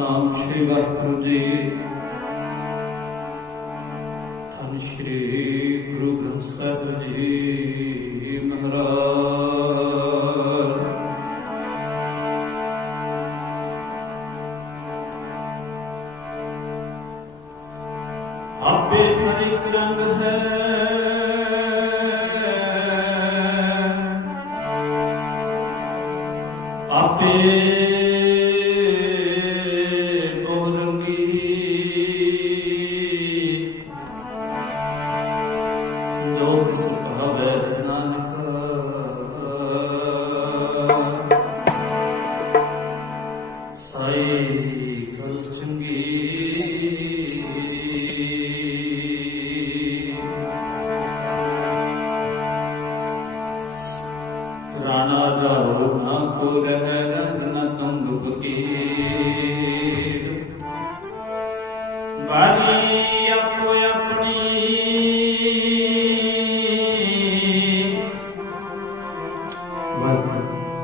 नाम श्री वाहिगुरु जी। धन श्री गुरु ग्रंथ साहिब जी महाराज। आपे हर एक रंग है, आपे राणा राव ना को रह रत्न कम कीर बारी अपो अपनी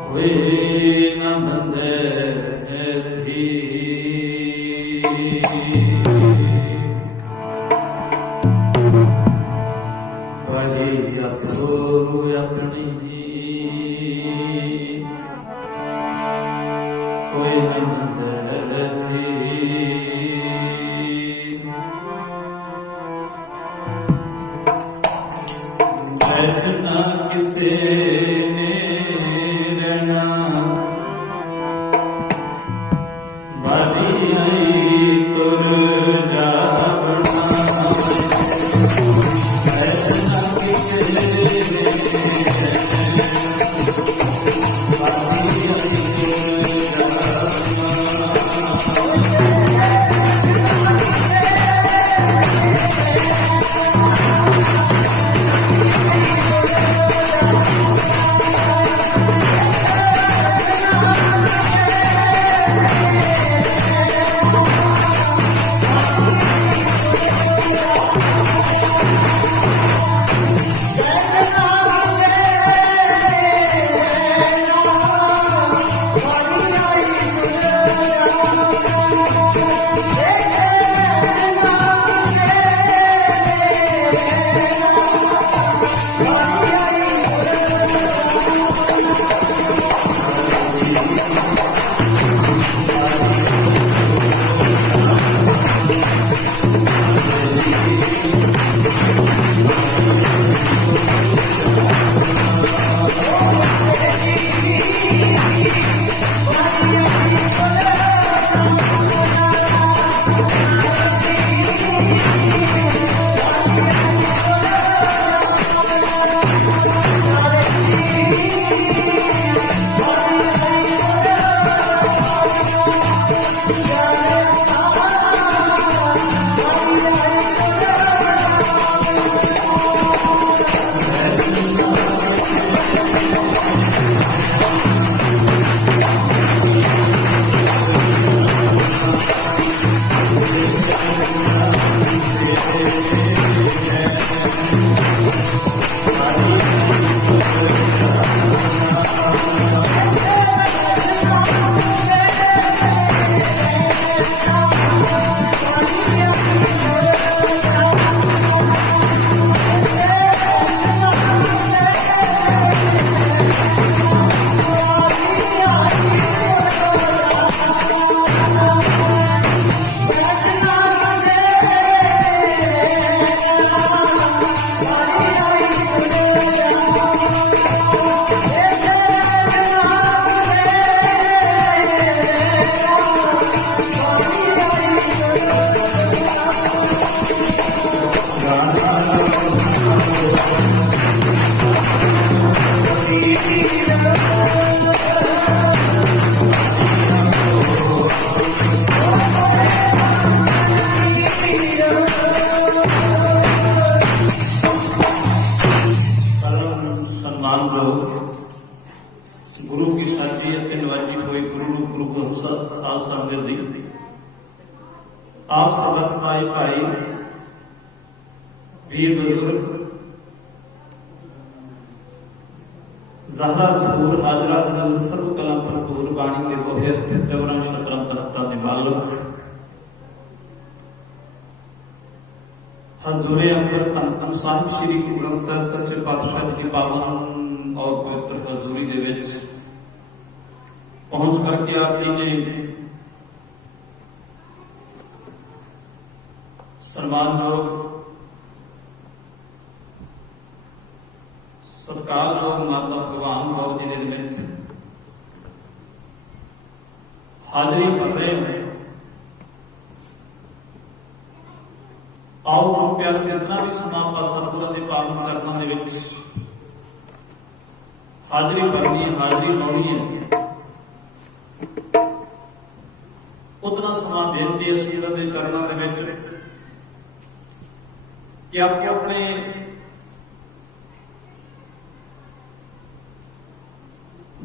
कोई न बंदे थी बारी अपो अपनी बैठना किसे ने रहना बारी आई तुर जावना बैठना किसे गुरु की साथी नवाजी हुई गुरु साथ संगत जी आप सबक भाई भाई वीर बुजुर्ग ज़हरा ज़हूर हाजरा हजूर सर्व कलम भरपूर बाणी के बोहित चवरा शतरम तख्ता निवालक हजूरे अंबर तन साहिब श्री गुरु ग्रंथ साहिब सच्चे पातशाह जी की पावन और पवित्र हजूरी दे विच पहुंच करके आप जी ने सम्मान योग सत्कार योग माता भगवान कौर जी के निमित्त हाजरी भर रहे हैं। आओ गुरु प्यारे जितना भी समा सतगुਰਾਂ ਦੇ पावन चरणों ਦੇ ਵਿੱਚ हाजरी भरनी है, हाजरी लानी है। उतना समा बेनती है संगत के चरणों के ਵਿੱਚ कि आपको अपने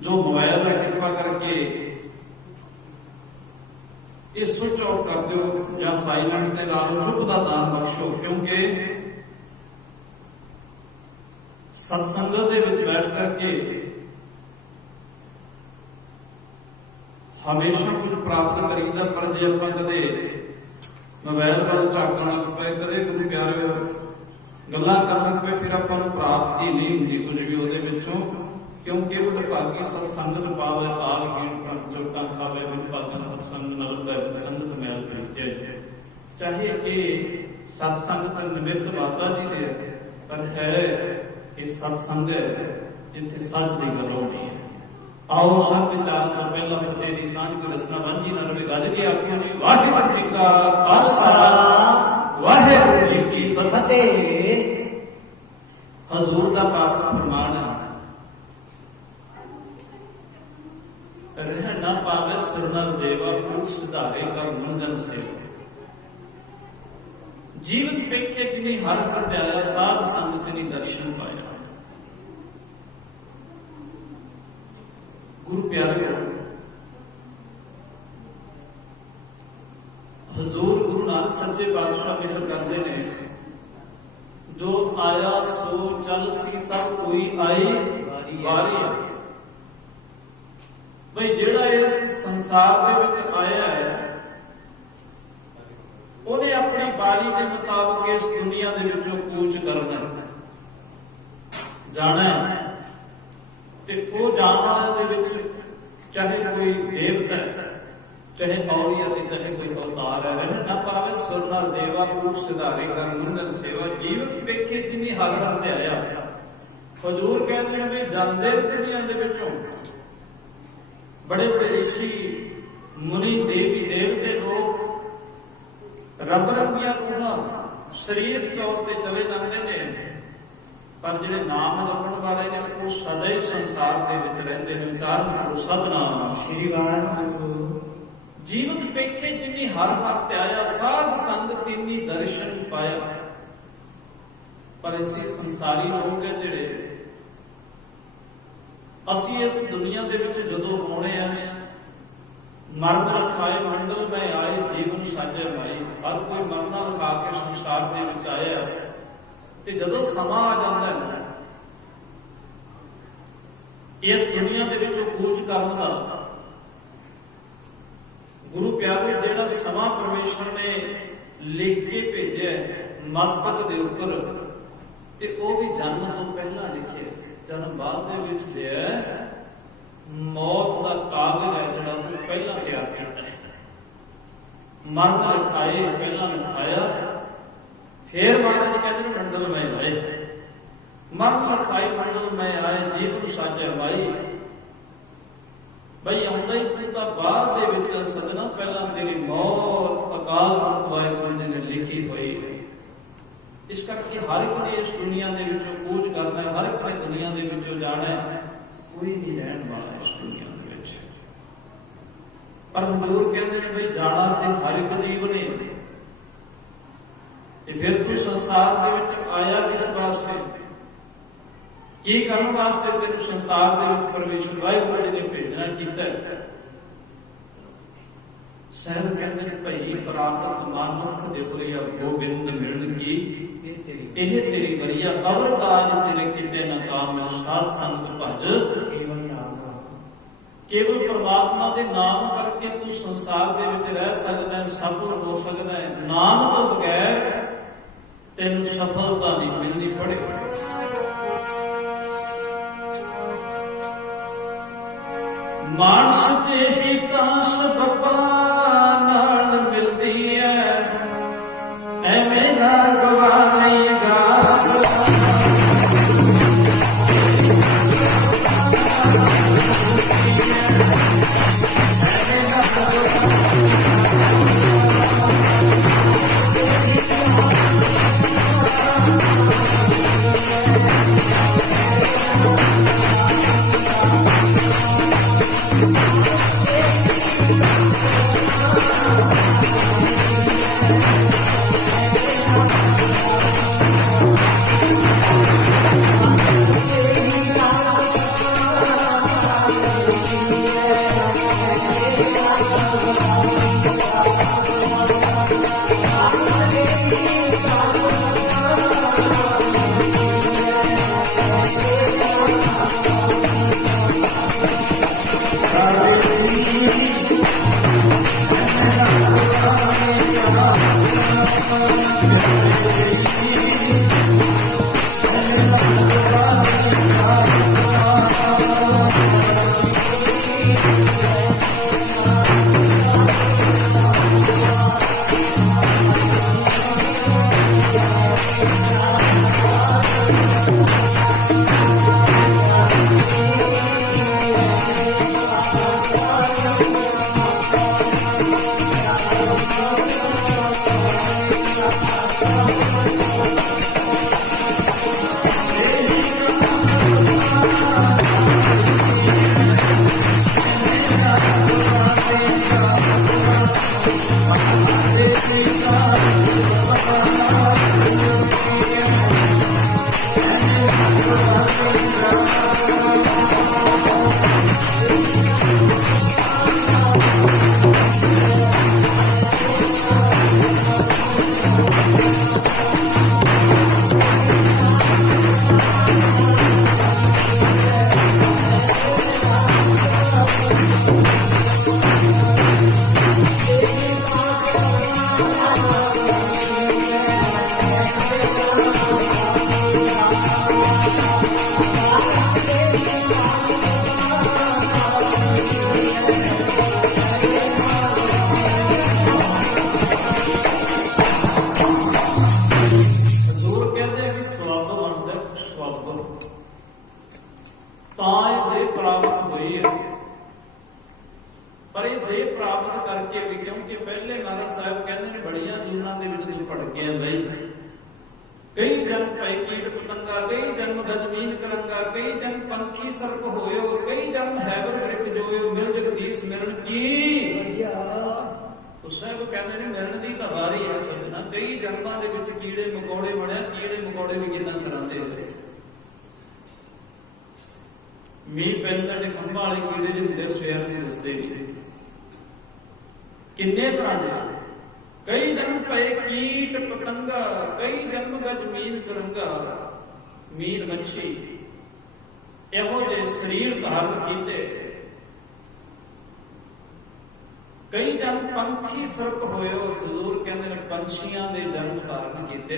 जो मोबाइल है कृपा करके ये स्विच ऑफ कर दो या साइलेंट ते ला लो, चुप का दान बख्शो, क्योंकि सत्संगत दे विच बैठ करके हमेशा कुछ प्राप्त करीदा, पर जे आप कदे मोबाइल वाल झाकण लग पे, कदे गुरु प्यारे गल्लां करन लग पे, फिर आपां नूं प्राप्ति नहीं हुंदी कुछ भी उहदे विचों, क्योंकि भागी सत्संगत पावे पाल हीन चोटा खावे भागा सत्संग नल संगत मैल प्रीते। चाहे ये सत्संग का निमित्त माता जी दे, पर है ये सत्संग जिथे सच की गल होनी है। आओ सब विचार तो पहला फतेह की सांझ को रसना वंजी न रवे गज के आखियो जी वाहिगुरू जी का खालसा वाहिगुरू जी की फतेह। हजूर का पाक फरमान है, रह न पावे सुरनर देवा पूछ सिधारे कर मुंजन से। जीवित पेखे तिनी हर हर ध्याया, साध संग तिनी दर्शन पाया। गुरु प्यारे हजूर गुरु नानक सच्चे पातशाह मेहर करते ने, जो आया सो चल सी सब कोई आई वारी आ। भाई जेड़ा इस संसार दे विच आया है, उन्हें अपनी बारी के मुताबिक इस दुनिया दे विचों कूच करना जाना है। ते वो जान वाले दे विच चाहे कोई देवता है, चाहे औलिया ते चाहे कोई अवतार है, रह न पावे सुर नर देवा पूछ सिधारे कर मुंदन सेवा। जीवित पेखे जिनी हर हर ते आया। हजूर कहते हैं भी जाते दुनिया दे विचों बड़े बड़े ऋषि मुनि देवी देवते लोग रब रंगिया रूहां शरीर तौर पर चले जाते हैं, पर जिहड़े नाम जपण वाले ने वो सदा ही संसार दे विच रहिंदे ने। उचारण करो सतनाम श्री वाहिगुरू। जीवत पेखे जिनी हर हर त्याया, साध संग तिनी दर्शन पाया। पर ऐसे संसारी लोग है जिहड़े असी इस दुनिया दे विच जदों आउणे आ, मरण रखाए मंडल में आए जीवन साजे माई। हर कोई मरना रखा के संसार दे विच आया, ते जदों समा आ जाता है इस दुनिया दे विचों कूच करन दा, गुरु प्यारे जिहड़ा समा परमेश्वर ने लिख के भेजे मस्तक दे उपर, ते वो भी जन्म तो पहला लिखे, जन्म बाद दे विच लिया। मौत का कागज है जिहड़ा वो पहला तैयार किया है। मरण लिखाए पहला लिखाया, फिर महाराज कहते हैं मंडल में आए। मरण लिखाए मंडल में आए, जीवन साजे माई। भाई आउंदा ही तू तां बाद दे विच सजना, पहला तेरी मौत अकाल पुरख वाहिगुरू जी ने लिखी हुई है। इस करके हर एक ने इस दुनिया दे विचों कूच करना है, हर एक ने दुनिया दे विचों जाना है, कोई नहीं रहने वाला इस दुनिया दे विच। पर हजूर कहते हैं भाई जाना ते हर एक जीव ने, ते फिर तू संसार दे विच आया किस वास्ते, की करन वास्ते तेरे संसार दे विच परमेश्वर वाहिगुरू जी ने भेजना कीता है। ਸਹਿਬ ਕਹਿੰਦੇ ਨੇ ਭਈ ਪ੍ਰਾਪਤ ਮਾਨੁਖ ਦੇ ਪੁਰੀਆ ਗੋਬਿੰਦ ਮਿਲਣ ਕੀ ਇਹ ਤੇਰੀ ਬਰੀਆ ਅਵਰ ਕਾਜ ਤੇਰੇ ਕਿਤੇ ਨਾ ਕਾਮ ਸਾਧ ਸੰਗਤ ਭਜ ਕੇਵਲ ਪਰਮਾਤਮਾ ਦੇ ਨਾਮ ਕਰਕੇ ਤੂੰ ਸੰਸਾਰ ਦੇ ਵਿੱਚ ਰਹਿ ਸਕਦਾ ਹੈ, ਸਫਲ ਹੋ ਸਕਦਾ ਹੈ। ਨਾਮ ਤੋਂ ਬਗੈਰ ਤੈਨੂੰ ਸਫਲਤਾ ਨਹੀਂ ਮਿਲਣੀ। ਪੜੇ ਮਾਨਸ ਤੇ ਹੀ ਤਾਂ ਸਬੱਬਾ ਨਾਲ ਮਿਲਦੀ ਹੈ, ਐਵੇਂ ਨਾ ਗਵਾਵੇਂਗਾ। कई जन्म पै कीट पतंगा, कई जन्म गजमीन करंगा, कई जन्म पंखी सर्प होयो, कई जन्म हैबर वृक्ष जोयो, मिल जगदीश मिलन की। उस साहब कहते हैं मिलन की तो वारी है सोचना। कई जन्मां दे विच कीड़े मकोड़े बने, कीड़े मकोड़े भी किन्ना तरह के होते। मीह पैंदा ते खंभा वाले कीड़े जो होंगे सवेर नूं दिसदे नहीं, किन्ने तरह के। कई जन्म पे कीट पतंगा, कई जन्म गज मीन करंगा, मीन मच्छी इहो जे शरीर धारण कीते। कई जन्म पंखी सर्प होयो, हजूर कहते हैं पंछियां दे जन्म धारण कीते।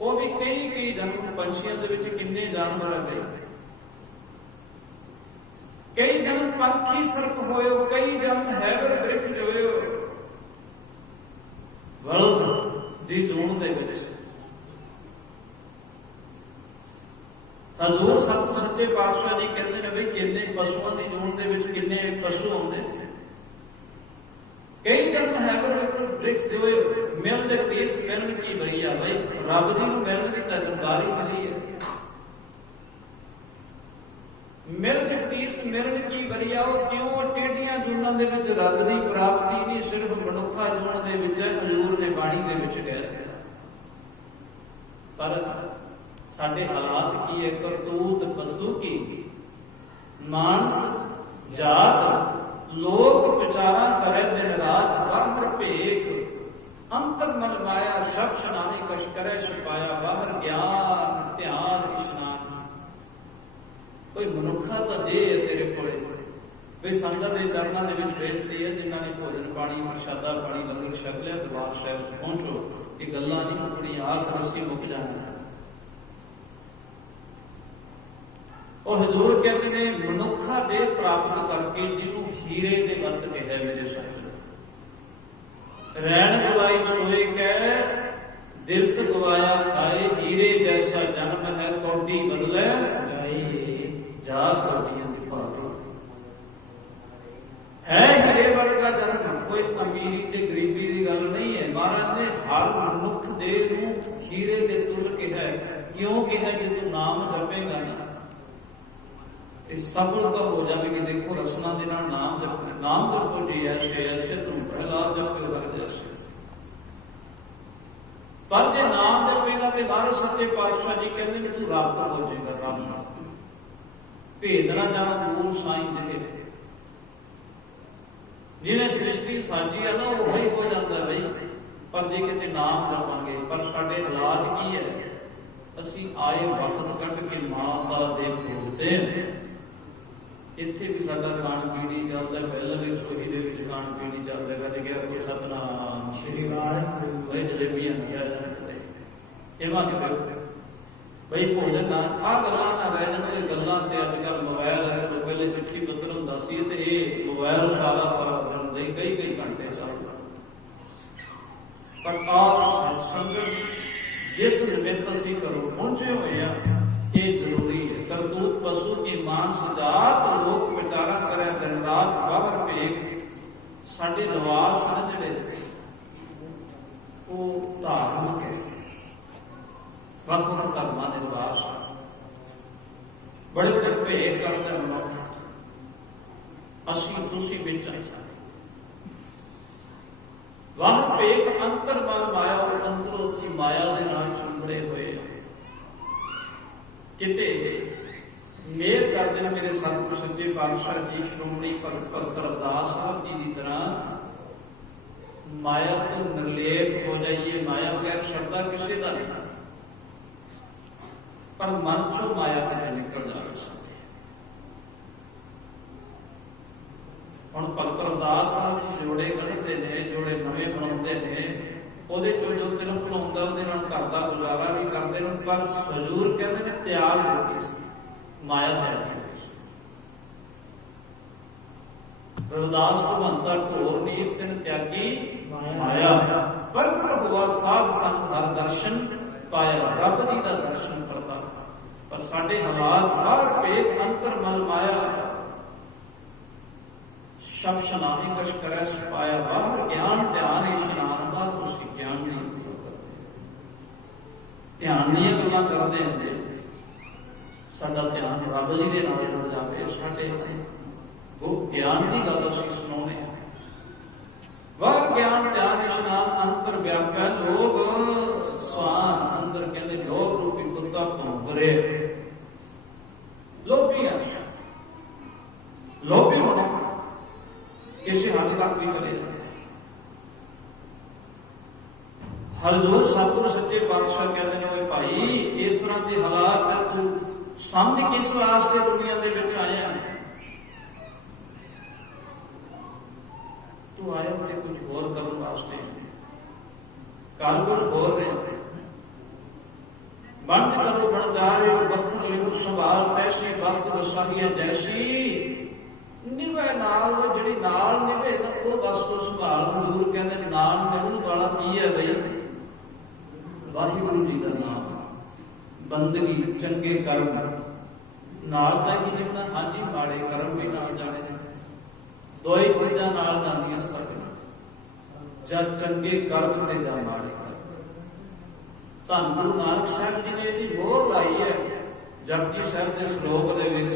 वो भी कई कई जन्म पंछियां दे विच किन्ने जानवर आ गए। कई जन्म पंखी सर्प होयो, कई जन्म हैबर वृक्ष जोयो, बलद दी जून दे विच। हजूर सतगुर सच्चे पातशाह जी कहते हैं भाई किन्ने पशुओं की जून दे विच किन्ने पशु आउंदे। कई जन्म हैबर वृक्ष जोयो, मिल जगदीश मिलन की बरिया। भाई रब जी नूं मिलन दी तां बारी मिली है। मिल जगदीश मिलन की बरिया क्यों टेढ़ियां जूनां दे विच रब दी प्राप्ति नहीं, सिर्फ मनुखा जून दे विच हजूर ने बाणी दे विच कह दिता। पर साडे हालात की है, करतूत पशु की, मानस जात लोक विचारा करे दिन रात बाहर भेख अंतर मन माया शब्द नाहि कछ करे छिपाया बाहर ज्ञान ध्यान इशनान। कोई मनुखा तो दे तेरे कोले भी संगत के चरणों के बेनती है जिन्होंने भोजन पानी प्रसादा पानी लंगर छक लिया दरबार साहिब पहुंचो कि गल्लां नहीं मुकणियां आख रस्सी मुक जाना। और हजूर कहते ने मनुखा दे प्राप्त करके जिन्हों हीरे दे वत कहा मेरे साहिब रैन गवाई सोए कह दिवस गवाया खाए हीरे जैसा जन्म है कौडी बदले जा कौडियां दी भावी है हीरे वर्गा जन्म। कोई अमीरी ते गरीबी की गल नहीं है। महाराज ने हर मनुख दे नूं हीरे दे तुल कहा। क्यों कहा जे तू नाम जपेगा ना सफल तो हो जाएगी। देखो रसना के नाम जपो नाम जपो जी ऐसे ऐसे तुम प्रहलाद जपो हर जैसे। पर जे नाम जपेगा तो महाराज सच्चे पातशाह जी कहते हैं तू रब हो जाएगा। रब भेद ना जाना मूल साईं जिहे जिन्हें सृष्टि साजी है ना वो ही हो जाता है भाई। पर जे कितने नाम जपांगे पर साडे हालात की है असी आए वक्त कट के मां का दे बोलते इत्थे भी साडा खान पीन ही चलता है। पहले भी रसोई दे विच खान पीन ही चलता है। गया कोई सतनाम श्री वाहिगुरू भाई जलेबियां किया जाते एवं कि भाई भोजन ना आ गल्लां ना रह जाण। गल्लां ते अजकल मोबाइल चलो पहले चिट्ठी पत्र हुंदा सी ते ये मोबाइल सारा सारा दिन दे कई कई घंटे चलदा। पर आज सत्संग जिस निमित्त असीं घरों पहुंचे हुए हैं ये जरूरी है। करतूत पशु की मानस जात लोक विचारा करे दिन रात बाहर भेख साडे लिवास ने जिहड़े वो धार्मिक है वख वख धर्मां दे लिबास बड़े बड़े भेख करते मनुख असीं तुसीं विच वाह भेख अंतर मन माया अंदर असीं माया दे नाल चुंबड़े हुए किते मेर कर देना मेरे सतगुरु सच्चे पातशाह जी श्रोमणी भगत रविदास साहब जी की तरह माया तो निर्लेप हो जाइए। माया बगैर शब्दा किसी का नहीं पर मन चो माया कदे निकल जाए। हुण भगत रविदास साहब जी जोड़े गढ़ते ने जोड़े नवे बनाते ने ਉਹਦੇ ਚੋਂ ਜੋ ਤੈਨੂੰ ਭੁਲਾਉਂਦਾ ਉਹਦੇ ਨਾਲ ਘਰ ਦਾ ਗੁਜ਼ਾਰਾ ਵੀ ਕਰਦੇ ਨੇ। ਪਰ ਹਜ਼ੂਰ ਕਹਿੰਦੇ ਨੇ ਤਿਆਗ ਦਿੱਤੀ ਸੀ ਮਾਇਆ ਤਿਆਗ ਦਿੱਤੀ ਸੀ। ਰਵਿਦਾਸ ਭਗਵੰਤਾ ਢੋਰ ਨੀਰ ਤਿਨ ਤਿਆਗੀ ਮਾਇਆ ਪ੍ਰਗਟ ਹੋਆ ਸਾਧ ਸੰਗ ਹਰ ਦਰਸ਼ਨ ਪਾਇਆ। ਰੱਬ ਜੀ ਦਾ ਦਰਸ਼ਨ ਕਰਦਾ ਪਰ ਸਾਡੇ ਹਾਲਾਤ ਬਾਹਰ ਭੇਖ ਅੰਤਰ ਮਨ ਮਾਇਆ शब्द नाहि कछ करे छिपाया बाहर ज्ञान ध्यान इशनान बाहर उसी ज्ञान नहीं ध्यान दी गल्लां करदे हुंदे साडा ध्यान रब जी दे नाल जुड़ जावे। साडे वो ज्ञान की गल असीं सुणाउने बाहर ज्ञान ध्यान इशनान अंतर व्याप्या लोभ स्वान अंदर कहंदे लोभ रूपी कुत्ता भौंक रहे लोभी है लोभी मनुख किसी हद तक भी चले जाते। हजूर सतगुरु सच्चे पातशाह कहते हैं भाई इस तरह के हालात तू समझ किस वास्ते दुनिया के विच आया। तू आया तो कुछ होर करने वास्ते कर कुछ होर रहे बंद करो बन जा रहे हो बखर लियो सवाल तैसी वस्त वसाही जैसी निभे नाल जिहड़ी नाल निभे तां ओह वस्तु संभाल। हजूर कहंदे नाल निभण वाला की है बई वाहिगुरू जी का नाम बंदगी चंगे कर्म नाल तां ही निभना। हाँ जी माड़े कर्म भी नाल जाने दो ही चीज़ां नाल जांदियां ने साडे जद चंगे कर्म ते जां माड़े कर्म। धन गुरु नानक साहब जी ने इहदी मोहर लाई है जपजी साहिब दे श्लोक दे विच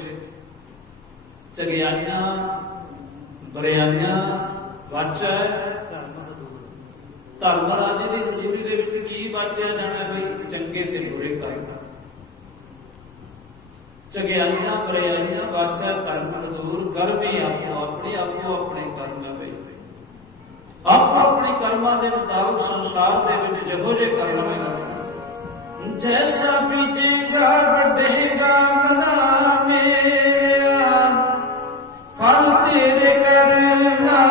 चगियाइयां बरियाइयां वाचा धर्म राजे की हजूरी दे विच की वाचिया जाना बई चंगे ते बुरे कर्म। ਚਗਿਆਈਆਂ ਬਰਿਆਈਆਂ ਵਾਚਾ ਧਰਮ ਦੂਰ ਕਰ ਵੀ ਆਪੋ ਆਪਣੇ ਕਰਮ ਵੇ। ਆਪੋ ਆਪਣੇ ਕਰਮਾਂ ਦੇ ਮੁਤਾਬਕ ਸੰਸਾਰ ਦੇ ਵਿੱਚ ਜਿਹੋ ਜਿਹੇ ਕਰਮ ਨੇ, ਜੈਸਾ ਬੀਜੇਗਾ ਵੱਢੇਗਾ ਮਨਾ ਮੇਰਾ, ਫਲ ਤੇਰੇ ਕਰਮਾਂ।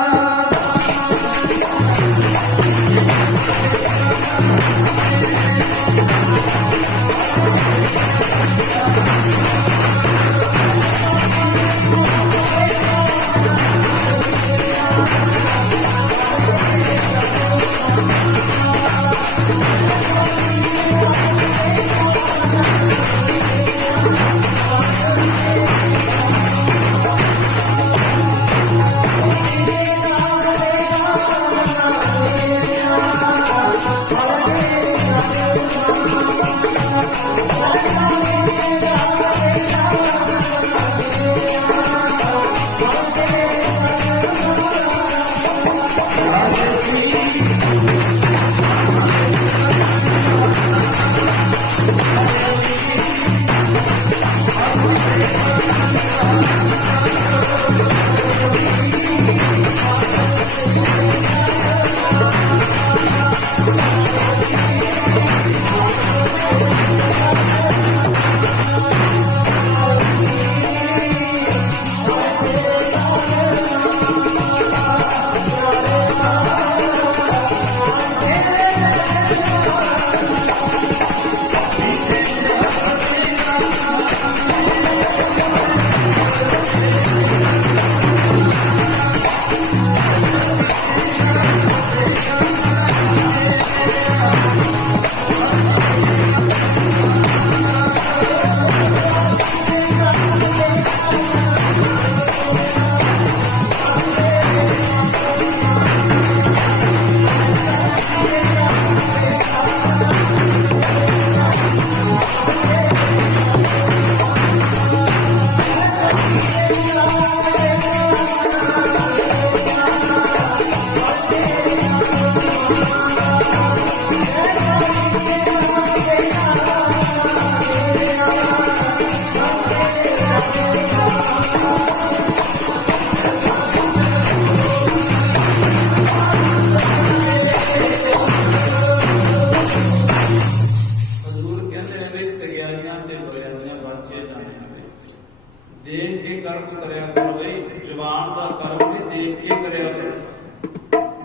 ਦੇਖ ਕੇ ਕਰਮ ਕਰਿਆ ਕਰੋ ਬਈ। ਜਵਾਨ ਦਾ ਕਰਮ ਵੀ ਦੇਖ ਕੇ ਕਰਿਆ ਕਰੋ।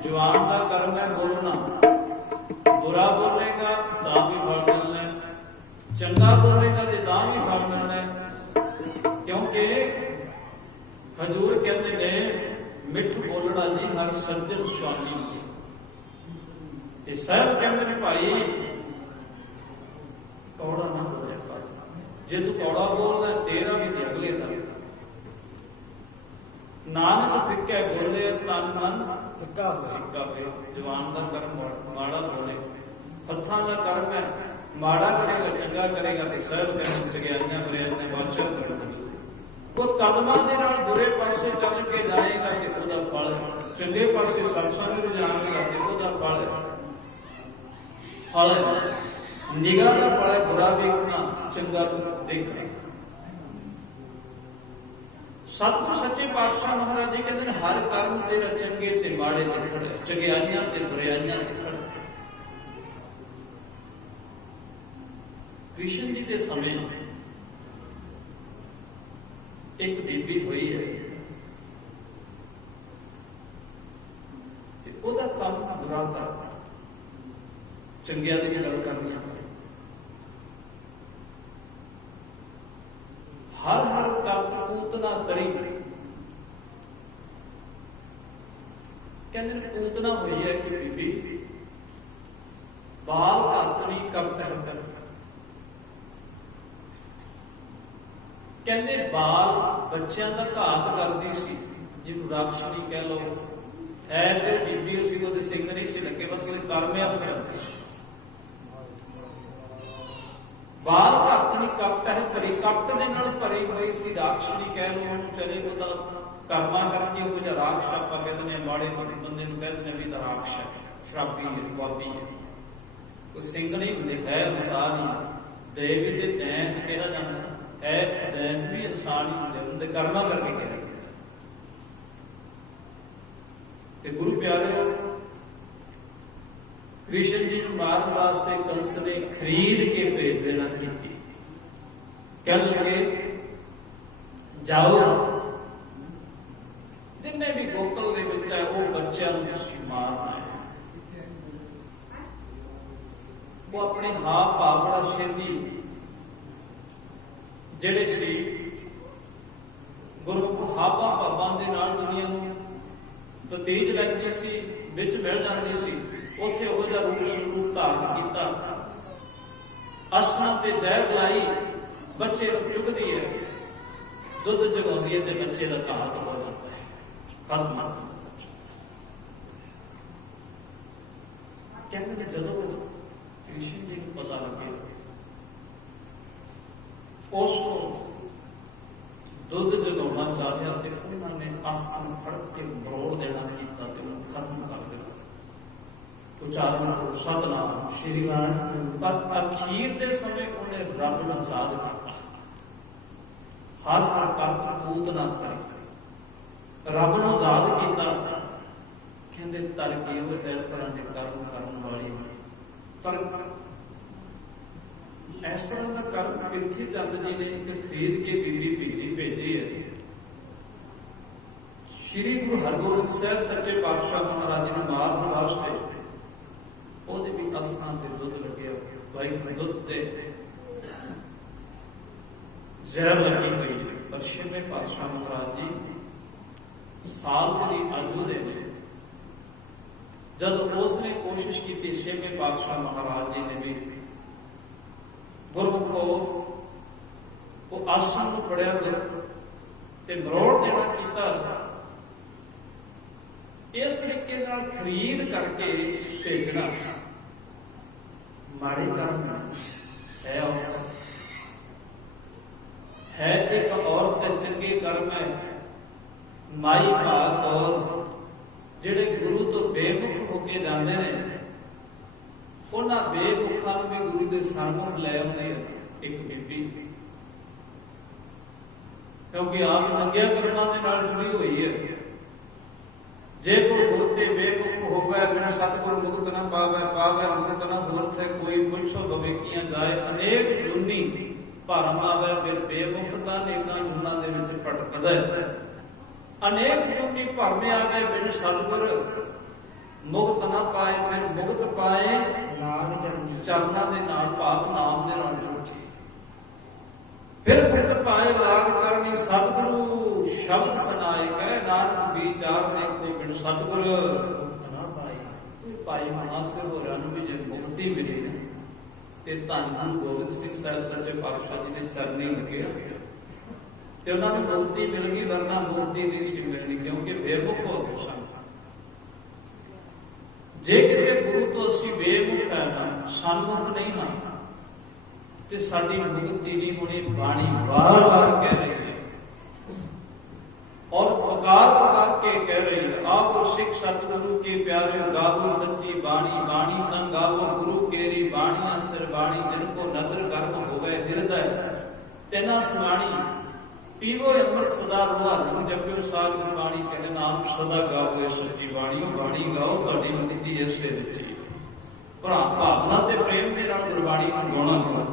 ਜਵਾਨ ਦਾ ਕਰਮ ਹੈ ਬੋਲਣਾ, ਬੁਰਾ ਬੋਲੇਗਾ ਤਾਂ ਵੀ ਫਲ ਮਿਲਣਾ, ਚੰਗਾ ਬੋਲੇਗਾ ਤੇ ਤਾਂ ਵੀ ਫਲ ਮਿਲਣਾ। ਕਿਉਂਕਿ ਹਜ਼ੂਰ ਕਹਿੰਦੇ ਨੇ ਮਿੱਠ ਬੋਲਣਾ ਜੀ ਹਰ ਸੱਜਣ ਸੁਆਮੀ। ਤੇ ਸਾਹਿਬ ਕਹਿੰਦੇ ਨੇ ਭਾਈ ਕੌੜਾ ਨਾ ਬੋਲਿਆ ਕਰ, ਜੇ ਤੂੰ ਕੌੜਾ ਬੋਲਦਾ ਤੇਰਾ ਵੀ ਤੇ ਅਗਲੇ ਦਾ। ਨਾਨਕ ਫਿੱਕਾ ਬੋਲੇ ਤਨ ਮਨ ਫਿੱਕਾ ਹੋਏ। ਜਵਾਨ ਦਾ ਕਰਮ ਮਾੜਾ ਬੋਲੇ, ਹੱਥਾਂ ਦਾ ਕਰਮ ਹੈ ਮਾੜਾ ਕਰੇਗਾ ਚੰਗਾ ਕਰੇਗਾ ਤੇ ਸਾਹਿਬ ਕਹਿੰਦੇ ਚਗਿਆਈਆਂ ਬਰਿਆਈਆਂ ਨੇ ਬਾਦਸ਼ਾਹ ਕਰਨਗੇ। ਉਹ ਕਦਮਾਂ ਦੇ ਨਾਲ ਬੁਰੇ ਪਾਸੇ ਚੱਲ ਕੇ ਜਾਏਗਾ ਤੇ ਉਹਦਾ ਫਲ, ਚੰਗੇ ਪਾਸੇ ਸਤਸੰਗ ਨੂੰ ਜਾਣੇਗਾ ਤੇ ਉਹਦਾ ਫਲ ਨਿਗਾਹ ਦਾ ਫਲ ਹੈ ਬੁਰਾ ਵੇਖਣਾ ਚੰਗਾ ਦੇਖਣਾ। ਸਤਿਗੁਰ ਸੱਚੇ ਪਾਤਸ਼ਾਹ ਮਹਾਰਾਜ ਜੀ ਕਹਿੰਦੇ ਨੇ ਹਰ ਕਰਮ ਤੇਰਾ ਚੰਗੇ ਤੇ ਮਾੜੇ ਤੇ ਖੜੇ, ਚੰਗਿਆਈਆਂ ਤੇ ਬੁਰਾਈਆਂ ਤੇ ਖੜੇ। ਕ੍ਰਿਸ਼ਨ ਜੀ ਦੇ ਸਮੇਂ ਇੱਕ ਬੀਬੀ ਹੋਈ ਹੈ ਤੇ ਉਹਦਾ ਕੰਮ ਬੁਰਾ ਕਰਨਾ, ਚੰਗਿਆਂ ਦੀ ਵੀ ਗੱਲ ਕਰਨੀ। ਹਰ ਹਰ ਕਰਤ ਪੂਤਨਾ ਕਰੀ, ਕਹਿੰਦੇ ਪੂਤਨਾ ਹੋਈ ਹੈ ਕਿ ਬੀਬੀ ਬਾਲ ਕਾਤਣੀ ਕਪਟ ਕਰ, ਕਹਿੰਦੇ ਬਾਲ ਬੱਚਿਆਂ ਦਾ ਘਾਤ ਕਰਦੀ ਸੀ, ਜਿਹਨੂੰ ਰਾਖਸ਼ਣੀ ਕਹਿ ਲੋ। ਐ ਤੇ ਬੀਬੀ ਸੀ, ਉਹਦੇ ਸਿੰਘ ਨਹੀਂ ਸੀ ਲੱਗੇ, ਬਸ ਉਹਦੇ ਕਰਮ ਅਫਸਰ। ਬਾਲ ਕਾਤਣੀ ਕਪਟ ਹੈ ਭਰੀ, ਕਪਟ ਦੇ ਨਾਲ ਭਰੀ ਹੋਈ ਸੀ ਰਾਖਸ਼ਣੀ ਕਹਿ ਲੋ ਉਹਨੂੰ। ਚਲੇ ਉਹਦਾ ਕਰਮਾਂ ਕਰਕੇ ਉਹ ਜਿਹੜਾ ਰਾਖਸ਼ ਆਪਾਂ ਕਹਿੰਦੇ ਨੇ, ਮਾੜੇ ਬੰਦੇ ਨੂੰ ਕਹਿੰਦੇ ਨੇ ਵੀ ਤਾਂ ਰਾਖਸ਼ ਹੈ, ਸ਼ਰਾਬੀ ਹੈ, ਪਾਪੀ ਹੈ। ਕੋਈ ਸਿੰਘ ਨਹੀਂ ਹੁੰਦੇ, ਹੈ ਇਨਸਾਨ ਹੀ। ਦੇਵੀ ਦੇ ਦੈਂਤ ਕਿਹਾ ਜਾਂਦਾ, है दैत भी इंसान ही जन्म दे कर्मा करके कहा ते गुरु प्यारे कृष्ण जी को मारन वास्ते कंस ने खरीद के भेज देना की कह लगे जाओ जिन्हें भी गोकुल के बच्चा है वो बच्चों को तुसीं मारना है वो अपने हाव भाव बड़ा छेती ਜਿਹੜੇ ਸੀ ਗੁਰੂ ਹਾਵਾਂ ਭਾਵਾਂ ਦੇ ਨਾਲ ਦੁਨੀਆ ਨੂੰ ਪ੍ਰਤੀਤ ਲੱਗਦੀ ਸੀ ਵਿੱਚ ਮਿਲ ਜਾਂਦੀ ਸੀ ਉੱਥੇ ਉਹ ਜਿਹਾ ਰੂਪ ਸਰੂਪ ਧਾਰਨ ਕੀਤਾ ਅਸਨਾਂ ਤੇ ਜ਼ਹਿਰ ਲਾਈ ਬੱਚੇ ਨੂੰ ਚੁਗਦੀ ਹੈ ਦੁੱਧ ਜਗਾਉਂਦੀ ਹੈ ਤੇ ਬੱਚੇ ਦਾ ਘਾਤ ਹੋ ਜਾਂਦਾ ਹੈ ਖਤਮ ਕਹਿੰਦੇ ਨੇ ਜਦੋਂ ਕ੍ਰਿਸ਼ਨ ਜੀ ਨੂੰ ਪਤਾ ਲੱਗਿਆ ਉਸ ਨੂੰ ਦੁੱਧ ਜਗਾਉਣਾ ਚਾਹਿਆ ਤੇ ਉਹਨਾਂ ਨੇ ਅਸਥਾਨ ਫੜ ਕੇ ਮਰੋੜ ਦੇਣਾ ਕੀਤਾ ਤੇ ਉਹਨੂੰ ਖਤਮ ਕਰ ਦਿੱਤਾ ਉਚਾਰਨ ਕਰੋ ਸਤਨਾਮ ਸ਼੍ਰੀ ਵਾਹਿਗੁਰੂ ਪਰ ਅਖੀਰ ਦੇ ਸਮੇਂ ਉਹਨੇ ਰੱਬ ਨੂੰ ਯਾਦ ਕੀਤਾ ਹਰ ਹਰ ਕਰਤ ਪੂਤ ਨਾ ਕਰੇ ਰੱਬ ਨੂੰ ਯਾਦ ਕੀਤਾ ਕਹਿੰਦੇ ਤੜਕੇ ਉਹ ਇਸ ਤਰ੍ਹਾਂ ਦੇ ਕਰਮ ਕਰਨ ਵਾਲੀ ਤੜਕ ਇਸ ਤਰ੍ਹਾਂ ਦਾ ਕਰਮ ਪ੍ਰਿਥੀ ਚੰਦ ਜੀ ਨੇ ਇੱਕ ਖਰੀਦ ਕੇ ਬੀਬੀ ਭੇਜੀ ਹੈ ਸ਼੍ਰੀ ਗੁਰੂ ਹਰਗੋਬਿੰਦ ਸਾਹਿਬ ਸੱਚੇ ਪਾਤਸ਼ਾਹ ਮਹਾਰਾਜ ਜੀ ਨੂੰ ਮਾਰਨ ਵਾਸਤੇ ਉਹਦੇ ਵੀ ਅਸਥਾਨ ਤੇ ਦੁੱਧ ਲੱਗਿਆ ਬਾਈ ਦੁੱਧ ਤੇ ਜ਼ਹਿਰ ਲੱਗੀ ਹੋਈ ਹੈ ਪਰ ਛੇਵੇਂ ਪਾਤਸ਼ਾਹ ਮਹਾਰਾਜ ਜੀ ਸਾਲ ਦੀ ਅਰਜ਼ੂ ਦੇ ਜਦ ਉਸਨੇ ਕੋਸ਼ਿਸ਼ ਕੀਤੀ ਛੇਵੇਂ ਪਾਤਸ਼ਾਹ ਮਹਾਰਾਜ ਜੀ ਨੇ ਵੀ ਗੁਰਮੁਖੋ ਉਹ ਆਸਣ ਨੂੰ ਫੜਿਆ ਤੇ ਮਰੋੜ ਦੇਣਾ ਕੀਤਾ ਇਸ ਤਰੀਕੇ ਨਾਲ ਖਰੀਦ ਕਰਕੇ ਭੇਜਣਾ ਮਾੜੇ ਕਰਮ ਹੈ ਇੱਕ ਔਰਤ ਤੇ ਚੰਗੇ ਕਰਮ ਹੈ ਮਾਈ ਭਾਗ ਔਰ ਜਿਹੜੇ ਗੁਰੂ ਤੋਂ ਬੇਮੁਖ ਹੋ ਕੇ ਜਾਂਦੇ ਨੇ ਉਹਨਾਂ ਬੇਮੁਖਾਂ ਨੂੰ ਵੀ ਗੁਰੂ ਦੇ ਸਾਹਮਣੇ ਲੈ ਆਉਂਦੇ ਆ ਇੱਕ ਬੀਬੀ ਕਿਉਂਕਿ ਆਪ ਚੰਗਿਆ ਕਰਮਾਂ ਦੇ ਨਾਲ ਜੁੜੀ ਹੋਈ ਹੈ ਜੇ ਕੋ ਗੁਰੂ ਤੇ ਬੇਮੁਖ ਹੋਵੇ ਬਿਨ ਸਤਿਗੁਰੂ ਮੁਕਤ ਨਾ ਪਾਵੇ ਮੁਕਤ ਨਾ ਹੋਰਥ ਹੈ ਕੋਈ ਪੁੱਛੋ ਭਵੇ ਕੀਆਂ ਜਾਏ ਅਨੇਕ ਜੁਨੀ ਭਰਮ ਆਵੇ ਬਿਨ ਬੇਮੁਖਤਾ ਨੇਕਾਂ ਜੁਨਾਂ ਦੇ ਵਿੱਚ ਭਟਕਦਾ ਹੈ ਅਨੇਕ ਜੁਨੀ ਭਰਮ ਆਵੇ ਬਿਨ ਸਤਿਗੁਰ ਮੁਕਤ ਨਾ ਪਾਏ ਫਿਰ ਮੁਕਤ ਪਾਏ ਲਾਗ ਚਰਨਾਂ ਦੇ ਨਾਲ ਭਾਵ ਨਾਮ ਦੇ ਨਾਲ ਜੁੜ ਕੇ ਫਿਰ ਮੁਕਤ ਪਾਏ ਲਾਗ ਚਰਨੀ ਸਤਿਗੁਰੂ ਸ਼ਬਦ ਸੁਣਾਏ ਕਹਿ ਨਾਨਕ ਵਿਚਾਰ ਦੇਖੋ ਬਿਨ ਸਤਿਗੁਰ ਮੁਕਤ ਨਾ ਪਾਏ ਭਾਈ ਮਹਾਸਿਰ ਹੋਰਾਂ ਨੂੰ ਵੀ ਜੇ ਮੁਕਤੀ ਮਿਲੀ ਤੇ ਧੰਨ ਗੁਰੂ ਗੋਬਿੰਦ ਸਿੰਘ ਸਾਹਿਬ ਸੱਚੇ ਪਾਤਸ਼ਾਹ ਜੀ ਦੇ ਚਰਨੀ ਲੱਗੇ ਤੇ ਉਹਨਾਂ ਨੂੰ ਮੁਕਤੀ ਮਿਲ ਗਈ ਵਰਨਾ ਮੁਕਤੀ ਨਹੀਂ ਸੀ ਮਿਲਣੀ ਕਿਉਂਕਿ ਬੇਮੁਖ ਹੋ ਗਏ ਸਨ ਜੇ ਕਿਤੇ ਗੁਰੂ ਤੋਂ ਅਸੀਂ ਬੇਮੁਖ ਹਾਂ ਸਨਮੁਖ ਨਹੀਂ ਹਾਂ ਤੇ ਸਾਡੀ ਮੁਕਤੀ ਨਹੀਂ ਹੋਣੀ ਬਾਣੀ ਵਾਰ-ਵਾਰ ਕਹਿ ਰਹੀ ਹੈ ਔਰ ਪੁਕਾਰ ਕੇ ਕਹਿ ਰਹੀ ਹੈ ਆਪ ਸਿੱਖ ਸਤਿਗੁਰੂ ਕੇ ਪਿਆਰੇ ਗਾਵੋ ਸੱਚੀ ਬਾਣੀ ਬਾਣੀ ਤਾਂ ਗਾਵੋ ਗੁਰੂ ਕੇਰੀ ਬਾਣੀਆਂ ਸਿਰ ਬਾਣੀ ਜਿਨ ਕੋ ਨਦਰ ਕਰਮ ਹੋਵੇ ਹਿਰਦੈ ਤੈਨਾ ਸਮਾਣੀ ਪੀਵੋ ਅੰਮ੍ਰਿਤ ਸਦਾ ਰੋਆ ਰੰਗ ਜਪਿਓ ਸਾਧ ਗੁਰਬਾਣੀ ਕਹਿ ਨਾਮ ਸਦਾ ਗਾਵੋ ਸੱਚੀ ਬਾਣੀ ਬਾਣੀ ਗਾਓ ਤੁਹਾਡੀ ਮੁਕਤੀ ਇਸੇ ਵਿੱਚ ਹੀ ਭਰਾ ਭਾਵਨਾ ਤੇ ਪ੍ਰੇਮ ਦੇ ਨਾਲ ਗੁਰਬਾਣੀ ਨੂੰ ਗਾਉਣਾ ਕਰੋ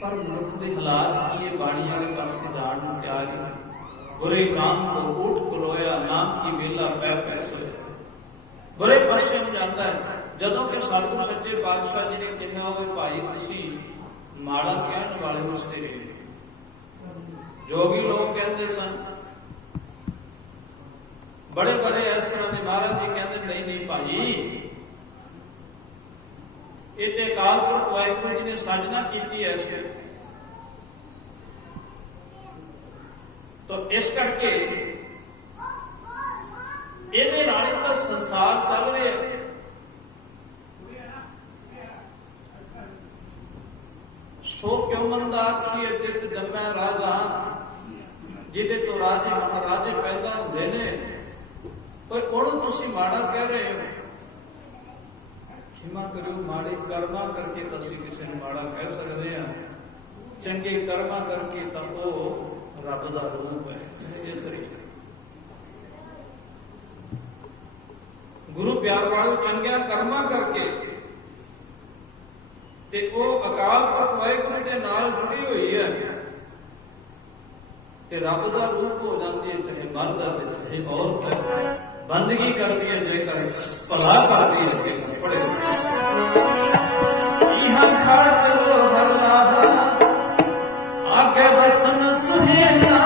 ਪਰ ਮਨੁੱਖ ਦੇ ਹਾਲਾਤ ਕੀ ਇਹ ਬਾਣੀ ਵਾਲੇ ਪਾਸੇ ਜਾਣ ਨੂੰ ਤਿਆਰ ਨਹੀਂ ਬੁਰੇ ਕੰਮ ਤੋਂ ਉੱਠ ਖਲੋਇਆ ਨਾਮ ਕੀ ਵੇਲਾ ਪੈ ਪੈਸੇ ਬੁਰੇ ਪਾਸੇ ਨੂੰ ਜਾਂਦਾ ਹੈ ਜਦੋਂ ਕਿ ਸਤਿਗੁਰੂ ਸੱਚੇ ਪਾਤਸ਼ਾਹ ਜੀ ਨੇ ਕਿਹਾ ਹੋਵੇ ਭਾਈ ਤੁਸੀਂ ਮਾੜਾ ਕਹਿਣ ਵਾਲੇ ਉਸਤੇ ਜੋਗੀ ਲੋਕ ਕਹਿੰਦੇ ਸਨ ਬੜੇ ਇਸ ਤਰ੍ਹਾਂ ਦੇ ਮਹਾਰਾਜ ਜੀ ਕਹਿੰਦੇ ਨਹੀਂ ਭਾਈ ਇਹ ਤੇ ਅਕਾਲ ਪੁਰਖ ਵਾਹਿਗੁਰੂ ਜੀ ਨੇ ਸਾਜਨਾ ਕੀਤੀ ਹੈ ਸਿਰ ਤਾਂ ਇਸ ਕਰਕੇ ਇਹਦੇ ਨਾਲ ਹੀ ਤਾਂ ਸੰਸਾਰ ਚੱਲ ਰਿਹਾ ਸੋ ਕਿਉ ਮੰਦਾ ਆਖੀਏ ਜਿਤ ਜੰਮੈ ਰਾਜਾ ਜਿਹਦੇ ਤੋਂ ਰਾਜੇ ਮਹਾਰਾਜੇ ਪੈਦਾ ਹੁੰਦੇ ਨੇ ਕੋਈ ਉਹਨੂੰ ਤੁਸੀਂ ਮਾੜਾ ਕਹਿ ਰਹੇ ਹੋ ਖਿਮਾ ਕਰਿਓ, ਮਾੜੇ ਕਰਮਾਂ ਕਰਕੇ ਤਾਂ ਅਸੀਂ ਕਿਸੇ ਨੂੰ ਮਾੜਾ ਕਹਿ ਸਕਦੇ ਹਾਂ, ਚੰਗੇ ਕਰਮਾਂ ਕਰਕੇ ਤਾਂ ਉਹ ਰੱਬ ਦਾ ਰੂਪ ਹੈ। ਇਸ ਤਰੀਕੇ ਗੁਰੂ ਪਿਆਰ ਵਾਲੇ ਚੰਗਿਆਂ ਕਰਮਾਂ ਕਰਕੇ ਤੇ ਉਹ ਅਕਾਲ ਪੁਰਖ ਵਾਹਿਗੁਰੂ ਦੇ ਨਾਲ ਜੁੜੀ ਹੋਈ ਹੈ ਤੇ ਰੱਬ ਦਾ ਰੂਪ ਹੋ ਜਾਂਦੀ ਹੈ, ਚਾਹੇ ਮਰਦ ਹੈ ਤੇ ਚਾਹੇ ਔਰਤ ਹੈ। ਬੰਦਗੀ ਕਰਦੀ ਹੈ ਜੇਕਰ ਭਲਾ ਕਰਦੀ ਹੈ। ਪੜੇ ਇਹਾਂ ਖੜ ਚਲੋ ਹਰ ਲਾਹਾ ਆਗੇ ਵਸਨ ਸੁਹੇਲਾ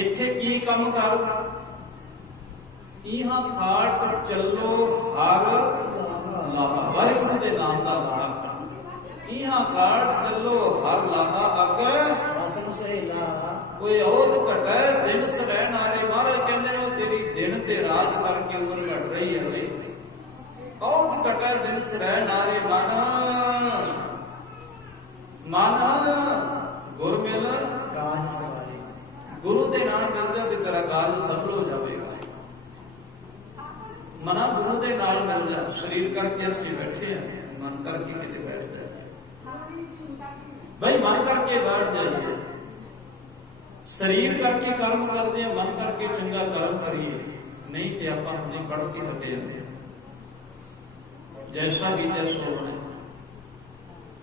ਇੱਥੇ ਕੀ ਕੰਮ ਕਰ, ਇਹਾਂ ਖਾਟ ਚੱਲੋ ਹਰ ਲਾਹਾ, ਵਾਹਿਗੁਰੂ ਦੇ ਨਾਮ ਦਾ ਲਾਹਾ। ਇਹਾਂ ਖਾਟ ਚੱਲੋ ਹਰ ਲਾਹਾ ਅੱਗੇ ਵਸਨ ਸੁਹੇਲਾ, ਕੋਈ ਔਧ ਘਟੈ ਦਿਨ ਸਰਹਿ ਨਾਰੇ। ਮਹਾਰਾਜ ਕਹਿੰਦੇ ਨੇ ਉਹ ਤੇਰੀ ਦਿਨ ਤੇ ਰਾਤ ਕਰਕੇ ਉਮਰ ਘਟ ਰਹੀ ਹੈ ਬਈ। ਔਧ ਘਟੈ ਦਿਨ ਸਰਹਿ ਨਾਰੇ ਮਨ ਗੁਰ ਮਿਲ ਕਾਜ ਸਵਾਰੇ। ਗੁਰੂ ਦੇ ਨਾਲ ਮਿਲ ਜਾ ਤੇ ਤੇਰਾ ਕਾਰਜ ਸਫਲ ਹੋ ਜਾਵੇਗਾ। ਮਨਾ ਗੁਰੂ ਦੇ ਨਾਲ ਮਿਲ ਜਾ। ਸਰੀਰ ਕਰਕੇ ਅਸੀਂ ਬੈਠੇ ਹਾਂ, ਮਨ ਕਰਕੇ ਕਿਤੇ ਬੈਠ ਜਾਏ ਬਈ, ਮਨ ਕਰਕੇ ਬੈਠ ਜਾਈਏ। ਸਰੀਰ ਕਰਕੇ ਕਰਮ ਕਰਦੇ ਹਾਂ, ਮਨ ਕਰਕੇ ਚੰਗਾ ਕਰਮ ਕਰੀਏ, ਨਹੀਂ ਤੇ ਆਪਾਂ ਹੁਣੇ ਪੜ ਕੇ ਹਟੇ ਜਾਂਦੇ ਹਾਂ। ਜੈਸਾ ਬੀਜੈ ਸੋ ਹੋਣਾ,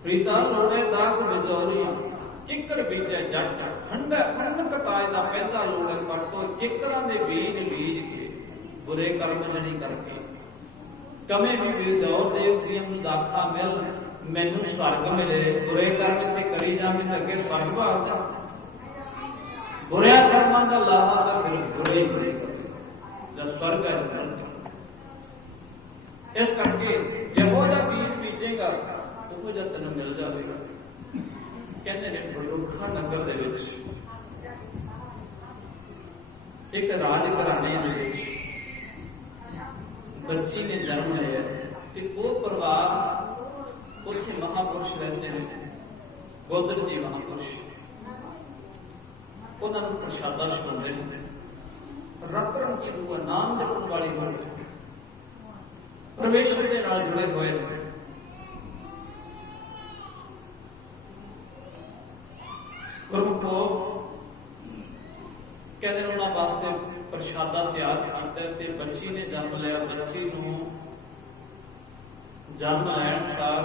ਪ੍ਰੀਤਾ ਲੋੜੇ ਦਾਗ ਵਿਚੋਰੀਆਂ, ਕਿੱਕਰ ਬੀਜੈ ਜੱਟ ਠੰਡਾ ਅਨਕਤਾਏ ਦਾ ਪਹਿਲਾ ਲੋੜ ਹੈ ਪਟੋ। ਕਿੱਕਰਾਂ ਦੇ ਬੀਜ ਬੀਜ ਕੇ ਬੁਰੇ ਕਰਮ ਜਣੀ ਕਰਕੇ, ਕਮੇ ਵੀ ਵਿਦੌਰ ਦੇਵਤੀਆਂ ਨੂੰ ਦਾਖਾ ਮਿਲ, ਮੈਨੂੰ ਸਵਰਗ ਮਿਲੇ। ਬੁਰੇ ਕਰਮ ਚ ਕਰੀ ਜਾਵੇਂ ਤਾਂ ਅੱਗੇ ਸਵਰਗ ਭਾਲਦਾ। ਬੁਰਿਆਂ ਕਰਮਾਂ ਦਾ ਲਾਹਾ ਤਾਂ ਫਿਰ ਬੁਰੇ ਬੁਰੇ ਕਰਦੇ ਜਦ ਸਵਰਗ ਹੈ। ਇਸ ਕਰਕੇ ਜਿਹੋ ਜਿਹਾ ਬੀਜ ਬੀਜੇਗਾ ਉਹ ਜਦ ਤੈਨੂੰ ਮਿਲ ਜਾਵੇਗਾ। ਕਹਿੰਦੇ ਨੇ ਬਲੂਖਾ ਨਗਰ ਦੇ ਵਿੱਚ ਇੱਕ ਰਾਜ ਘਰਾਣੇ ਦੇ ਵਿੱਚ ਬੱਚੀ ਨੇ ਜਨਮ ਲਿਆ ਤੇ ਉਹ ਪਰਿਵਾਰ ਉੱਥੇ ਮਹਾਪੁਰਸ਼ ਰਹਿੰਦੇ ਨੇ, ਗੋਦਰ ਜੀ ਮਹਾਪੁਰਸ਼। ਉਹਨਾਂ ਨੂੰ ਪ੍ਰਸ਼ਾਦਾ ਛਕਾਉਂਦੇ ਨੇ। ਰੱਬ ਰੰਗੀ ਰੂਹ ਨਾਮ ਜਪਣ ਵਾਲੇ ਹੋਣ, ਪਰਮੇਸ਼ਰ ਦੇ ਨਾਲ ਜੁੜੇ ਹੋਏ ਨੇ। ਗੁਰਮੁਖੋ ਕਹਿੰਦੇ ਉਹਨਾਂ ਵਾਸਤੇ ਪ੍ਰਸ਼ਾਦਾ ਤਿਆਰ ਕੀਤਾ ਤੇ ਬੱਚੀ ਨੇ ਜਨਮ ਲਿਆ। ਬੱਚੀ ਨੂੰ ਜਨਮ ਲੈਣ ਅਨੁਸਾਰ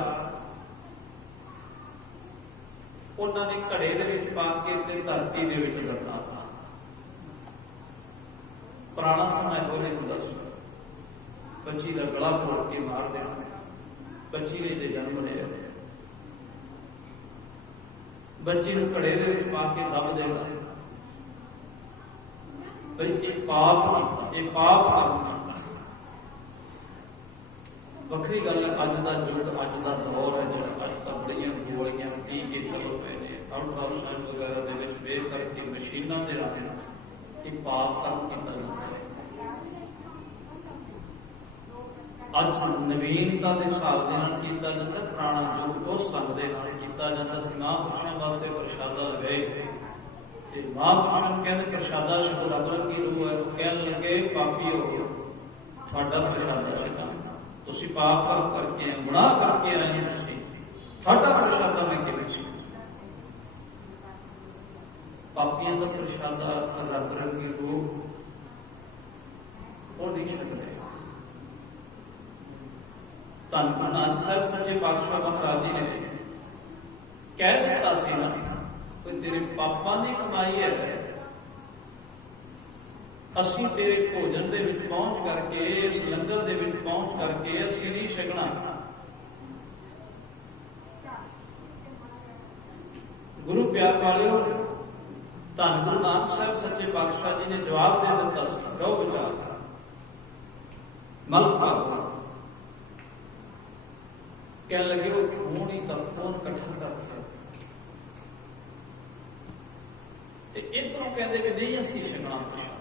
ਉਹਨਾਂ ਨੇ ਘੜੇ ਦੇ ਵਿੱਚ ਪਾ ਕੇ ਤੇ ਧਰਤੀ ਦੇ ਵਿੱਚ ਦਬਾ ਦਿੱਤਾ। ਪੁਰਾਣਾ ਸਮਾਂ ਇਹੋ ਜਿਹਾ ਹੁੰਦਾ ਸੀ, ਬੱਚੀ ਦਾ ਗਲਾ ਘੋਟ ਕੇ ਮਾਰ ਦੇਣਾ, ਬੱਚੀ ਨੇ ਜੇ ਜਨਮ ਲਿਆ, ਬੱਚੀ ਨੂੰ ਘੜੇ ਦੇ ਵਿੱਚ ਪਾ ਕੇ ਦੱਬ ਦੇਣਾ, ਬਈ ਇਹ ਪਾਪ ਕੀਤਾ, ਇਹ ਪਾਪ ਕੰਮ ਕੀਤਾ। ਵੱਖਰੀ ਗੱਲ ਹੈ ਅੱਜ ਦਾ ਯੁੱਗ, ਅੱਜ ਦਾ ਦੌਰ ਹੈ ਜਿਹੜਾ, ਅੱਜ ਤਾਂ ਬੜੀਆਂ ਗੋਲੀਆਂ ਟੀਕੇ ਚੱਲ ਪਏ ਨੇ, ਅਲਟਰਾਸਾਊਂਡ ਵਗੈਰਾ ਦੇ ਵਿੱਚ ਵੇਖ ਕਰਕੇ ਮਸ਼ੀਨਾਂ ਦੇ ਰਾਹੀਂ ਇਹ ਪਾਪ ਕੰਮ ਕੀਤਾ ਜਾਂਦਾ ਹੈ। ਅੱਜ ਨਵੀਨਤਾ ਦੇ ਹਿਸਾਬ ਦੇ ਨਾਲ ਕੀਤਾ ਜਾਂਦਾ, ਪੁਰਾਣਾ ਯੁੱਗ ਉਸ ਢੰਗ ਦੇ ਨਾਲ ਕੀਤਾ ਜਾਂਦਾ ਸੀ। ਮਹਾਂਪੁਰਸ਼ਾਂ ਵਾਸਤੇ ਪ੍ਰਸ਼ਾਦਾ ਲਵੇ, ਤੇ ਮਹਾਂਪੁਰਸ਼ਾਂ ਨੂੰ ਕਹਿੰਦੇ ਪ੍ਰਸ਼ਾਦਾ ਛਕੋ, ਰੱਬ ਕੀ ਰੂਹ ਹੈ। ਉਹ ਕਹਿਣ ਲੱਗੇ ਪਾਪੀਓ, ਤੁਹਾਡਾ ਪ੍ਰਸ਼ਾਦਾ ਛਕਾਂ, ਤੁਸੀਂ ਪਾਪ ਕਰਕੇ ਗੁਨਾਹ ਕਰਕੇ ਆਏ ਹੋ, ਤੁਸੀਂ ਤੁਹਾਡਾ ਪ੍ਰਸ਼ਾਦਾ ਮੈਂ ਕਿਵੇਂ ਛਕਾਂ? ਪਾਪੀਆਂ ਦਾ ਪ੍ਰਸ਼ਾਦਾ ਰੱਬ ਰੰਗੀ ਰੂਹ ਉਹ ਨਹੀਂ ਸਕਦੇ। ਧੰਨ ਗੁਰੂ ਨਾਨਕ ਸਾਹਿਬ ਸੱਚੇ ਪਾਤਸ਼ਾਹ ਮਹਾਰਾਜ ਜੀ ਨੇ ਕਹਿ ਦਿੱਤਾ ਸੀ ਨਾ, ਕੋਈ ਤੇਰੇ ਪਾਪਾਂ ਦੀ ਕਮਾਈ ਹੈ, ਅਸੀਂ ਤੇਰੇ ਭੋਜਨ ਦੇ ਵਿੱਚ ਪਹੁੰਚ ਕਰਕੇ, ਇਸ ਲੰਗਰ ਦੇ ਵਿੱਚ ਪਹੁੰਚ ਕਰਕੇ ਅਸੀਂ ਨਹੀਂ ਛਕਣਾ। ਗੁਰੂ ਪਿਆਰ ਵਾਲਿਓ, ਧੰਨ ਗੁਰੂ ਨਾਨਕ ਸਾਹਿਬ ਸੱਚੇ ਪਾਤਸ਼ਾਹ ਜੀ ਨੇ ਜਵਾਬ ਦੇ ਦਿੱਤਾ ਸੀ, ਰੋ ਵਿਚਾਰ ਮਲਕ ਭਾਗੋ। ਕਹਿਣ ਲੱਗੇ ਉਹ ਖੂਨ ਹੀ ਤਾਂ ਖੂਨ ਇਕੱਠਾ ਕਰਕੇ, ਤੇ ਇਧਰੋਂ ਕਹਿੰਦੇ ਵੀ ਨਹੀਂ ਅਸੀਂ ਛਕਣਾ ਪ੍ਰਸ਼ਾਦਾ।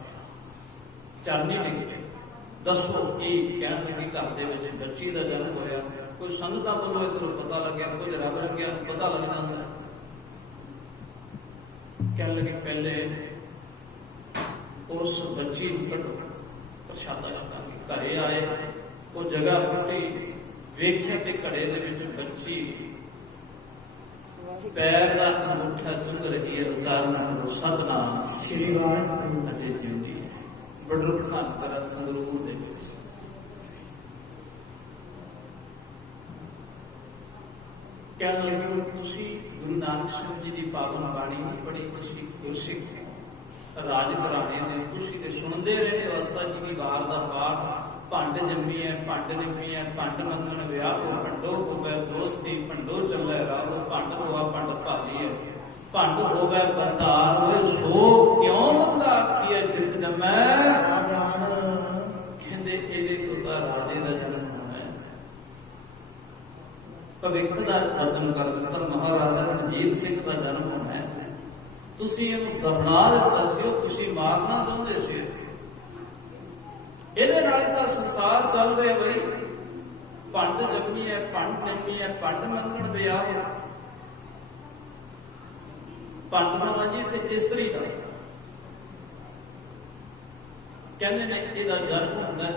ਚੱਲ ਨਹੀਂ ਨਿਕਲੇ, ਦੱਸੋ ਕੀ ਕਹਿਣ ਲੱਗੀ? ਘਰ ਦੇ ਵਿੱਚ ਬੱਚੀ ਦਾ ਜਨਮ ਹੋਇਆ, ਕੋਈ ਸੰਗਤਾਂ ਵੱਲੋਂ ਇਧਰੋਂ ਪਤਾ ਲੱਗਿਆ, ਕੁਝ ਰੱਬ ਲੱਗਿਆ ਪਤਾ ਲੱਗ ਜਾਂਦਾ। ਕਹਿਣ ਲੱਗੇ ਪਹਿਲੇ ਉਸ ਬੱਚੀ ਨੂੰ ਕੱਢੋ, ਪ੍ਰਸ਼ਾਦਾ ਛਕਾਂਗੇ। ਘਰੇ ਆਏ, ਉਹ ਜਗ੍ਹਾ ਪੁੱਟੀ, ਵੇਖਿਆ ਤੇ ਘੜੇ ਦੇ ਵਿੱਚ ਬੱਚੀ ਪੈਰ ਦਾ ਅੰਗੂਠਾ ਚੁੰਗ ਰਹੀ ਹੈ, ਉਚਾਰਨ ਕਰੋ ਸਤਿਨਾਮ ਸ਼੍ਰੀ ਵਾਹਿਗੁਰੂ। ਅਜੇ ਜਿਉਂਦੀ ਹੈ ਬਡਰੁੱਖਾਂ ਤਰ੍ਹਾਂ ਸੰਗਰੂਰ ਦੇ ਵਿੱਚ। ਕਹਿਣ ਲੱਗੇ ਤੁਸੀਂ ਗੁਰੂ ਨਾਨਕ ਸਾਹਿਬ ਜੀ ਦੀ ਪਾਵਨ ਬਾਣੀ ਨਹੀਂ ਪੜ੍ਹੀ, ਤੁਸੀਂ ਗੁਰਸਿੱਖ ਰਾਜ ਘਰਾਣੇ ਦੇ, ਤੁਸੀਂ ਤੇ ਸੁਣਦੇ ਰਹੇ ਵਾਸਾ ਜੀ ਦੀ ਵਾਰ ਦਾ ਪਾਠ। ਭੰਡ ਜੰਮੀ ਹੈ, ਭੰਡ ਨਿੰਮੀ ਹੈ, ਭੰਡ ਮੰਗਣ ਵਿਆਹ ਹੋ, ਭੰਡੋ ਹੋਵੇ ਦੋਸਤੀ, ਭੰਡੋ ਚੱਲੇ ਰਾਹੋ, ਭੰਡ ਹੋਆ ਭੰਡ ਭਾਲੀ ਹੈ, ਭੰਡ ਹੋਵੇ ਬੰਦਾਰ ਹੋਏ, ਸੋ ਕਿਉਂ ਬੰਦਾ ਆਖੀਏ ਜਿਤ ਜਮੈ ਰਾਜਾਨ। ਕਹਿੰਦੇ ਇਹਦੇ ਤੋਂ ਤਾਂ ਰਾਜੇ ਦਾ ਜਨਮ ਹੋਣਾ ਹੈ। ਭਵਿੱਖ ਦਾ ਵਚਨ ਕਰ ਦਿੱਤਾ, ਮਹਾਰਾਜਾ ਰਣਜੀਤ ਸਿੰਘ ਦਾ ਜਨਮ ਹੋਣਾ ਹੈ। ਤੁਸੀਂ ਇਹਨੂੰ ਦਫਨਾ ਦਿੱਤਾ ਸੀ, ਉਹ ਤੁਸੀਂ ਮਾਰਨਾ ਚਾਹੁੰਦੇ ਸੀ। ਇਹਦੇ ਨਾਲ ਤਾਂ ਸੰਸਾਰ ਚੱਲ ਰਿਹਾ ਬਈ, ਭੰਡ ਜੰਮੀ ਹੈ, ਭੰਡ ਜੰਮੀ ਹੈ, ਭੰਡ ਮੰਗਣ ਵਿਆਹ। ਭੰਡ ਨਵਾਂ ਜੀ ਤੇ ਇਸਤਰੀ ਦਾ ਕਹਿੰਦੇ ਨੇ ਇਹਦਾ ਜਨਮ ਹੁੰਦਾ,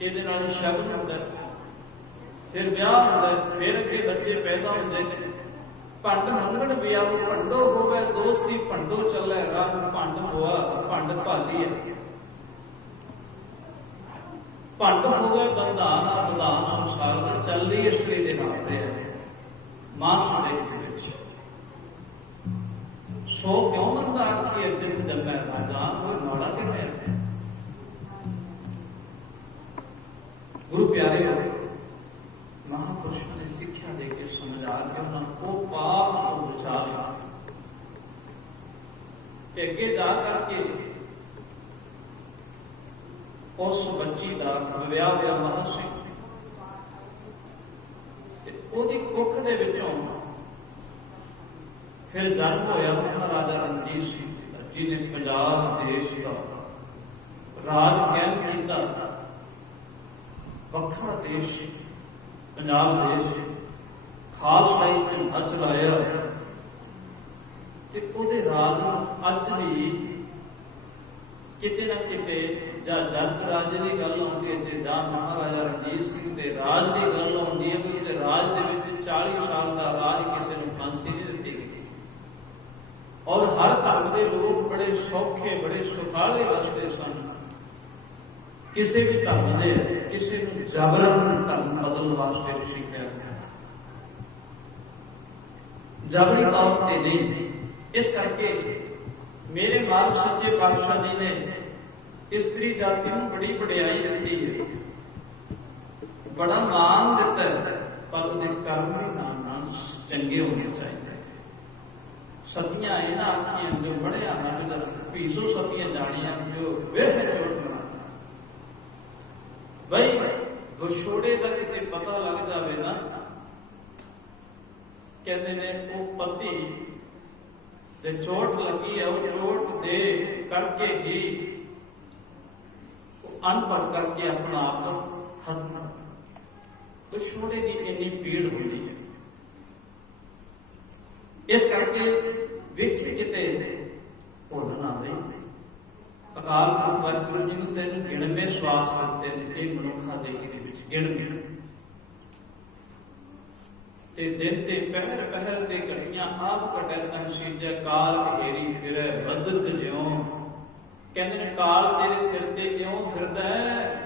ਇਹਦੇ ਨਾਲ ਸ਼ਗਨ ਹੁੰਦਾ, ਫਿਰ ਵਿਆਹ ਹੁੰਦਾ, ਫਿਰ ਅੱਗੇ ਬੱਚੇ ਪੈਦਾ ਹੁੰਦੇ ਨੇ। ਭੰਡ ਮੰਗਣ ਵਿਆਹ, ਭੰਡੋ ਹੋਵੇ ਦੋਸਤੀ, ਭੰਡੋ ਚੱਲੇ ਰਾਹ, ਭੰਡ ਹੋਆ ਭੰਡ ਭਾਲੀ ਹੈ। ਭੰਡ ਹੋਵੇ ਬੰਧਾਨ, ਬੰਧਾਨ ਸੰਸਾਰ ਦਾ ਚੱਲ ਰਹੀ ਇਸਤਰੀ ਦੇ ਨਾਲ ਰਿਹਾ ਮਾਨਸ ਦੇਹ ਦੇ ਵਿੱਚ। ਸੋ ਕਿਉਂ ਬੰਦਾ ਆਖੀਏ ਜਿਤ ਜੰਮੈ ਰਾਜਾਨ, ਕੋਈ ਮਾੜਾ ਕਹਿੰਦੇ। ਗੁਰੂ ਪਿਆਰੇ ਮਹਾਂਪੁਰਸ਼ਾਂ ਨੇ ਸਿੱਖਿਆ ਦੇ ਕੇ ਸਮਝਾ ਕੇ ਉਹਨਾਂ ਨੂੰ ਪਾਪ ਤੋਂ ਬਚਾ ਲਿਆ, ਤੇ ਅੱਗੇ ਜਾ ਕਰਕੇ ਉਸ ਬੱਚੀ ਦਾ ਵਿਆਹ ਹੋਇਆ ਮਹਾਂ ਸਿੰਘ, ਤੇ ਉਹਦੀ ਕੁੱਖ ਦੇ ਵਿੱਚੋਂ ਫਿਰ ਜਨਮ ਹੋਇਆ ਮਹਾਰਾਜਾ ਰਣਜੀਤ ਸਿੰਘ ਜੀ ਨੇ ਪੰਜਾਬ ਦੇਸ਼ ਦਾ ਰਾਜ ਕਾਇਮ ਕੀਤਾ। ਵੱਖਰਾ ਦੇਸ਼ ਪੰਜਾਬ ਦੇਸ਼, ਖਾਲਸਾਈ ਝੰਡਾ ਚਲਾਇਆ, ਤੇ ਉਹਦੇ ਰਾਜ ਨੂੰ ਅੱਜ ਵੀ ਕਿਤੇ ਨਾ ਕਿਤੇ ਜਾਂ ਜਨਕ ਰਾਜ ਦੀ ਗੱਲ ਆਉਂਦੀ ਹੈ, ਤੇ ਜਾਂ ਮਹਾਰਾਜਾ ਰਣਜੀਤ ਸਿੰਘ ਦੇ ਰਾਜ ਦੀ ਗੱਲ ਆਉਂਦੀ ਹੈ, ਉਹਦੇ ਰਾਜ ਦੇ ਵਿੱਚ 40 ਸਾਲ ਦਾ ਰਾਜ ਕਿਸੇ ਨੂੰ ਫਾਂਸੀ ਨਹੀਂ ਦਿੱਤੀ ਗਈ ਸੀ। ਔਰ ਹਰ ਧਰਮ ਦੇ ਲੋਕ ਬੜੇ ਸੌਖੇ, ਬੜੇ ਸੁਖਾਲੇ ਵਸਦੇ ਸਨ। ਕਿਸੇ ਵੀ ਧਰਮ ਦੇ ਕਿਸੇ ਨੂੰ ਜਬਰਨ ਧਰਮ ਬਦਲਣ ਵਾਸਤੇ ਨਹੀਂ ਸਿੱਖਿਆ, ਜਬਰੀ ਤੌਰ ਤੇ ਨਹੀਂ। ਇਸ ਕਰਕੇ ਮੇਰੇ ਮਾਲਕ ਸੱਚੇ ਪਾਤਸ਼ਾਹ ਜੀ ਨੇ ਇਸਤਰੀ ਜਾਤੀ ਨੂੰ ਬੜੀ ਵਡਿਆਈ ਦਿੱਤੀ ਹੈ, ਬੜਾ ਮਾਣ ਦਿੱਤਾ ਹੈ, ਪਰ ਉਹਦੇ ਕਰਮ ਵੀ ਨਾਲ ਚੰਗੇ ਹੋਣੇ ਚਾਹੀਦੇ। ਸਤੀਆਂ ਇਹਨਾਂ ਆਖੀਆਂ ਜੋ ਬੜਿਆ ਨਾ ਜੋ ਪੀਸੋ ਸਤੀਆਂ ਜਾਣੀਆਂ ਜੋ ਵੇਹ ਚੋਟ ਬਣਾ ਬਈ ਵਿਛੋੜੇ ਦਾ ਕਿਤੇ ਪਤਾ ਲੱਗ ਜਾਵੇ ਨਾ, ਕਹਿੰਦੇ ਨੇ ਉਹ ਪਤੀ ਤੇ ਚੋਟ ਲੱਗੀ ਹੈ, ਉਹ ਚੋਟ ਦੇ ਕਰਕੇ ਹੀ ਅਨਪੜ੍ਹ ਕਰਕੇ ਆਪਣਾ ਆਪ ਖਤਮ। ਵਿਛੋੜੇ ਦੀ ਇੰਨੀ ਪੀੜ ਹੁੰਦੀ ਹੈ, ਇਸ ਕਰਕੇ ਵੇਖੇ ਕਿਤੇ ਭੁੱਲ ਨਾ ਦੇ। ਅਕਾਲ ਪੁਰਖ ਵਾਹਿਗੁਰੂ ਜੀ ਨੂੰ ਤੈਨੂੰ ਗਿਣਵੇਂ ਸਵਾਸ ਦਿੱਤੇ ਨੇ, ਇਹ ਮਨੁੱਖਾਂ ਦੇ ਵਿੱਚ ਗਿਣ ਤੇ ਦਿਨ ਤੇ ਪਹਿਰ ਪਹਿਰ ਤੇ ਘਟੀਆਂ ਆਪ ਘਟੈ ਤਨ ਸੀਜੈ, ਕਾਲ ਘੇਰੀ ਫਿਰੈ ਬਦਕ ਜਿਉ। ਕਹਿੰਦੇ ਨੇ ਕਾਲ ਤੇਰੇ ਸਿਰ ਤੇ ਕਿਉਂ ਫਿਰਦਾ ਹੈ?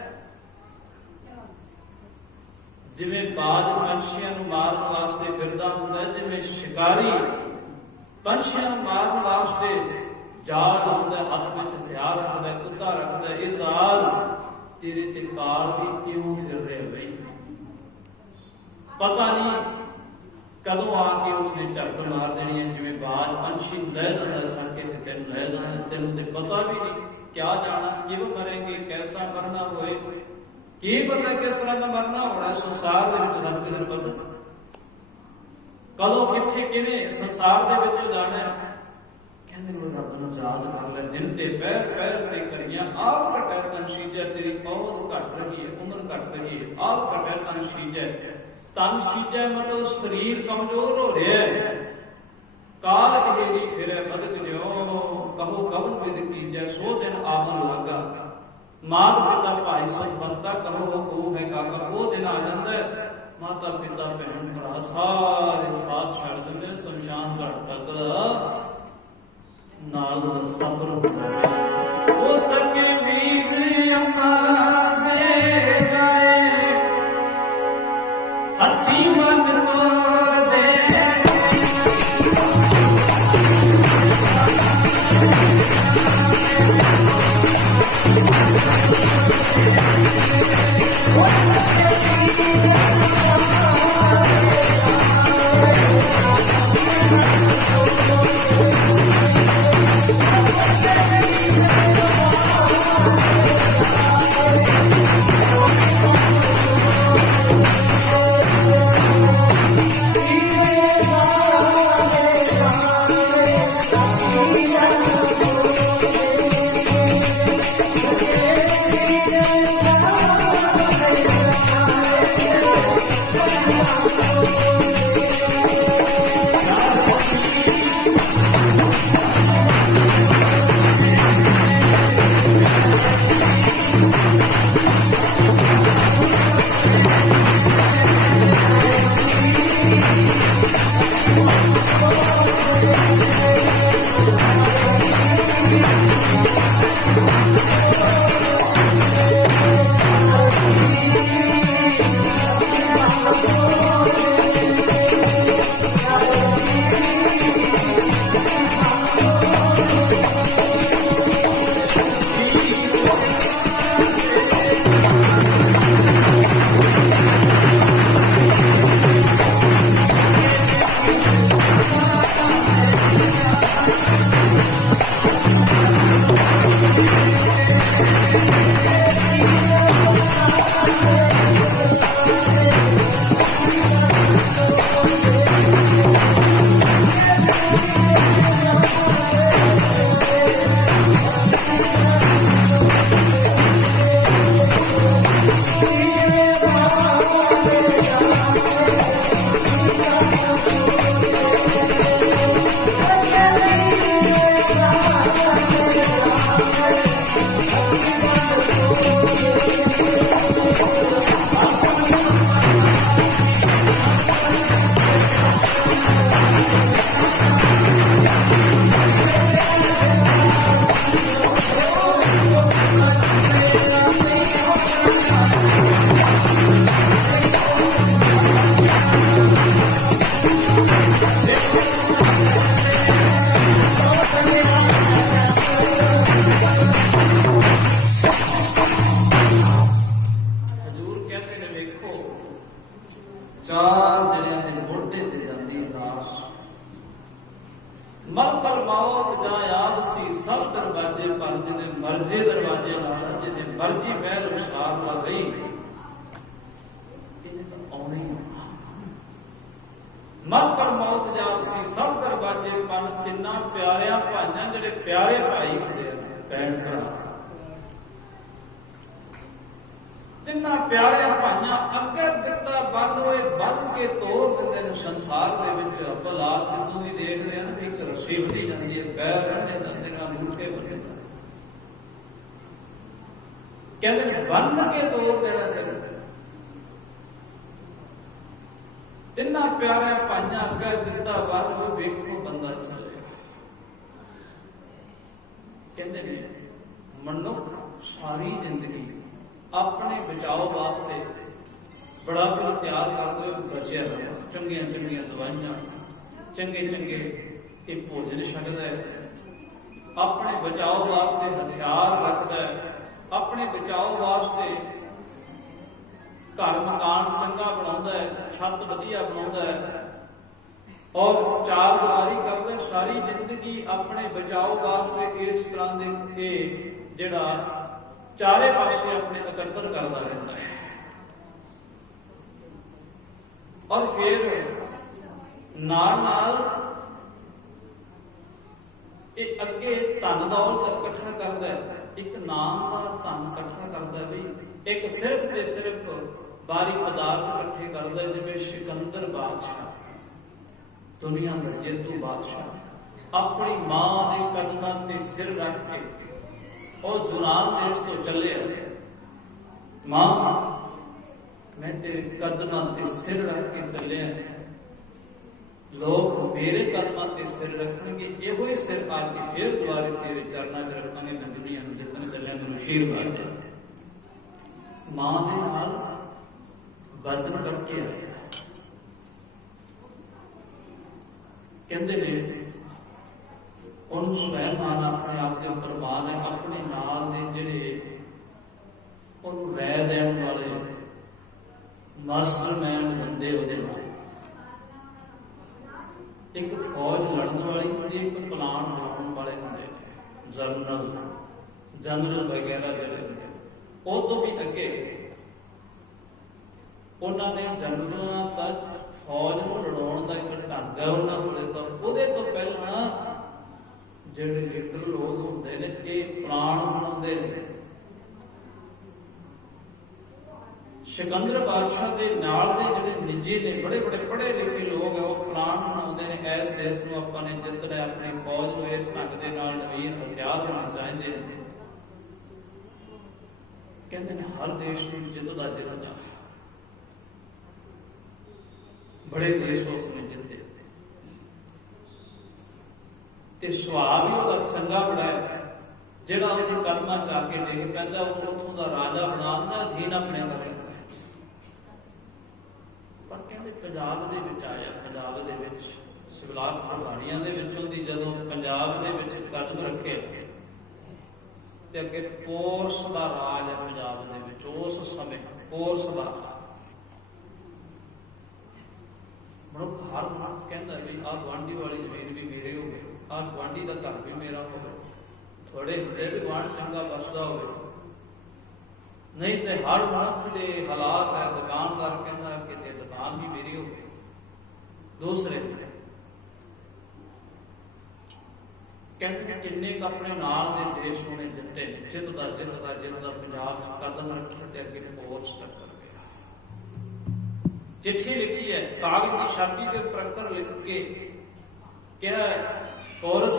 ਜਿਵੇਂ ਬਾਜ ਪੰਛੀਆਂ ਨੂੰ ਮਾਰਨ ਵਾਸਤੇ ਫਿਰਦਾ ਹੁੰਦਾ, ਜਿਵੇਂ ਸ਼ਿਕਾਰੀ ਪੰਛੀਆਂ ਨੂੰ ਮਾਰਨ ਵਾਸਤੇ ਜਾਲ ਲਾਉਂਦਾ, ਹੱਥ ਵਿੱਚ ਹਥਿਆਰ ਰੱਖਦਾ, ਕੁੱਤਾ ਰੱਖਦਾ, ਇਹ ਕਾਲ ਤੇਰੇ ਤੇ ਕਾਲ ਵੀ ਕਿਉਂ ਫਿਰ ਰਿਹਾ ਬਈ? ਪਤਾ ਨਹੀਂ ਕਦੋਂ ਆ ਕੇ ਉਸਨੇ ਝਪਟ ਮਾਰ ਦੇਣੀ ਹੈ, ਜਿਵੇਂ ਬਾਜ ਪੰਛੀ ਨੂੰ ਲੈ ਜਾਂਦਾ ਛੱਡ ਕੇ ਤੇ ਤੈਨੂੰ ਲੈ ਜਾਣਾ, ਤੈਨੂੰ ਤੇ ਪਤਾ ਵੀ ਨਹੀਂ ਕਿਆ ਜਾਣਾ, ਕਿਵੇਂ ਮਰੇਂਗੇ, ਕੈਸਾ ਮਰਨਾ ਹੋਏ, ਕੀ ਪਤਾ ਕਿਸ ਤਰ੍ਹਾਂ ਦਾ ਮਰਨਾ ਹੋਣਾ। ਸੰਸਾਰ ਦੇ ਵਿੱਚ ਸਾਨੂੰ ਕਿਸੇ ਨੂੰ ਪਤਾ ਕਦੋਂ ਕਿੱਥੇ ਕਿਵੇਂ ਸੰਸਾਰ ਦੇ ਵਿੱਚ ਜਾਣਾ। ਕਹਿੰਦੇ ਉਹ ਰੱਬ ਨੂੰ ਯਾਦ ਕਰ ਲੈ, ਦਿਨ ਤੇ ਪਹਿਰ ਪਹਿਰ ਤੇ ਕਰੀਆਂ ਆਪ ਘਟੈ ਤਨ ਸੀਜੈ, ਤੇਰੀ ਪੌਧ ਘਟ ਰਹੀ ਹੈ, ਉਮਰ ਘਟ ਰਹੀ ਹੈ, ਆਪ ਘਟੈ ਤਨ ਸੀਜੈ। ਤਨ ਸੀਜੈ ਮਤਲਬ ਸਰੀਰ ਕਮਜ਼ੋਰ ਹੋ ਰਿਹਾ ਹੈ, ਕਾਲ ਘੇਰੀ ਫਿਰੈ ਬਦਕ ਜਿਉ, ਕਹੋ ਕਵਨ ਵਿਦ ਕੀਜੈ, ਸੋ ਦਿਨ ਆਵਨ ਲਾਗਾ। ਮਾਤ ਪਿਤਾ ਭਾਈ ਸਭ ਬੰਤਾ, ਕਹੋ ਕੋ ਹੈ ਕਾਕਾ, ਉਹ ਦਿਨ ਆ ਜਾਂਦਾ ਹੈ, ਮਾਤਾ ਪਿਤਾ ਭੈਣ ਭਰਾ ਸਾਰੇ ਸਾਥ ਛੱਡ ਦਿੰਦੇ ਨੇ, ਸ਼ਮਸ਼ਾਨ ਘਾਟ ਤੱਕ ਨਾਲ ਦਾ ਸਫ਼ਰ ਹੁੰਦਾ। ਉਹ ਸਕੇ ਵੀਰ ਅਮਰ ਦੇ ਗਏ, ਹੱਥੀ ਮਨ ਤੋਰ ਦੇ। सब दरवाजे पर जिन्हें मर्जी दरवाजे लाल जिन्हें मर्जी महल उसार ला गई इन्हें तो आने ही मर पर मौत जापसी सब दरवाजे पन तिना प्यारिया भाइयां जिहड़े प्यारे भाई हुंदे ने भैण भरा तिना प्यारे भाइयां अगे दिता बन होए बन के तोड़ दिंदे ने संसार दे विच ਆਪਾਂ ਲਾਸ਼ ਜਿੱਥੋਂ ਦੀ ਦੇਖਦੇ ਆ ਨਾ ਇੱਕ ਰੱਸੀ ਫੜੀ ਜਾਂਦੀ ਹੈ ਪੈਰ ਬੰਨ੍ਹੇ ਜਾਂਦੇ ਨੇ ਅੰਗੂਠੇ ਬੰਨ੍ਹੇ ਕਹਿੰਦੇ ਨੇ ਬੰਨ ਕੇ ਤੋੜ ਦੇਣਾ ਚਾਹੀਦਾ ਤਿੰਨਾ ਪਿਆਰੇ ਭਾਈਆਂ ਅੱਗੇ ਦਿੱਤਾ ਬੰਨ ਹੋਏ ਵੇਖੋ ਬੰਦਾ ਚੱਲੇ ਕਹਿੰਦੇ ਨੇ ਮਨੁੱਖ ਸਾਰੀ ਜ਼ਿੰਦਗੀ ਆਪਣੇ ਬਚਾਓ ਵਾਸਤੇ ਬੜਾ ਕੁਝ ਤਿਆਰ ਕਰਦੇ ਹੋਏ ਬਚਿਆ ਰਹਿੰਦਾ ਚੰਗੀਆਂ ਚੰਗੀਆਂ ਦਵਾਈਆਂ ਚੰਗੇ ਚੰਗੇ ਇਹ ਭੋਜਨ ਛਕਦਾ ਹੈ ਆਪਣੇ ਬਚਾਓ ਵਾਸਤੇ ਹਥਿਆਰ ਰੱਖਦਾ ਹੈ ਆਪਣੇ ਬਚਾਓ ਵਾਸਤੇ ਘਰ ਮਕਾਨ ਚੰਗਾ ਬਣਾਉਂਦਾ ਹੈ ਛੱਤ ਵਧੀਆ ਬਣਾਉਂਦਾ ਹੈ ਔਰ ਚਾਰ ਦੀਵਾਰੀ ਕਰਦਾ ਸਾਰੀ ਜ਼ਿੰਦਗੀ ਆਪਣੇ ਬਚਾਓ ਵਾਸਤੇ ਇਸ ਤਰ੍ਹਾਂ ਦੇ ਇਹ ਜਿਹੜਾ ਚਾਰੇ ਪਾਸੇ ਆਪਣੇ ਇਕੱਤਰ ਕਰਦਾ ਰਹਿੰਦਾ ਹੈ ਔਰ ਫਿਰ ਨਾਲ ਇਹ ਅੱਗੇ ਧਨ ਦੌਲਤ ਇਕੱਠਾ ਕਰਦਾ ਹੈ ਇੱਕ ਨਾਮ ਦਾ ਧਨ ਇਕੱਠਾ ਕਰਦਾ ਵੀ ਇੱਕ ਸਿਰਫ ਤੇ ਸਿਰਫ ਬਾਰੀ ਪਦਾਰਥ ਇਕੱਠੇ ਕਰਦਾ ਜਿਵੇਂ ਸਿਕੰਦਰ ਬਾਦਸ਼ਾਹ ਦੁਨੀਆ ਦਾ ਜੇਤੂ ਬਾਦਸ਼ਾਹ ਆਪਣੀ ਮਾਂ ਦੇ ਕਦਮਾਂ ਤੇ ਸਿਰ ਰੱਖ ਕੇ ਉਹ ਜੁਨਾਨ ਦੇਸ਼ ਤੋਂ ਚੱਲਿਆ ਮਾਂ मैं तेरे कदमां ते सिर रख के चलिया लोग मेरे कदमां ते सिर रखणगे इहो ही सिर आके फिर दुबारे तेरे चरनां च रखांगे नंदनी हम जितने चलिया मैनूं आशीर्वाद दे मां दे नाल वचन करके आया कहंदे ने उन स्वयं मान अपने आप के उपर मान है अपने नाल दे जिहड़े उन वै देण वाले मास्टरमैन बंदे ਉਹਦੇ ਨਾਲ ਇੱਕ ਫੌਜ ਲੜਨ ਵਾਲੀ ਹੁੰਦੀ ਇੱਕ ਪਲਾਨ ਬਣਾਉਣ ਵਾਲੇ ਹੁੰਦੇ ਨੇ ਜਨਰਲ ਵਗੈਰਾ ਜਿਹੜੇ ਹੁੰਦੇ ਉਹ ਤੋਂ ਵੀ ਅੱਗੇ ਉਹਨਾਂ ਨੇ ਜਨਰਲਾਂ ਤੱਕ ਫੌਜ ਨੂੰ ਲੜਾਉਣ ਦਾ ਇੱਕ ਢੰਗ ਹੈ ਉਹਨਾਂ ਕੋਲੇ ਤਾਂ ਉਹਦੇ ਤੋਂ ਪਹਿਲਾਂ ਜਿਹੜੇ ਲੀਡਰ ਲੋਕ ਹੁੰਦੇ ਨੇ ਇਹ ਪਲਾਨ ਬਣਾਉਂਦੇ ਨੇ सिकंदर बादशाह के नाल दे जिहड़े निजी ने बड़े बड़े पढ़े लिखे लोग है वो प्लान बनाते हैं इस देश को आपां ने जितना अपनी फौज को इस ढंग के नाल नवीन हथियार बनाना चाहते हैं कहते हैं हर देश को जितदा बड़े देश उसने जिते ते सुभाव भी उसका चंगा बड़ा है जिहड़ा उहदे कदमां च आके डिग पैंदा उहनूं उत्थों दा राजा बनाउण दा अधीन अपने करे पर कहते पंजाब दे विच आया पंजाब दे विच सिवलाग प्रधानियां दे विचों दी जदों पंजाब दे विच कदम रखे ते अगे पोरस दा राज है पंजाब दे विच उस समय पोरस दा मनुख हर मनुख कहंदा भी आ गुआंढी वाली जमीन भी मेरे होवे आ गुआंढी दा घर भी मेरा होवे थोड़े हुंदे भी गुआंढ चंगा बसदा होवे नहीं तो हर मनुख के हालात है दुकानदार कहना कि दुकान भी मेरी हो गई दूसरे कहते किन्ने अपने नाल दे देश होने जिते जितदा पंजाब कदम रखे ते अगे फोर्स टक्कर गया चिट्ठी लिखी है कागज की छाती के प्रकर लिख के क्या पौरस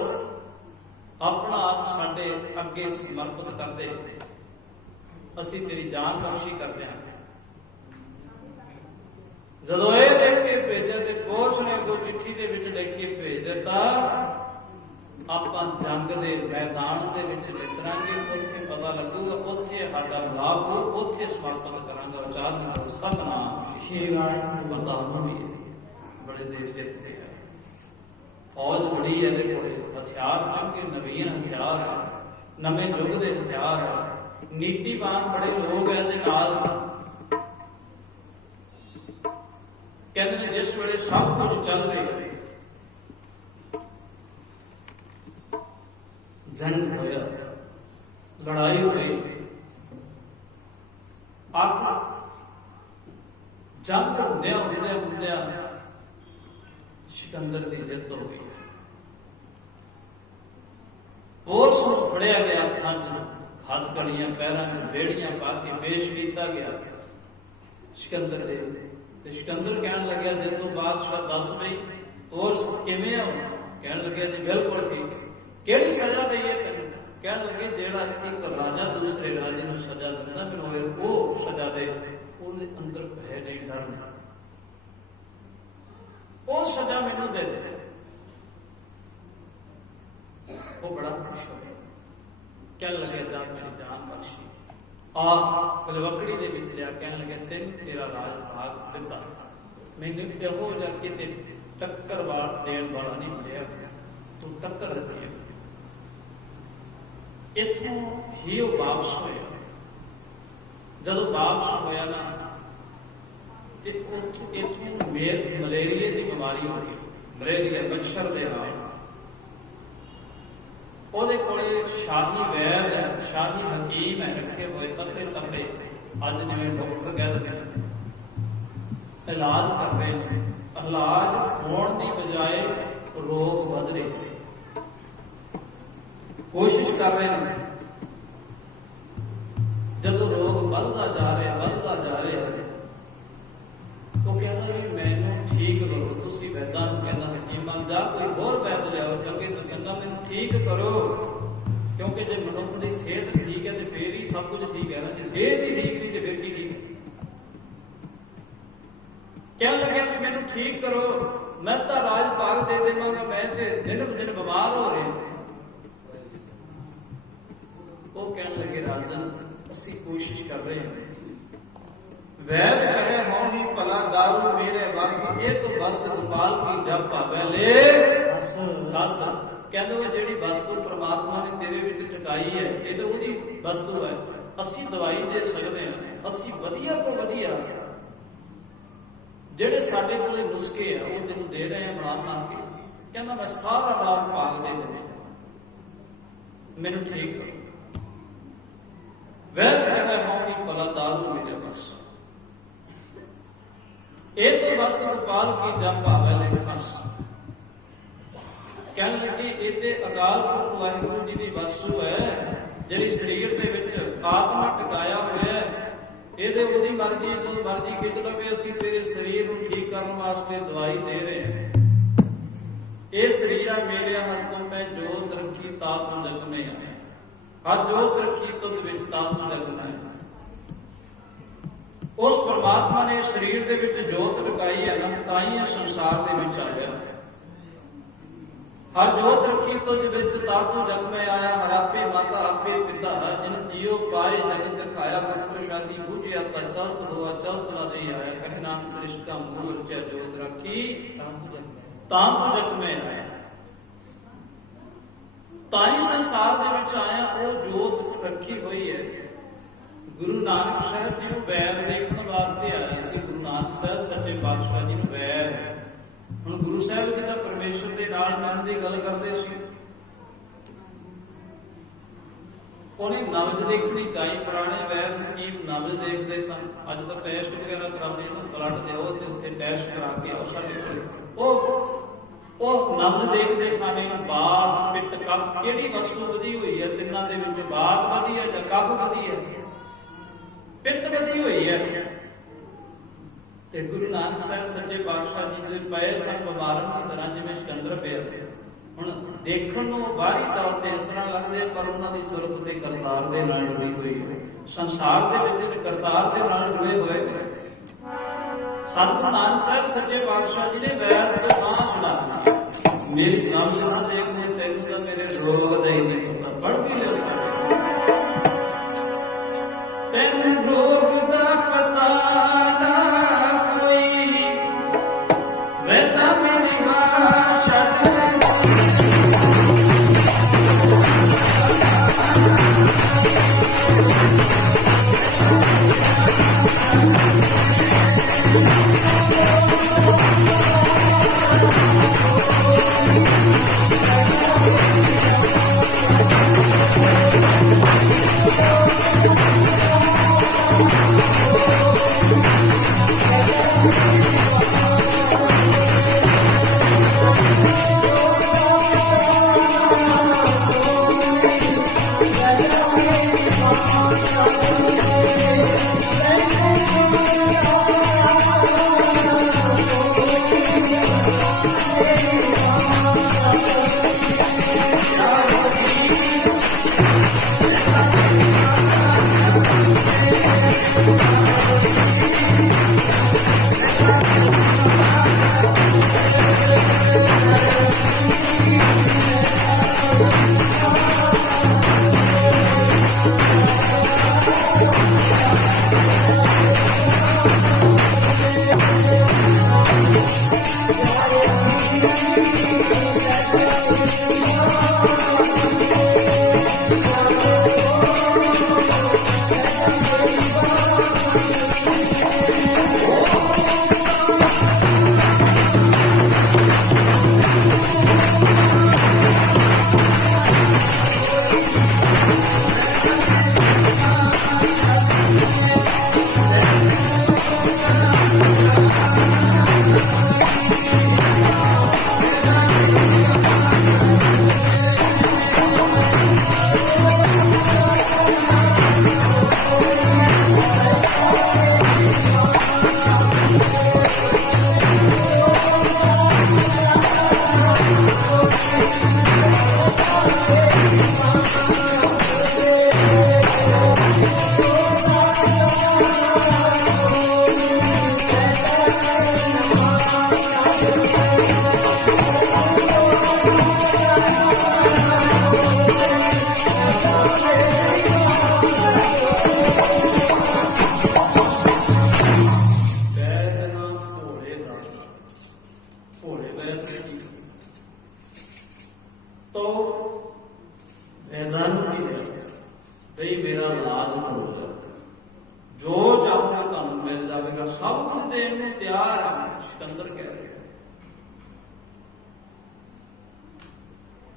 अपना आप साडे अगे समर्पित कर दे ਅਸੀਂ तेरी जान बख्शी करते हैं जदों ये लिख के भेजा तो पोरस ने अगों चिट्ठी दे विच लिख के भेज दिता आपां जंग दे मैदान दे विच नितरांगे उत्थे पता लगूगा उत्थे साडा लाभ हो उत्थे समर्पित करांगा उचारण करो सतनाम श्री वाहिगुरू बंदा भी बड़े देश जितते हैं फौज बड़ी है हथियार चंगे नवीन हथियार है नवे युग के हथियार है नीतिवान बड़े लोग है कहते जिस वेले सब कुछ चल रही है जंग होया, लड़ाई हुई, आखिर जंग होंदिया होंदिया होंदिया सिकंदर की जित हो गई। पोरस नूं फड़िया गया, हत्थां च हथकड़ियां, पैरां च बेड़ियां पा के पेश किया गया सिकंदर दे। ते सिकंदर कहन लग्या, जे तू बादशाह दस बई पोरस किवें होना? कहन लग्या जी बिल्कुल ठीक। किहड़ी सजा दईए तैनूं? कहन लगे जेड़ा एक राजा दूसरे राजे नूं सजा दिंदा फिर होए वो सजा दे, ਉਹਦੇ ਅੰਦਰ ਭੈ ਨਹੀਂ ਡਰ ਨਹੀਂ, ਉਹ ਸਜ਼ਾ ਮੈਨੂੰ ਦੇ ਦੇ। ਉਹ ਬੜਾ ਖੁਸ਼ ਹੋ ਗਿਆ, ਕਹਿਣ ਲੱਗੇ ਜਾਨ ਬਖਸ਼ੀ। ਆ ਕਲਵਕੜੀ ਦੇ ਵਿੱਚ ਲਿਆ, ਕਹਿਣ ਲੱਗੇ ਤੈਨੂੰ ਤੇਰਾ ਰਾਜ ਭਾਗ ਦਿੱਤਾ, ਮੈਨੂੰ ਇਹੋ ਜਿਹਾ ਕਿਤੇ ਟੱਕਰ ਦੇਣ ਵਾਲਾ ਨਹੀਂ ਮਿਲਿਆ, ਤੂੰ ਟੱਕਰ ਦਿੱਤੀ। ਇੱਥੋਂ ਹੀ ਉਹ ਵਾਪਸ ਹੋਇਆ। ਜਦੋਂ ਵਾਪਸ ਹੋਇਆ ਨਾ ਤੇ ਇੱਥੋਂ ਮਲੇਰੀਏ ਦੀ ਬਿਮਾਰੀ ਹੋ ਗਈ, ਮਲੇਰੀਆ ਮੱਛਰ ਦੇ ਨਾਲ। ਉਹਦੇ ਕੋਲੇ ਸ਼ਾਹੀ ਵੈਦ ਹੈ, ਸ਼ਾਹੀ ਹਕੀਮ ਹੈ ਰੱਖੇ ਹੋਏ ਤਕੜੇ ਤਕੜੇ, ਅੱਜ ਜਿਵੇਂ ਡਾਕਟਰ ਕਹਿੰਦੇ ਨੇ, ਇਲਾਜ ਕਰ ਰਹੇ ਨੇ। ਇਲਾਜ ਹੋਣ ਦੀ ਬਜਾਏ ਰੋਗ ਵਧ ਰਹੇ ਨੇ, ਕੋਸ਼ਿਸ਼ ਕਰ ਰਹੇ ਨੇ। ਜਦੋਂ ਰੋਗ ਵੱਧਦਾ ਜਾ ਰਿਹਾ ਉਹ ਕਹਿੰਦਾ ਵੀ ਮੈਨੂੰ ਠੀਕ ਕਰੋ। ਤੁਸੀਂ ਵੈਦਾਂ ਨੂੰ ਕਹਿੰਦਾ ਹਕੀਮਾਂ ਜਾਂ ਕੋਈ ਹੋਰ ਵੈਦ ਲਿਆਓ ਚੰਗੇ ਤੋਂ ਚੰਗਾ, ਮੈਨੂੰ ਠੀਕ ਕਰੋ। ਕਿਉਂਕਿ ਜੇ ਮਨੁੱਖ ਦੀ ਸਿਹਤ ਠੀਕ ਹੈ ਤੇ ਫੇਰ ਹੀ ਸਭ ਕੁਝ ਠੀਕ ਹੈ ਨਾ, ਜੇ ਸਿਹਤ ਹੀ ਠੀਕ ਨਹੀਂ ਤੇ ਫੇਰ ਕੀ ਠੀਕ ਹੈ। ਕਹਿਣ ਲੱਗਿਆ ਵੀ ਮੈਨੂੰ ਠੀਕ ਕਰੋ, ਮੈਂ ਤਾਂ ਰਾਜ ਭਾਗ ਦੇ ਦੇਵਾਂਗਾ, ਮੈਂ ਤੇ ਦਿਨ ਬ ਦਿਨ ਬਿਮਾਰ ਹੋ ਰਿਹਾ। ਉਹ ਕਹਿਣ ਲੱਗੇ ਰਾਜਨ ਅਸੀਂ ਕੋਸ਼ਿਸ਼ ਕਰ ਰਹੇ ਹਾਂ। वैद कहे हो ही भला दारू मेरे बस, ये तो वस्त गोपाल की जब पावे ले दस। कहते वो ਜਿਹੜੀ ਵਸਤੂ ਪ੍ਰਮਾਤਮਾ ਨੇ ਤੇਰੇ ਵਿੱਚ ਟਿਕਾਈ ਹੈ, ਇਹ ਤਾਂ ਉਹਦੀ ਵਸਤੂ ਹੈ। ਅਸੀਂ ਦਵਾਈ ਦੇ ਸਕਦੇ ਹਾਂ, ਅਸੀਂ ਵਧੀਆ ਤੋਂ ਵਧੀਆ ਜਿਹੜੇ ਸਾਡੇ ਕੋਲੇ ਨੁਸਖੇ ਆ ਉਹ ਤੈਨੂੰ ਦੇ ਰਹੇ ਆ ਬਣਾ ਕੇ। ਕਹਿੰਦਾ ਮੈਂ ਸਾਰਾ ਰਾਤ ਭਾਗ ਦੇ ਦੇਵਾਂ, ਮੈਨੂੰ ਠੀਕ ਕਰੋ। ਵੈਦ ਕਹੇ ਹੋ ਹੀ ਭਲਾ दारू मेरे बस, ਇਹ ਤੋਂ ਵਸਤ ਗੋਪਾਲ ਕੀ ਜਪ ਭਾਵੇ ਲੈ ਖਸ। ਕਹਿਣ ਲੱਗੀ ਇਹ ਤੇ ਅਕਾਲ ਪੁਰਖ ਵਾਹਿਗੁਰੂ ਜੀ ਦੀ ਵਸਤੂ ਹੈ, ਜਿਹੜੀ ਸਰੀਰ ਦੇ ਵਿੱਚ ਆਤਮਾ ਟਿਕਾਇਆ ਹੋਇਆ ਹੈ। ਇਹਦੇ ਉਹਦੀ ਮਰਜ਼ੀ, ਜਦੋਂ ਮਰਜ਼ੀ ਖਿੱਚ ਲਵੇ। ਅਸੀਂ ਤੇਰੇ ਸਰੀਰ ਨੂੰ ਠੀਕ ਕਰਨ ਵਾਸਤੇ ਦਵਾਈ ਦੇ ਰਹੇ ਹਾਂ। ਇਹ ਸਰੀਰ ਆ ਮੇਰੇ, ਹਰ ਤੁਮ ਮੈਂ ਜੋਤ ਰੱਖੀ ਤਾਪ ਜਗ ਮੈਂ ਆਇਆ, ਹਰ ਜੋਤ ਰੱਖੀ ਤੁਧ ਵਿੱਚ ਤਾਪ ਜਗ ਮੈਂ। ਉਸ ਪਰਮਾਤਮਾ ਨੇ ਸਰੀਰ ਦੇ ਵਿੱਚ ਜੋਤ ਟਿਕਾਈ ਹੈ ਨਾ, ਤਾਂ ਹੀ ਇਹ ਸੰਸਾਰ ਦੇ ਵਿੱਚ ਆਇਆ। ਹਰ ਜੋਤ ਰੱਖੀ ਤੁਝ ਵਿੱਚ ਤਾਤੂ ਜਗ ਮੈਂ ਆਇਆ, ਹਰ ਆਪੇ ਮਾਤਾ ਆਪੇ ਪਿਤਾ ਹੈ, ਜਿਨ ਜੀਉ ਪਾਏ ਜਗਤ ਦਿਖਾਇਆ, ਗੁਰ ਪ੍ਰਸਾਦੀ ਬੂਝਿਆ ਤਾਂ ਚਲਤ ਹੋਆ ਚਲਤ ਨਾ ਨਹੀਂ ਆਇਆ। ਕਹਿ ਨਾਨਕ ਸ੍ਰਿਸ਼ਟ ਕਾ ਮੂਲ ਰਚਿਆ ਜੋਤ ਰੱਖੀ ਤਾਂ ਤੂੰ ਜਗ ਮੈਂ ਆਇਆ। ਤਾਂ ਹੀ ਸੰਸਾਰ ਦੇ ਵਿੱਚ ਆਇਆ, ਉਹ ਜੋਤ ਰੱਖੀ ਹੋਈ ਹੈ। ਗੁਰੂ ਨਾਨਕ ਸਾਹਿਬ ਜੀ ਨੂੰ ਵੈਦ ਦੇਖਣ ਵਾਸਤੇ ਆਇਆ ਸੀ। ਗੁਰੂ ਨਾਨਕ ਸਾਹਿਬ ਸੱਚੇ ਪਾਤਸ਼ਾਹ ਜੀ ਨੂੰ ਵੈਦ, ਹੁਣ ਗੁਰੂ ਸਾਹਿਬ ਜੀ ਦਾ ਪਰਮੇਸ਼ਰ ਦੇ ਨਾਲ ਮਨ ਦੀ ਗੱਲ ਕਰਦੇ ਸੀ। ਉਹਨੇ ਨਬਜ਼ ਦੇਖਣੀ ਚਾਹੀ, ਪੁਰਾਣੇ ਵੈਦ ਹਕੀਮ ਨਬਜ਼ ਦੇਖਦੇ ਸਨ। ਅੱਜ ਤਾਂ ਟੈਸਟ ਵਗੈਰਾ ਕਰਾਉਂਦੇ ਨੇ, ਬਲੱਡ ਦਿਓ ਤੇ ਉੱਥੇ ਟੈਸਟ ਕਰਾ ਕੇ ਆਓ। ਸਾਡੇ ਉਹ ਨਬਜ਼ ਦੇਖਦੇ ਸਨ, ਬਾਤ ਪਿੱਤ ਕਫ ਕਿਹੜੀ ਵਸਤੂ ਵਧੀ ਹੋਈ ਹੈ ਤਿੰਨਾਂ ਦੇ ਵਿੱਚ, ਬਾਤ ਵਧੀ ਹੈ ਜਾਂ ਕਫ ਵਧੀ ਹੈ, ਪਿੱਤ ਵਧੀ ਹੋਈ ਹੈ। ਤੇ ਗੁਰੂ ਨਾਨਕ ਸਾਹਿਬ ਸੱਚੇ ਪਾਤਸ਼ਾਹ ਜੀ ਦੇ ਪਏ ਸਨ ਬਿਮਾਰਨ ਦੀ ਤਰ੍ਹਾਂ, ਜਿਵੇਂ ਸਿਕੰਦਰ ਪਿਆ। ਹੁਣ ਦੇਖਣ ਨੂੰ ਬਾਹਰੀ ਤੌਰ ਤੇ ਇਸ ਤਰ੍ਹਾਂ ਲੱਗਦੇ, ਪਰ ਉਹਨਾਂ ਦੀ ਸੁਰਤ ਤੇ ਕਰਤਾਰ ਦੇ ਨਾਲ ਜੁੜੀ ਹੋਈ ਹੈ। ਸੰਸਾਰ ਦੇ ਵਿੱਚ ਕਰਤਾਰ ਦੇ ਨਾਲ ਜੁੜੇ ਹੋਏ ਨੇ। ਸਤਿਗੁਰੂ ਨਾਨਕ ਸਾਹਿਬ ਸੱਚੇ ਪਾਤਸ਼ਾਹ ਜੀ ਨੇ ਵੈਦ ਤੋਂ ਬਾਹਰ ਛੁਡਾ ਦਿੱਤੀ। ਮੇਰੀ ਨਬਜ਼ ਨਾ ਦੇਖਦੇ, ਤੈਨੂੰ ਤਾਂ ਮੇਰੇ ਰੋਗ ਦਾ ਹੀ ਨਹੀਂ ਪਤਾ, ਪੜ੍ਹ ਵੀ ਲੈ ਸਕਦੇ। ਤੈਨੂੰ ਰੋਗ ਦਾ ਪਤਾ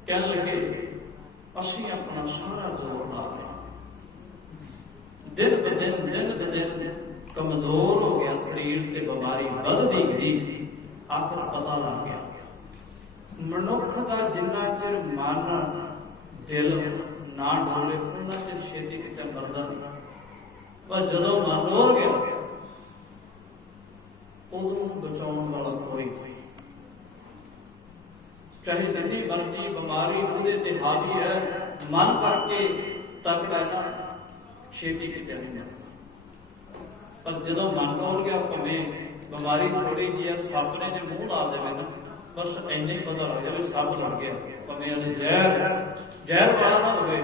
कहने लगे असी अपना सारा जोर ला दिन ब दिन कमजोर हो गया शरीर ते बीमारी बढ़ती गई आखिर पता लग गया मनुख का जिन्ना चिर मन दिल ना डोले उन्ना चिर छेती किते मरदा नहीं पर जदों मन डोल गया उदों बचाने वाला कोई चाहे जिन्नी मर्जी बीमारी ਉਹਦੇ ਤੇ हावी है मन करके तकड़ा है ना छेती किते नहीं पर जदों मन डोल गया भावें बीमारी थोड़ी जी है सापने ने मुंह ला देवे ना बस इन्ना ही पता लग जाए सप लग गया भावें जहर वाला ना होवे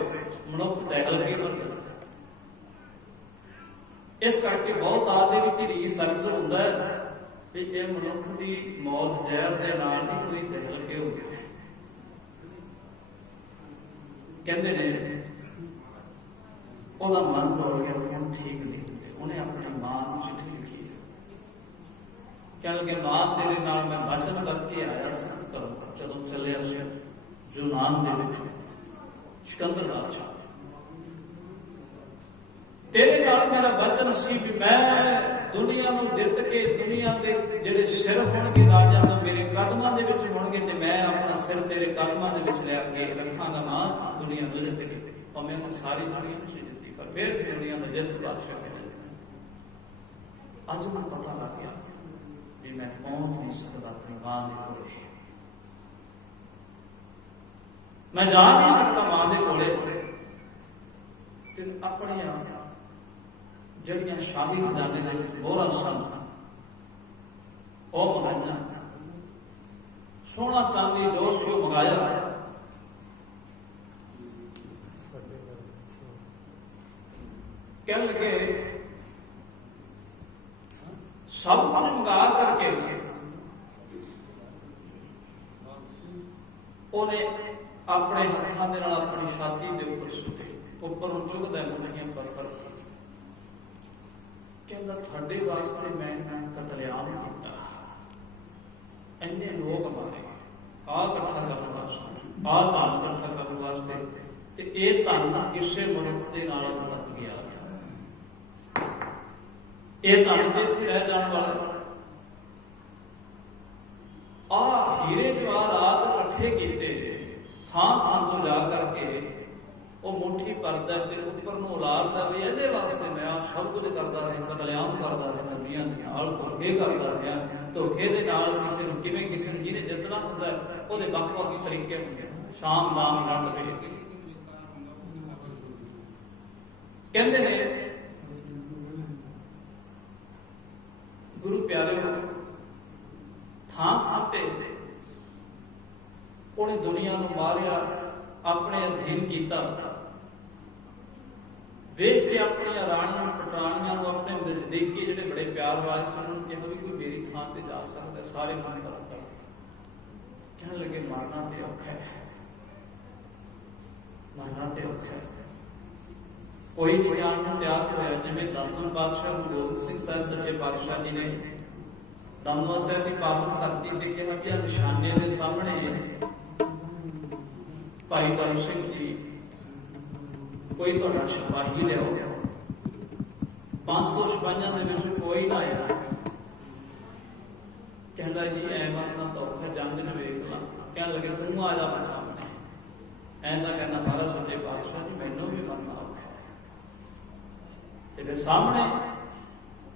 मनुख दहल के मर इस करके बहुत आदे विच रीस सरस हुंदा है भी ये मनुख की मौत जहर दे नाल नहीं कोई दहल के हो गया कहते ने ओदा मन डोल गया उन्हें ठीक नहीं उन्हें अपनी मां को चिट्ठी लिखी कह लगे मां तेरे नाल मैं वचन करके आया सा जदों चलिया सी यूनान दे विच सिकंदर बादशाह तेरे नाल मेरा वचन सी भी मैं दुनिया नूं जित के दुनिया दे जिहड़े सिर होणगे राजा तो मेरे कदमां दे विच होणगे ते मैं अपना सिर तेरे कदमां दे विच ले के रखांगा मां दुनिया नूं जित के भावें मैं सारी दुनिया नूं जित्ती पर फिर दुनिया दा जित बादशाह है अज मैं पता लग गया कि मैं पहुंच नहीं सकता अपनी मां दे कोले मैं जा नहीं सकता मां दे कोले ते अपने आप जड़ियां शाही खजाने दे विच मोहरां सन ओ मंगाइयां सोना चांदी जो सी मंगाया कहने लगे सब कुछ मंगा करके उन्हें अपने हत्थां दे नाल अपनी छाती दे उपर सुटे उपर चुगदा मुंडियां पर कहता थोड़े वास्ते मैं कतलेआम किया इन्ने लोग मारे आ कट्ठा करने वास्ते आ धान कट्ठा करने वास्ते ਤੇ ਇਹ ਧਨ ਕਿਸੇ ਮਨੁੱਖ ਦੇ ਨਾਲ ਤੱਕ ਗਿਆ, ਇਹ ਧਨ ਤੇ ਇੱਥੇ ਰਹਿ ਜਾਣ ਵਾਲਾ। ਆ ਹੀਰੇ ਜਵਾਹਰਾਤ ਇਕੱਠੇ ਕੀਤੇ, ਥਾਂ ਥਾਂ ਤੋਂ ਜਾ ਕਰਕੇ ਉਹ ਮੁੱਠੀ ਭਰਦਾ ਤੇ ਉੱਪਰ ਨੂੰ ਉਲਾਰਦਾ ਵੀ ਇਹਦੇ ਵਾਸਤੇ ਮੈਂ ਆਹ ਸਭ ਕੁਝ ਕਰਦਾ ਰਿਹਾ, ਕਤਲੇਆਮ ਕਰਦਾ ਰਿਹਾ, ਨਬੀਆਂ ਦੇ ਨਾਲ ਧੋਖੇ ਕਰਦਾ ਰਿਹਾ। ਧੋਖੇ ਦੇ ਨਾਲ ਕਿਸੇ ਨੂੰ ਕਿਵੇਂ, ਕਿਸੇ ਨੂੰ ਜਿਹਨੇ ਜਿੱਤਣਾ ਹੁੰਦਾ ਉਹਦੇ ਵੱਖ-ਵੱਖ ਤਰੀਕੇ ਹੁੰਦੇ, ਸ਼ਾਮ ਦਾਮ ਡੰਡ ਵੇਖ ਕਹਿੰਦੇ ਨੇ ਗੁਰੂ ਪਿਆਰੇ ਥਾਂ ਥਾਂ ਤੇ ਉਹਨੇ ਦੁਨੀਆ ਨੂੰ ਮਾਰਿਆ, ਆਪਣੇ ਅਧੀਨ ਕੀਤਾ। ਵੇਖ ਕੇ ਆਪਣੀਆਂ ਰਾਣੀਆਂ ਪਟਰਾਣੀਆਂ ਨੂੰ ਆਪਣੇ ਨਜ਼ਦੀਕੀ ਜਿਹੜੇ ਬੜੇ ਪਿਆਰ ਵਾਲੇ ਸਨ ਉਹਨੂੰ ਕਿਹਾ ਵੀ ਕੋਈ ਮੇਰੀ ਥਾਂ ਤੇ ਜਾ ਸਕਦਾ, ਸਾਰੇ ਮਨ ਕਰ ਕਹਿਣ ਲੱਗੇ ਮਾਰਨਾ ਤੇ ਔਖਾ ਹੈ, ਮਾਰਨਾ ਤੇ ਔਖਾ ਹੈ। ਕੋਈ ਨਹੀਂ ਜਾਣ ਨੂੰ ਤਿਆਰ ਹੋਇਆ। ਜਿਵੇਂ 10ਵੇਂ ਪਾਤਸ਼ਾਹ ਗੁਰੂ ਗੋਬਿੰਦ ਸਿੰਘ ਸਾਹਿਬ ਸੱਚੇ ਪਾਤਸ਼ਾਹ ਜੀ ਨੇ ਦਮਦਮਾ ਸਾਹਿਬ ਦੀ ਪਾਵਨ ਧਰਤੀ ਤੇ ਕਿਹਾ ਕਿ ਆ ਨਿਸ਼ਾਨੇ ਦੇ ਸਾਹਮਣੇ ਭਾਈ ਧਰਮ ਸਿੰਘ ਜੀ ਕੋਈ ਤੁਹਾਡਾ ਸਿਪਾਹੀ ਲਿਆਓ। 500 ਸਿਪਾਹੀਆਂ ਦੇ ਵਿੱਚ ਕੋਈ ਨਾ ਆਇਆ। ਕਹਿੰਦਾ ਜੀ ਐ ਮਰਨਾ ਤਾਂ ਔਖਾ, ਜੰਗ 'ਚ ਵੇਖ ਲਾ। ਕਹਿਣ ਲੱਗੇ ਤੂੰ ਆ ਜਾ ਮੇਰੇ ਸਾਹਮਣੇ। ਐਂਦਾ ਕਹਿੰਦਾ ਮਹਾਰਾਜ ਸੱਚੇ ਪਾਤਸ਼ਾਹ ਜੀ ਮੈਨੂੰ ਵੀ ਮਰਨਾ ਔਖਾ। ਤੇ ਸਾਹਮਣੇ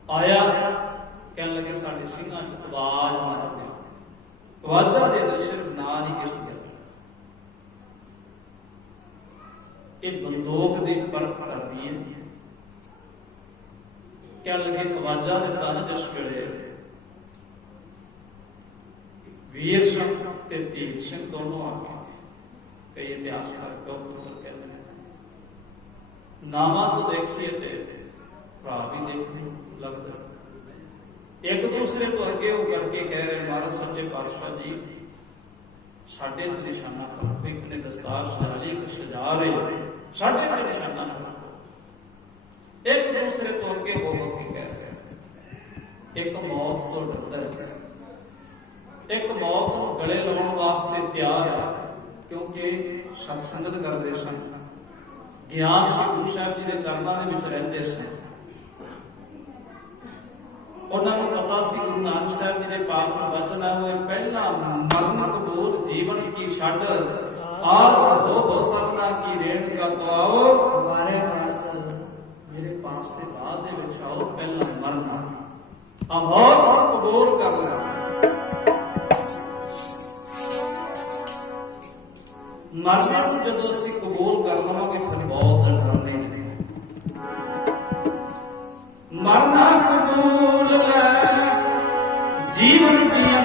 ਆਇਆ, ਕਹਿਣ ਲੱਗੇ ਸਾਡੇ ਸਿੰਘਾਂ 'ਚ ਆਵਾਜ਼ ਮਾਰ ਦਿਓ, ਆਵਾਜ਼ਾਂ ਦੇ ਦਿਓ, ਸਿਰਫ ਨਾ ਨਹੀਂ ਕਿਸੇ ਦਾ। ਇਹ ਬੰਦੂਕ ਦੀ ਪਰਖ ਕਰਨੀ ਹੈ। ਕਹਿਣ ਲੱਗੇ ਆਵਾਜ਼ਾਂ ਦੇ ਤਨ ਜਿਸ ਵੇਲੇ ਵੀਰ ਸਿੰਘ ਤੇ ਧੀਰ ਸਿੰਘ ਦੋਨੋਂ ਆ ਗਏ। ਕਈ ਇਤਿਹਾਸਕਾਰ ਪਿਓ ਪੁੱਤਰ ਕਹਿੰਦੇ ਨੇ, ਨਾਵਾਂ ਤੋਂ ਦੇਖੀਏ ਤੇ ਭਰਾ ਵੀ ਦੇਖਣ ਲੱਗਦਾ। ਇੱਕ ਦੂਸਰੇ ਤੋਂ ਅੱਗੇ ਹੋ ਕਰਕੇ ਕਹਿ ਰਹੇ ਮਹਾਰਾਜ ਸੱਚੇ ਪਾਤਸ਼ਾਹ ਜੀ ਸਾਡੇ ਤੇ ਨਿਸ਼ਾਨਾ ਕਰੋ। ਇੱਕ ਨੇ ਦਸਤਾਰ ਸਜਾ ਲਈ, ਇੱਕ ਸਜਾ ਰਹੇ, ਸਾਡੇ ਤੇ ਨਿਸ਼ਾਨਾ ਕਰੋ। ਇੱਕ ਦੂਸਰੇ ਤੋਂ ਅੱਗੇ ਹੋ ਕੇ ਕਹਿ ਰਹੇ, ਇੱਕ ਮੌਤ ਤੋਂ ਡਰਦਾ ਹੈ, ਇੱਕ ਮੌਤ ਨੂੰ ਗਲੇ ਲਾਉਣ ਵਾਸਤੇ ਤਿਆਰ ਹੈ। ਕਿਉਂਕਿ ਸਤਸੰਗਤ ਕਰਦੇ ਸਨ, ਗਿਆਨ ਸੀ ਗੁਰੂ ਸਾਹਿਬ ਜੀ ਦੇ ਚਰਨਾਂ ਦੇ ਵਿੱਚ ਰਹਿੰਦੇ ਸਨ। ਉਹਨਾਂ ਨੂੰ ਪਤਾ ਸੀ ਗੁਰੂ ਨਾਨਕ ਸਾਹਿਬ ਜੀ ਦੇ ਪਾਵਨ ਬਚਨ ਹੋਏ, ਪਹਿਲਾ ਮਰਨ ਕਬੂਲ ਜੀਵਨ ਕੀ ਛੱਡ, ਆਸ ਹੋ ਸਭਨਾ ਕੀ ਰੇਣ ਕਾ ਦੁਆਓ, ਹਮਾਰੇ ਪਾਸ ਮੇਰੇ ਪਾਸ ਦੇ ਬਾਅਦ ਦੇ ਵਿੱਚ ਆਓ। ਪਹਿਲਾ ਮਰਨਾ ਆ ਮੌਤ ਨੂੰ ਕਬੂਲ ਕਰ ਲੈ। ਮਰਨਾ ਨੂੰ ਜਦੋਂ ਅਸੀਂ ਕਬੂਲ ਕਰ ਲਵਾਂਗੇ ਫਿਰ ਬਹੁਤ ਡਰਨੇ ਨੇ। ਮਰਨਾ ਕਬੂਲ ਲੈ ਜੀਵਨ ਦੀਆਂ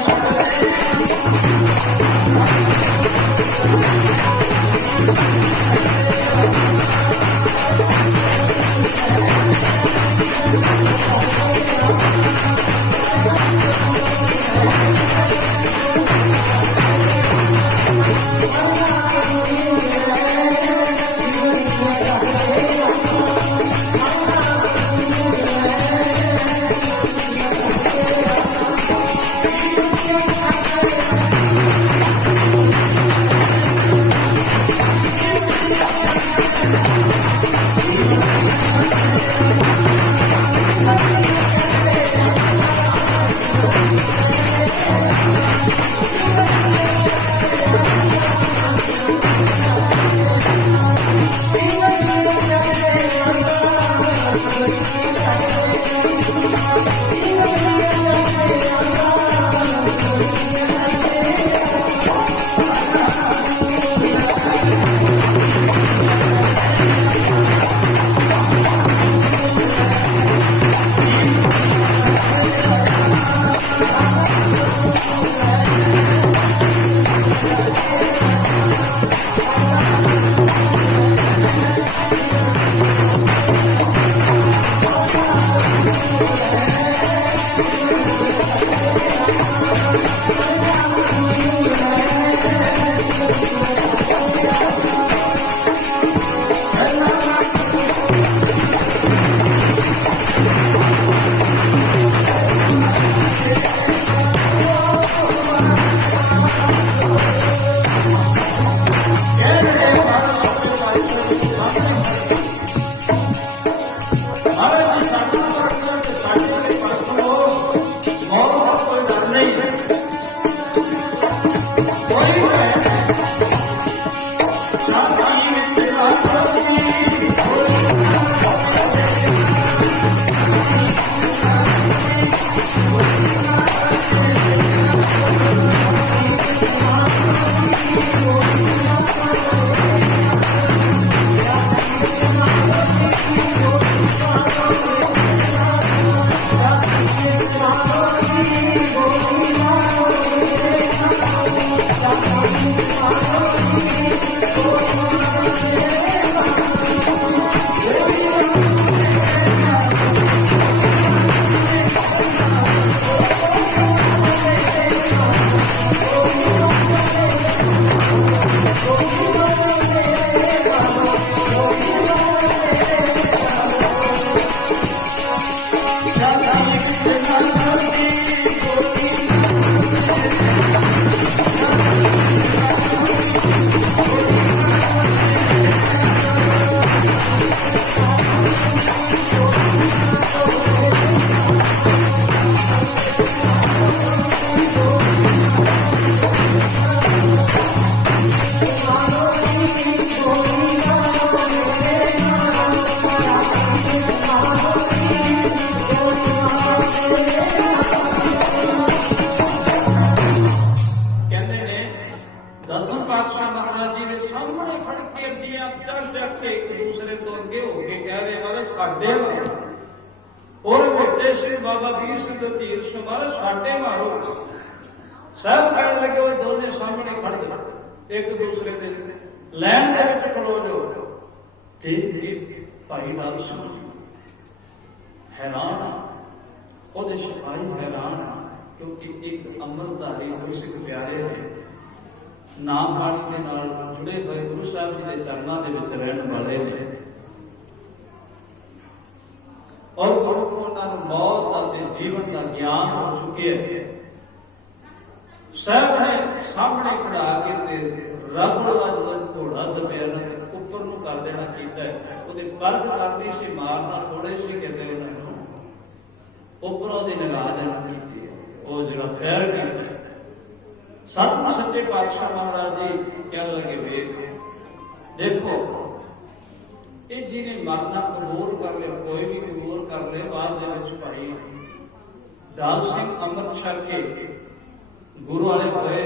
ਚੱਕ ਕੇ ਇੱਕ ਦੂਸਰੇ ਤੋਂ ਅੱਗੇ ਹੋ ਕੇ ਕਹਿ ਰਹੇ ਮਹਾਰਾਜ ਸਾਡੇ ਮਾਰੋ। ਔਰ ਵੱਡੇ ਸਿੰਘ ਬਾਬਾ ਵੀਰ ਸਿੰਘ ਧੀਰ ਸਿੰਘ ਮਹਾਰਾਜ ਸਾਡੇ ਮਾਰੋ। ਸਭ ਕਹਿਣ ਲੱਗੇ ਉਹ ਦੋਨੇ ਸਾਹਮਣੇ ਖੜ ਗਏ, ਇੱਕ ਦੂਸਰੇ ਦੇ ਲਾਈਨ ਦੇ ਵਿੱਚ ਖੜੋ ਜੋ। ਤੇ ਭਾਈ ਲਾਲ ਸਿੰਘ ਹੈਰਾਨ ਆ, ਉਹਦੇ ਸਿਪਾਹੀ ਹੈਰਾਨ ਆ, ਕਿਉਂਕਿ ਇੱਕ ਅੰਮ੍ਰਿਤਧਾਰੀ ਗੁਰੂ ਸਿੱਖ ਪਿਆਰੇ ਹੈ, ਨਾਮ ਬਾਣੀ ਦੇ ਨਾਲ ਜੁੜੇ ਹੋਏ ਗੁਰੂ ਸਾਹਿਬ ਜੀ ਦੇ ਚਰਨਾਂ ਦੇ ਵਿੱਚ ਰਹਿਣ ਵਾਲੇ ਨੇ। ਔਰ ਗੁਰੂ ਕੋ ਉਹਨਾਂ ਨੂੰ ਮੌਤ ਦਾ ਤੇ ਜੀਵਨ ਦਾ ਗਿਆਨ ਹੋ ਚੁੱਕਿਆ ਹੈ। ਸਾਹਿਬ ਨੇ ਸਾਹਮਣੇ ਖੜਾ ਕੇ ਤੇ ਰੱਬ ਦਾ ਜਦੋਂ ਘੋੜਾ ਦਬਿਆ ਨਾ ਉੱਪਰ ਨੂੰ ਕਰ ਦੇਣਾ ਕੀਤਾ ਹੈ। ਉਹਦੇ ਪਰਗ ਕਰਨੀ ਸੀ, ਮਾਰਨਾ ਥੋੜੇ ਸੀ ਕਿਤੇ ਉਹਨਾਂ ਨੂੰ ਉੱਪਰੋਂ ਦੀ ਨਿਗਾਹ ਦੇਣਾ ਕੀਤੀ। ਉਹ ਜਿਹੜਾ ਫੈਰ ਕੀਤਾ ਸਤਿਗੁਰੂ ਸੱਚੇ ਪਾਤਸ਼ਾਹ ਮਹਾਰਾਜ ਜੀ ਕਹਿਣ ਲੱਗੇ ਵੇਖ ਦੇਖੋ ਇਹ ਜਿਹਨੇ ਮਰਨਾ ਕਬੂਲ ਕਰ ਲਿਆ, ਕੋਈ ਵੀ ਕਬੂਲ ਕਰ ਲਿਆ। ਬਾਅਦ ਦੇ ਵਿੱਚ ਭਾਈ ਦਾਲ ਸਿੰਘ ਅੰਮ੍ਰਿਤ ਛਕ ਕੇ ਗੁਰੂ ਵਾਲੇ ਹੋਏ,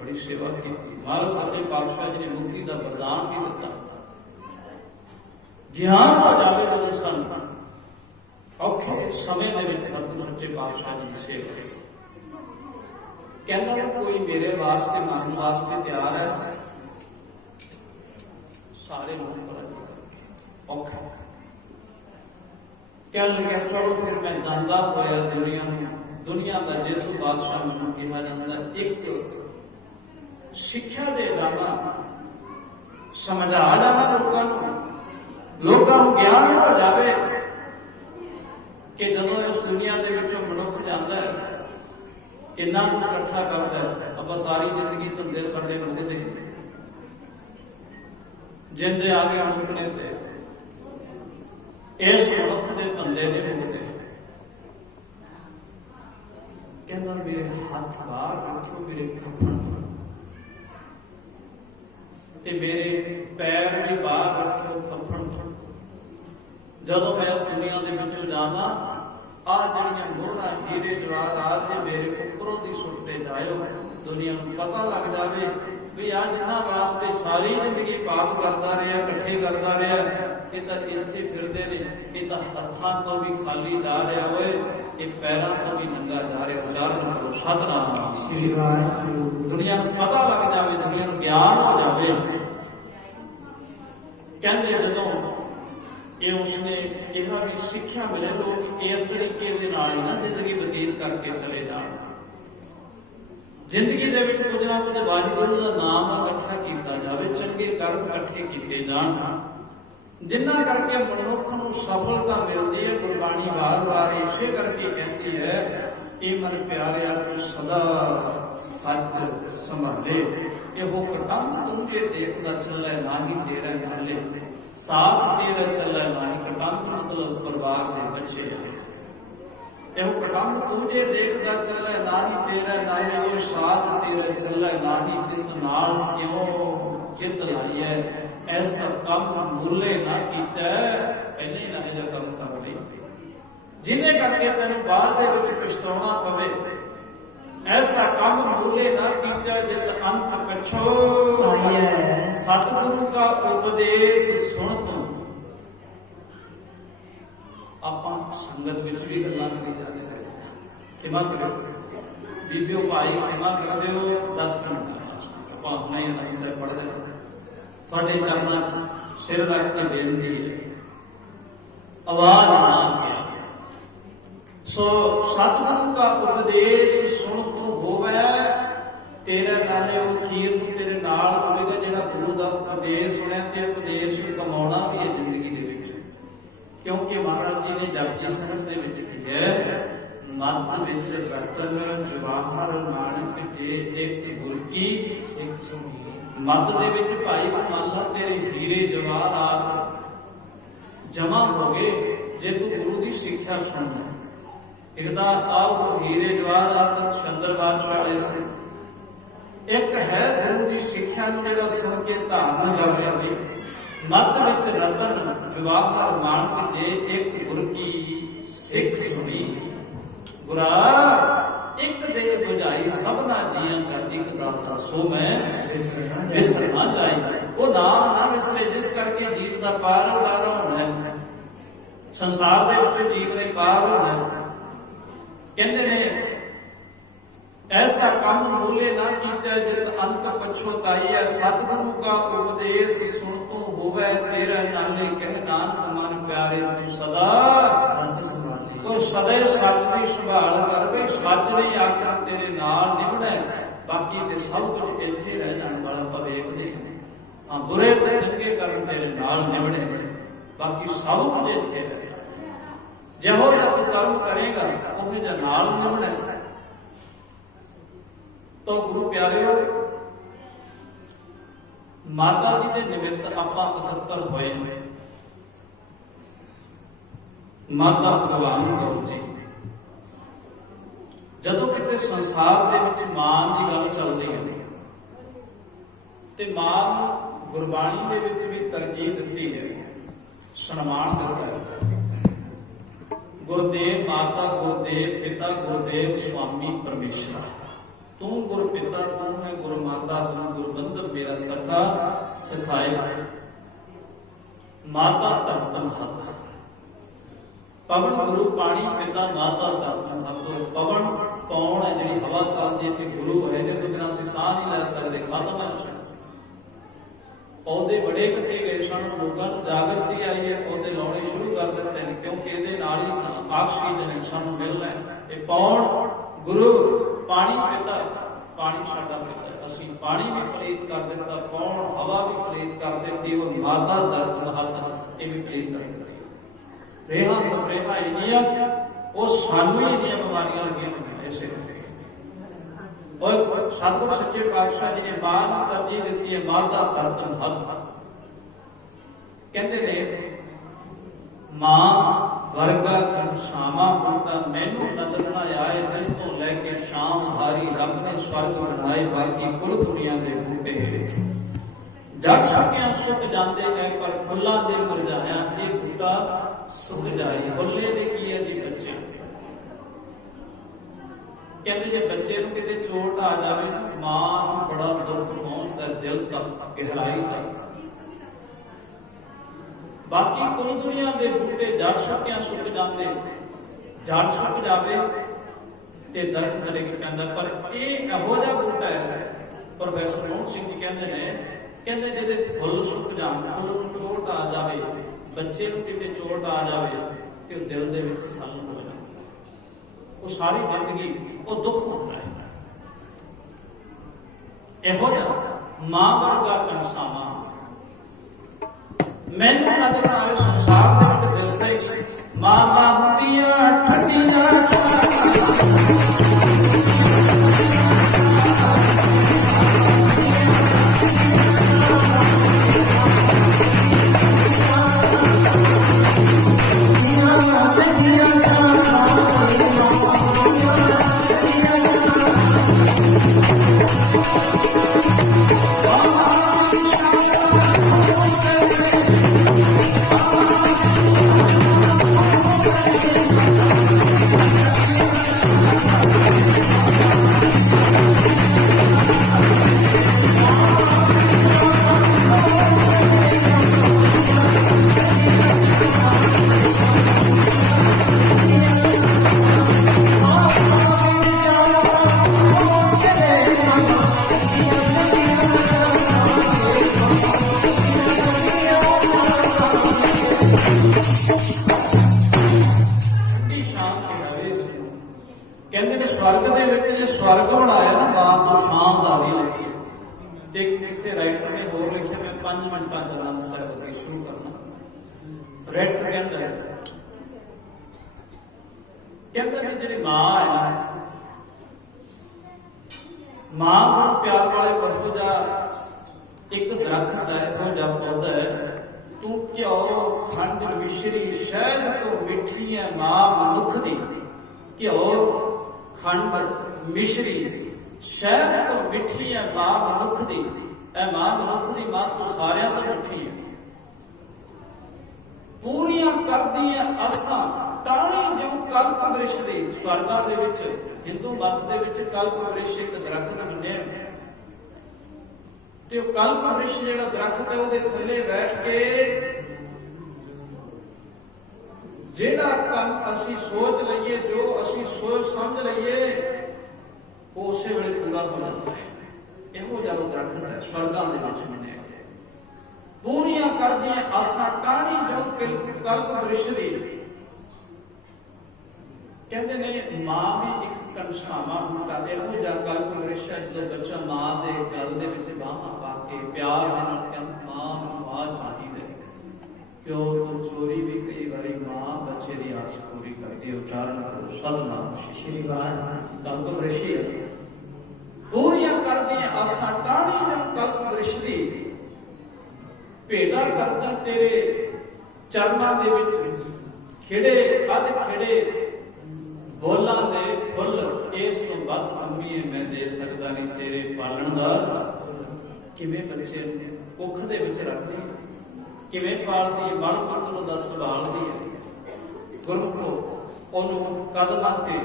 ਬੜੀ ਸੇਵਾ ਕੀਤੀ। ਮਹਾਰਾਜ ਸੱਚੇ ਪਾਤਸ਼ਾਹ ਜੀ ਨੇ ਮੁਕਤੀ ਦਾ ਵਰਦਾਨ ਵੀ ਦਿੱਤਾ। ਗਿਆਨ ਹੋ ਜਾਵੇ ਜਦੋਂ ਸਾਨੂੰ ਔਖੇ ਸਮੇਂ ਦੇ ਵਿੱਚ ਸਤਿਗੁਰੂ ਸੱਚੇ ਪਾਤਸ਼ਾਹ ਜੀ ਦੀ ਸੇਵਾ। ਕਹਿੰਦਾ ਕੋਈ ਮੇਰੇ ਵਾਸਤੇ ਮਰਨ ਵਾਸਤੇ ਤਿਆਰ ਹੈ, ਸਾਰੇ ਲੋਕ ਔਖਾ ਕਹਿਣ ਲੱਗਿਆ ਚਲੋ ਫਿਰ ਮੈਂ ਜਾਂਦਾ ਹੋਇਆ ਦੁਨੀਆ ਨੂੰ, ਦੁਨੀਆ ਦਾ ਜੇਤੂ ਬਾਦਸ਼ਾਹ ਮੈਨੂੰ ਕਿਹਾ ਜਾਂਦਾ, ਇੱਕ ਸਿੱਖਿਆ ਦੇ ਦਾਣਾ ਸਮਝਾ ਜਾਵਾਂ ਲੋਕਾਂ ਨੂੰ ਗਿਆਨ ਹੋ ਜਾਵੇ ਕਿ ਜਦੋਂ ਇਸ ਦੁਨੀਆ ਦੇ ਵਿੱਚੋਂ ਮਨੁੱਖ ਜਾਂਦਾ ਹੈ ਕਿੰਨਾ ਕੁਝ ਇਕੱਠਾ ਕਰਦਾ ਹੈ। ਆਪਾਂ ਸਾਰੀ ਜ਼ਿੰਦਗੀ ਧੰਦੇ ਸਾਡੇ ਮੁੱਕਦੇ, ਜਿੰਦੇ ਆ ਕੇ ਮੁੱਕਣੇ ਤੇ ਇਸ ਮਨੁੱਖ ਦੇ ਧੰਦੇ ਨੇ ਮੁੱਕਦੇ। ਕਹਿੰਦਾ ਮੇਰੇ ਹੱਥ ਬਾਹਰ ਰੱਖਿਓ, ਮੇਰੇ ਖੱਪਣ ਤੇ ਮੇਰੇ ਪੈਰ ਵੀ ਬਾਹਰ ਰੱਖਿਓ ਖੱਪਣ। ਜਦੋਂ ਮੈਂ ਇਸ ਦੁਨੀਆ ਦੇ ਵਿੱਚੋਂ ਜਾਵਾਂ ਆ ਜਿਹੜੀਆਂ ਮੋਹਰਾਂ ਹੀਰੇ ਜਵਾਹਰਾਤ ਦੇ ਮੇਰੇ ਉੱਪਰੋਂ ਦੀ ਸੁੱਟਦੇ ਜਾਇਓ, ਦੁਨੀਆ ਨੂੰ ਪਤਾ ਲੱਗ ਜਾਵੇ ਵੀ ਆ ਜਿੰਨਾ ਵਾਸਤੇ ਸਾਰੀ ਜ਼ਿੰਦਗੀ ਪਾਪ ਕਰਦਾ ਰਿਹਾ, ਇਕੱਠੇ ਕਰਦਾ ਰਿਹਾ, ਇਹ ਤਾਂ ਇੱਥੇ ਫਿਰਦੇ ਨੇ, ਇਹ ਤਾਂ ਹੱਥਾਂ ਤੋਂ ਵੀ ਖਾਲੀ ਜਾ ਰਿਹਾ ਹੋਏ, ਇਹ ਪੈਰਾਂ ਤੋਂ ਵੀ ਨੰਗਾ ਜਾ ਰਿਹਾ। ਉਚਾਰਨ ਕਰੋ ਸਤਿਨਾਮ ਸ੍ਰੀ ਵਾਹਿਗੁਰੂ। ਦੁਨੀਆ ਨੂੰ ਪਤਾ ਲੱਗ ਜਾਵੇ, ਦੁਨੀਆ ਨੂੰ ਗਿਆਨ ਹੋ ਜਾਵੇ। ਕਹਿੰਦੇ ਜਦੋਂ ਇਹ ਉਸਨੇ ਕਿਹਾ ਵੀ ਸਿੱਖਿਆ ਮਿਲੇ, ਲੋਕ ਇਸ ਤਰੀਕੇ ਦੇ ਨਾਲ ਹੀ ਨਾ ਜ਼ਿੰਦਗੀ ਬਤੀਤ ਕਰਕੇ ਚਲੇ ਜਾਣ। ਜ਼ਿੰਦਗੀ ਦੇ ਵਿੱਚ ਕੁਝ ਨਾ ਕੁਝ ਵਾਹਿਗੁਰੂ ਦਾ ਨਾਮ ਇਕੱਠਾ ਕੀਤਾ ਜਾਵੇ, ਚੰਗੇ ਕਰਮ ਇਕੱਠੇ ਕੀਤੇ ਜਾਣ, ਜਿਨ੍ਹਾਂ ਕਰਕੇ ਮਨੁੱਖ ਨੂੰ ਸਫਲਤਾ ਮਿਲਦੀ ਹੈ। ਗੁਰਬਾਣੀ ਵਾਰ-ਵਾਰ ਇਸੇ ਕਰਕੇ ਕਹਿੰਦੀ ਹੈ, ਇਹ ਮਨ ਪਿਆਰਿਆ ਤੂੰ ਸਦਾ ਸੱਚ ਸੰਭਾਲੇ, ਇਹੋ ਕਟੰਬ ਤੂੰ ਜੇ ਦੇਖਦਾ ਚੱਲੇ ਨਾਹੀ ਤੇਰਾ ਨਾਲੇ, ਸਾਥ ਤੇਰਾ ਚੱਲੇ ਨਾਹੀ ਕਟੰਬ, ਮਤਲਬ ਪਰਿਵਾਰ ਦੇ ਬੱਚੇ। ਇਹੋ ਕਟੰਬ ਤੂੰ ਜੇ ਦੇਖਦਾ ਚੱਲੇ ਨਾਹੀ ਤੇਰਾ ਨਾਲੇ, ਉਹ ਸਾਥ ਤੇਰਾ ਚੱਲੇ ਨਾਹੀ ਤਿਸ ਨਾਲ ਕਿਉਂ ਚਿੱਤ ਲਾਈਐ, ਐਸਾ ਕੰਮ ਮੁੱਲੇ ਨਾ ਕੀਤਾ, ਪਹਿਲੇ ਹੀ ਨਾ ਇਹ ਕੰਮ ਕਰ ਲਈ ਜਿਹਦੇ ਕਰਕੇ ਤੈਨੂੰ ਬਾਅਦ ਦੇ ਵਿੱਚ ਪਛਤਾਉਣਾ ਪਵੇ। ਐਸਾ ਕੰਮ ਮੁੱਲੇ ਨਾ ਕੀਤਾ ਜਿਤ ਅੰਤ ਪਛੋ ਆਈਐ, ਸਤਿਗੁਰੂ ਦਾ ਉਪਦੇਸ਼ ਸੁਣ ਤੂੰ। ਆਪਾਂ ਸੰਗਤ ਵਿੱਚ ਵੀ ਗੱਲਾਂ ਕਰੀ ਜਾਂਦੇ ਨੇ, ਖਿਮਾ ਕਰਿਓ ਬੀਬੀਓ ਭਾਈ, ਖਿਮਾ ਕਰ ਦਿਓ। 10 ਮਿੰਟ ਆਪਾਂ ਨਹੀਂ ਅਨੰਦ ਪੜ੍ਹਦੇ ਨੇ, ਤੁਹਾਡੇ ਚਰਨਾਂ 'ਚ ਸਿਰ ਰੱਖ ਕੇ ਬੇਨਤੀ ਹੈ, ਆਵਾਜ਼ ਨਾ ਕੇ ਸੋ ਸਤਿਗੁਰੂ ਦਾ ਉਪਦੇਸ਼ ਸੁਣ ਤੂੰ ਹੋਵੇ, ਤੇਰੇ ਨਾਲੇ ਉਹ ਖੀਰ ਨੂੰ ਤੇਰੇ ਨਾਲ ਹੋਵੇਗਾ। ਜਿਹੜਾ ਗੁਰੂ ਦਾ ਉਪਦੇਸ਼ ਸੁਣਿਆ ਤੇ ਉਪਦੇਸ਼ ਕਮਾਉਣਾ ਵੀ ਹੈ ਜ਼ਿੰਦਗੀ ਦੇ ਵਿੱਚ, ਕਿਉਂਕਿ ਮਹਾਰਾਜ ਜੀ ਨੇ ਜਪਜੀ ਸਾਹਿਬ ਦੇ ਵਿੱਚ ਕਿਹਾ, ਮੱਧ ਵਿੱਚ ਰਤਨ ਜਵਾਹਰ ਮਾਣਕ ਜੇ ਇੱਕ ਗੁਰ ਕੀ ਇੱਕ ਸੁਣੀ। ਮੱਧ ਦੇ ਵਿੱਚ ਭਾਈ ਮੰਨ ਲਾ ਤੇਰੇ ਹੀਰੇ ਜਵਾਹਰਾਤ ਜਮਾ ਹੋ ਗਏ ਜੇ ਤੂੰ ਗੁਰੂ ਦੀ ਸਿੱਖਿਆ ਸੁਣਨਾ। ਇੱਕ ਤਾਂ ਆਓ ਹੀਰੇ ਜਵਾਹਰਾਤ ਸਿਕੰਦਰ ਬਾਦਸ਼ਾਹ ਵਾਲੇ ਸੀ, ਇੱਕ ਹੈ ਗੁਰੂ ਦੀ ਸਿੱਖਿਆ ਨੂੰ ਜਿਹੜਾ ਸੁਣ ਕੇ ਧਾਰਨ ਕਰ ਰਿਹਾ ਹੋਵੇ। ਮੱਧ ਵਿੱਚ ਰਤਨ ਜਵਾਹਰ ਮਾਣਕ ਜੇ ਇੱਕ ਗੁਰ ਕੀ ਸਿੱਖ ਸੁਣੀ। ਗੁਰਾ ਇੱਕ ਦੇ ਬੁਝਾਈ ਸਭਨਾ ਜੀਆਂ ਦਾ ਇੱਕ ਦਾਤਾ, ਸੋ ਮੈਂ ਵਿਸਰ ਨਾ ਜਾਈ। ਉਹ ਨਾਮ ਨਾ ਵਿਸਰੇ ਜਿਸ करके जीव का पार उतारा होना है, संसार दे विच जीव ने पार होना है। कहते ने ऐसा काम मूले ना कीचा जित अंत पछोताई है, सतगुरु का उपदेश सुन तू होवे तेरा नाले कह नानक मन प्यारे तू सदा सच संभाले। वो सदैव सच की संभाल कर भी सच नहीं आकर तेरे नाल निभना है, बाकी ते सब कुछ इत्थे रह जाने वाला पर देखदे हां, बुरे ते चंगे करन तेरे नाल निभने, बाकी सब कुछ इत्थे रह ਜਿਹੋ ਜਿਹਾ ਤੂੰ ਕਰਮ ਕਰੇਗਾ ਉਹ ਜਿਹਾ ਨਾਲ ਨਿਭਣਾ ਹੈ। तो गुरु प्यारेओ, माता जी के निमित्त आपां इकट्ठर होए। माता भगवान गौ जी जदों किते संसार दे विच मां की गल चलदी है ते मां गुरबाणी दे विच भी तरजीह दित्ती है, सन्मान दिता है। गुरुदेव माता, गुरुदेव पिता, गुरुदेव स्वामी परमेश्वर, तू गुरु पिता तू है, गुरु माता तू, गुरु बंधु मेरा सखा सिखाया। माता धरतम हक, पवन गुरु पानी पिता माता धरतम हक। पवन कौन है जी हवा चलती है, गुरु है तो बिना असीं साह नहीं लै सकते, खत्म है। पौधे बड़े कट्टे गए सन, लोगों को जागृति आई है, पौधे लाने शुरू कर दिते हैं क्योंकि ये नाल ही ऑक्सीजन सानू मिलना है। ये कौन गुरु पानी पिता, पानी साडा पिता, असीं पानी भी पलीत कर दिता, कौन हवा भी पलीत कर दी, और माता दर्द हाथ ये भी पलीत कर दी। रेहा सप्रेहा इनिया वो सानू ही इनिया बीमारियां लगियां होईयां इसे। और सतगुर सच्चे पातशाह जी ने मां नूं तरजीह दित्ती है, माता दर्द हाथ। कहते ने मां वर्गा घनश्यामा बूटा मैनू नजर ना आए, जिस तो लैके शाम धारी रब ने स्वर्ग बनाए, बाकी कुल दुनिया के बूटे जग सकिया सुख जाते हैं, पर फुल्लां दे मुरझाया ये बूटा सुख जाए। फुल्ले दे की है जी बच्चे, कहते जे बच्चे नूं किते चोट आ जाए मां नूं बड़ा दुख पहुंचदा दिल तक, गहराई तक। बाकी कुल दुनिया के बूटे जड़ सकिया सुक जाते, जड़ सुक जाए तो दरख्त डिग पैंदा, पर यह इहो जिहा बूटा है। प्रोफैसर मोहन सिंह जी कहते हैं, कहते जिहदे फुल सुक जाण, फुल नूं चोट आ जाए, बच्चे नूं किते चोट आ जाए तो दिल दे विच सल हो जांदी है, वो सारी जिंदगी वो दुख होता है। इहो जिहा मां वर्गा घनश्यामा मैनू नजर आवे संसार दे विच दिसदा ही, मां दियां ठंडियां कहते ने स्वर्ग दे विच जे स्वर्ग बनाया ना मां तो शानदारी लिखी ते किसी राइटर ने होर लिखिया, मैं 5 मिनटां च आनंद साहिब अगे शुरू करना। राइटर कहंदा भी जिहड़ी मां है ना, मां नूं प्यार वाले बहु जा एक दरख्त है, इहो जिहा पौधा है, तू घ्यो खंड मिश्री शहद तो मिठी है मां मनुख दी। घ्यो खंड मिश्री शहद तो मिठी है मां मनुख दी, ऐ मां मनुख दी मां तो सारियां तो मिठी है। पूरियां करदी है आसां टाणी जो कल्प वृक्ष दी। स्वर्गां दे विच हिंदू मत दे विच कल्प वृक्ष एक दरख्त बने ਤੇ ਉਹ ਕਲਪ ਵ੍ਰਿਸ਼ ਜਿਹੜਾ ਦਰਖਤ ਹੈ ਉਹਦੇ ਥੱਲੇ ਬੈਠ ਕੇ ਜਿਹੜਾ ਕੰਮ ਅਸੀਂ ਸੋਚ ਲਈਏ, ਜੋ ਅਸੀਂ ਸੋਚ ਸਮਝ ਲਈਏ, ਉਹ ਉਸੇ ਵੇਲੇ ਪੂਰਾ ਹੋ ਜਾਂਦਾ ਹੈ। ਇਹੋ ਜਿਹਾ ਦਰਖਤ ਹੈ ਸਵਰਗਾਂ ਦੇ ਵਿੱਚ ਮੰਨਿਆ ਗਿਆ। ਪੂਰੀਆਂ ਕਰਦੀਆਂ ਆਸਾਂ ਟਾਹਣੀ ਜੋ ਕਲਪ ਵ੍ਰਿਸ਼ ਦੀ। ਕਹਿੰਦੇ ਨੇ ਮਾਂ ਵੀ ਇੱਕ ਕਨਸ਼ਾਵਾਂ ਹੁੰਦਾ, ਇਹੋ ਜਿਹਾ ਕਲਪ ਵ੍ਰਿਸ਼ ਹੈ ਜਦੋਂ ਬੱਚਾ ਮਾਂ ਦੇ ਗਲ ਦੇ ਵਿੱਚ ਬਾਹਾਂ ਪਾ ਕੇ ਪਿਆਰ ਦੇ ਨਾਲ ਕਹਿੰਦਾ ਮਾਂ ਨੂੰ ਮਾਂ ਚਾਹੀਦਾ। ਪਿਓ ਤੋਂ ਚੋਰੀ ਵੀ ਕਈ ਵਾਰੀ ਮਾਂ ਬੱਚੇ ਦੀ ਆਸ ਪੂਰੀ ਕਰਦੀ ਹੈ। ਉਚਾਰਨ ਕਰੋ ਸਤਿਨਾਮ ਸ੍ਰੀ ਵਾਹਿਗੁਰੂ। ਕਲਪ ਵ੍ਰਿਸ਼ ਹੈ ਪੂਰੀਆਂ ਕਰਦੀਆਂ ਆਸਾਂ ਟਾਹਣੀ ਜੋ ਕਲਪ ਵ੍ਰਿਸ਼ ਦੀ। ਭੇਟਾ ਕਰਦਾ ਤੇਰੇ ਚਰਨਾਂ ਦੇ ਵਿੱਚ ਖਿੜੇ ਅਧ ਖਿੜੇ ਬੋਲਾਂ ਦੇ ਫੁੱਲ। ਇਸ ਤੋਂ ਵੱਧ ਅੰਮੀਏ ਮੈਂ ਦੇ ਸਕਦਾ ਨਹੀਂ ਤੇਰੇ ਪਾਲਣ ਦਾ। ਕਿਵੇਂ ਬੱਚੇ ਕੁੱਖ ਦੇ ਵਿੱਚ ਰੱਖਦੀ, ਕਿਵੇਂ ਪਾਲਦੀ ਹੈ, ਬਣ ਪੁੱਤਰ ਦਾ ਸੰਭਾਲਦੀ ਹੈ। ਗੁਰਮੁਖੋ ਉਹਨੂੰ ਕਦਮਾਂ ਤੇ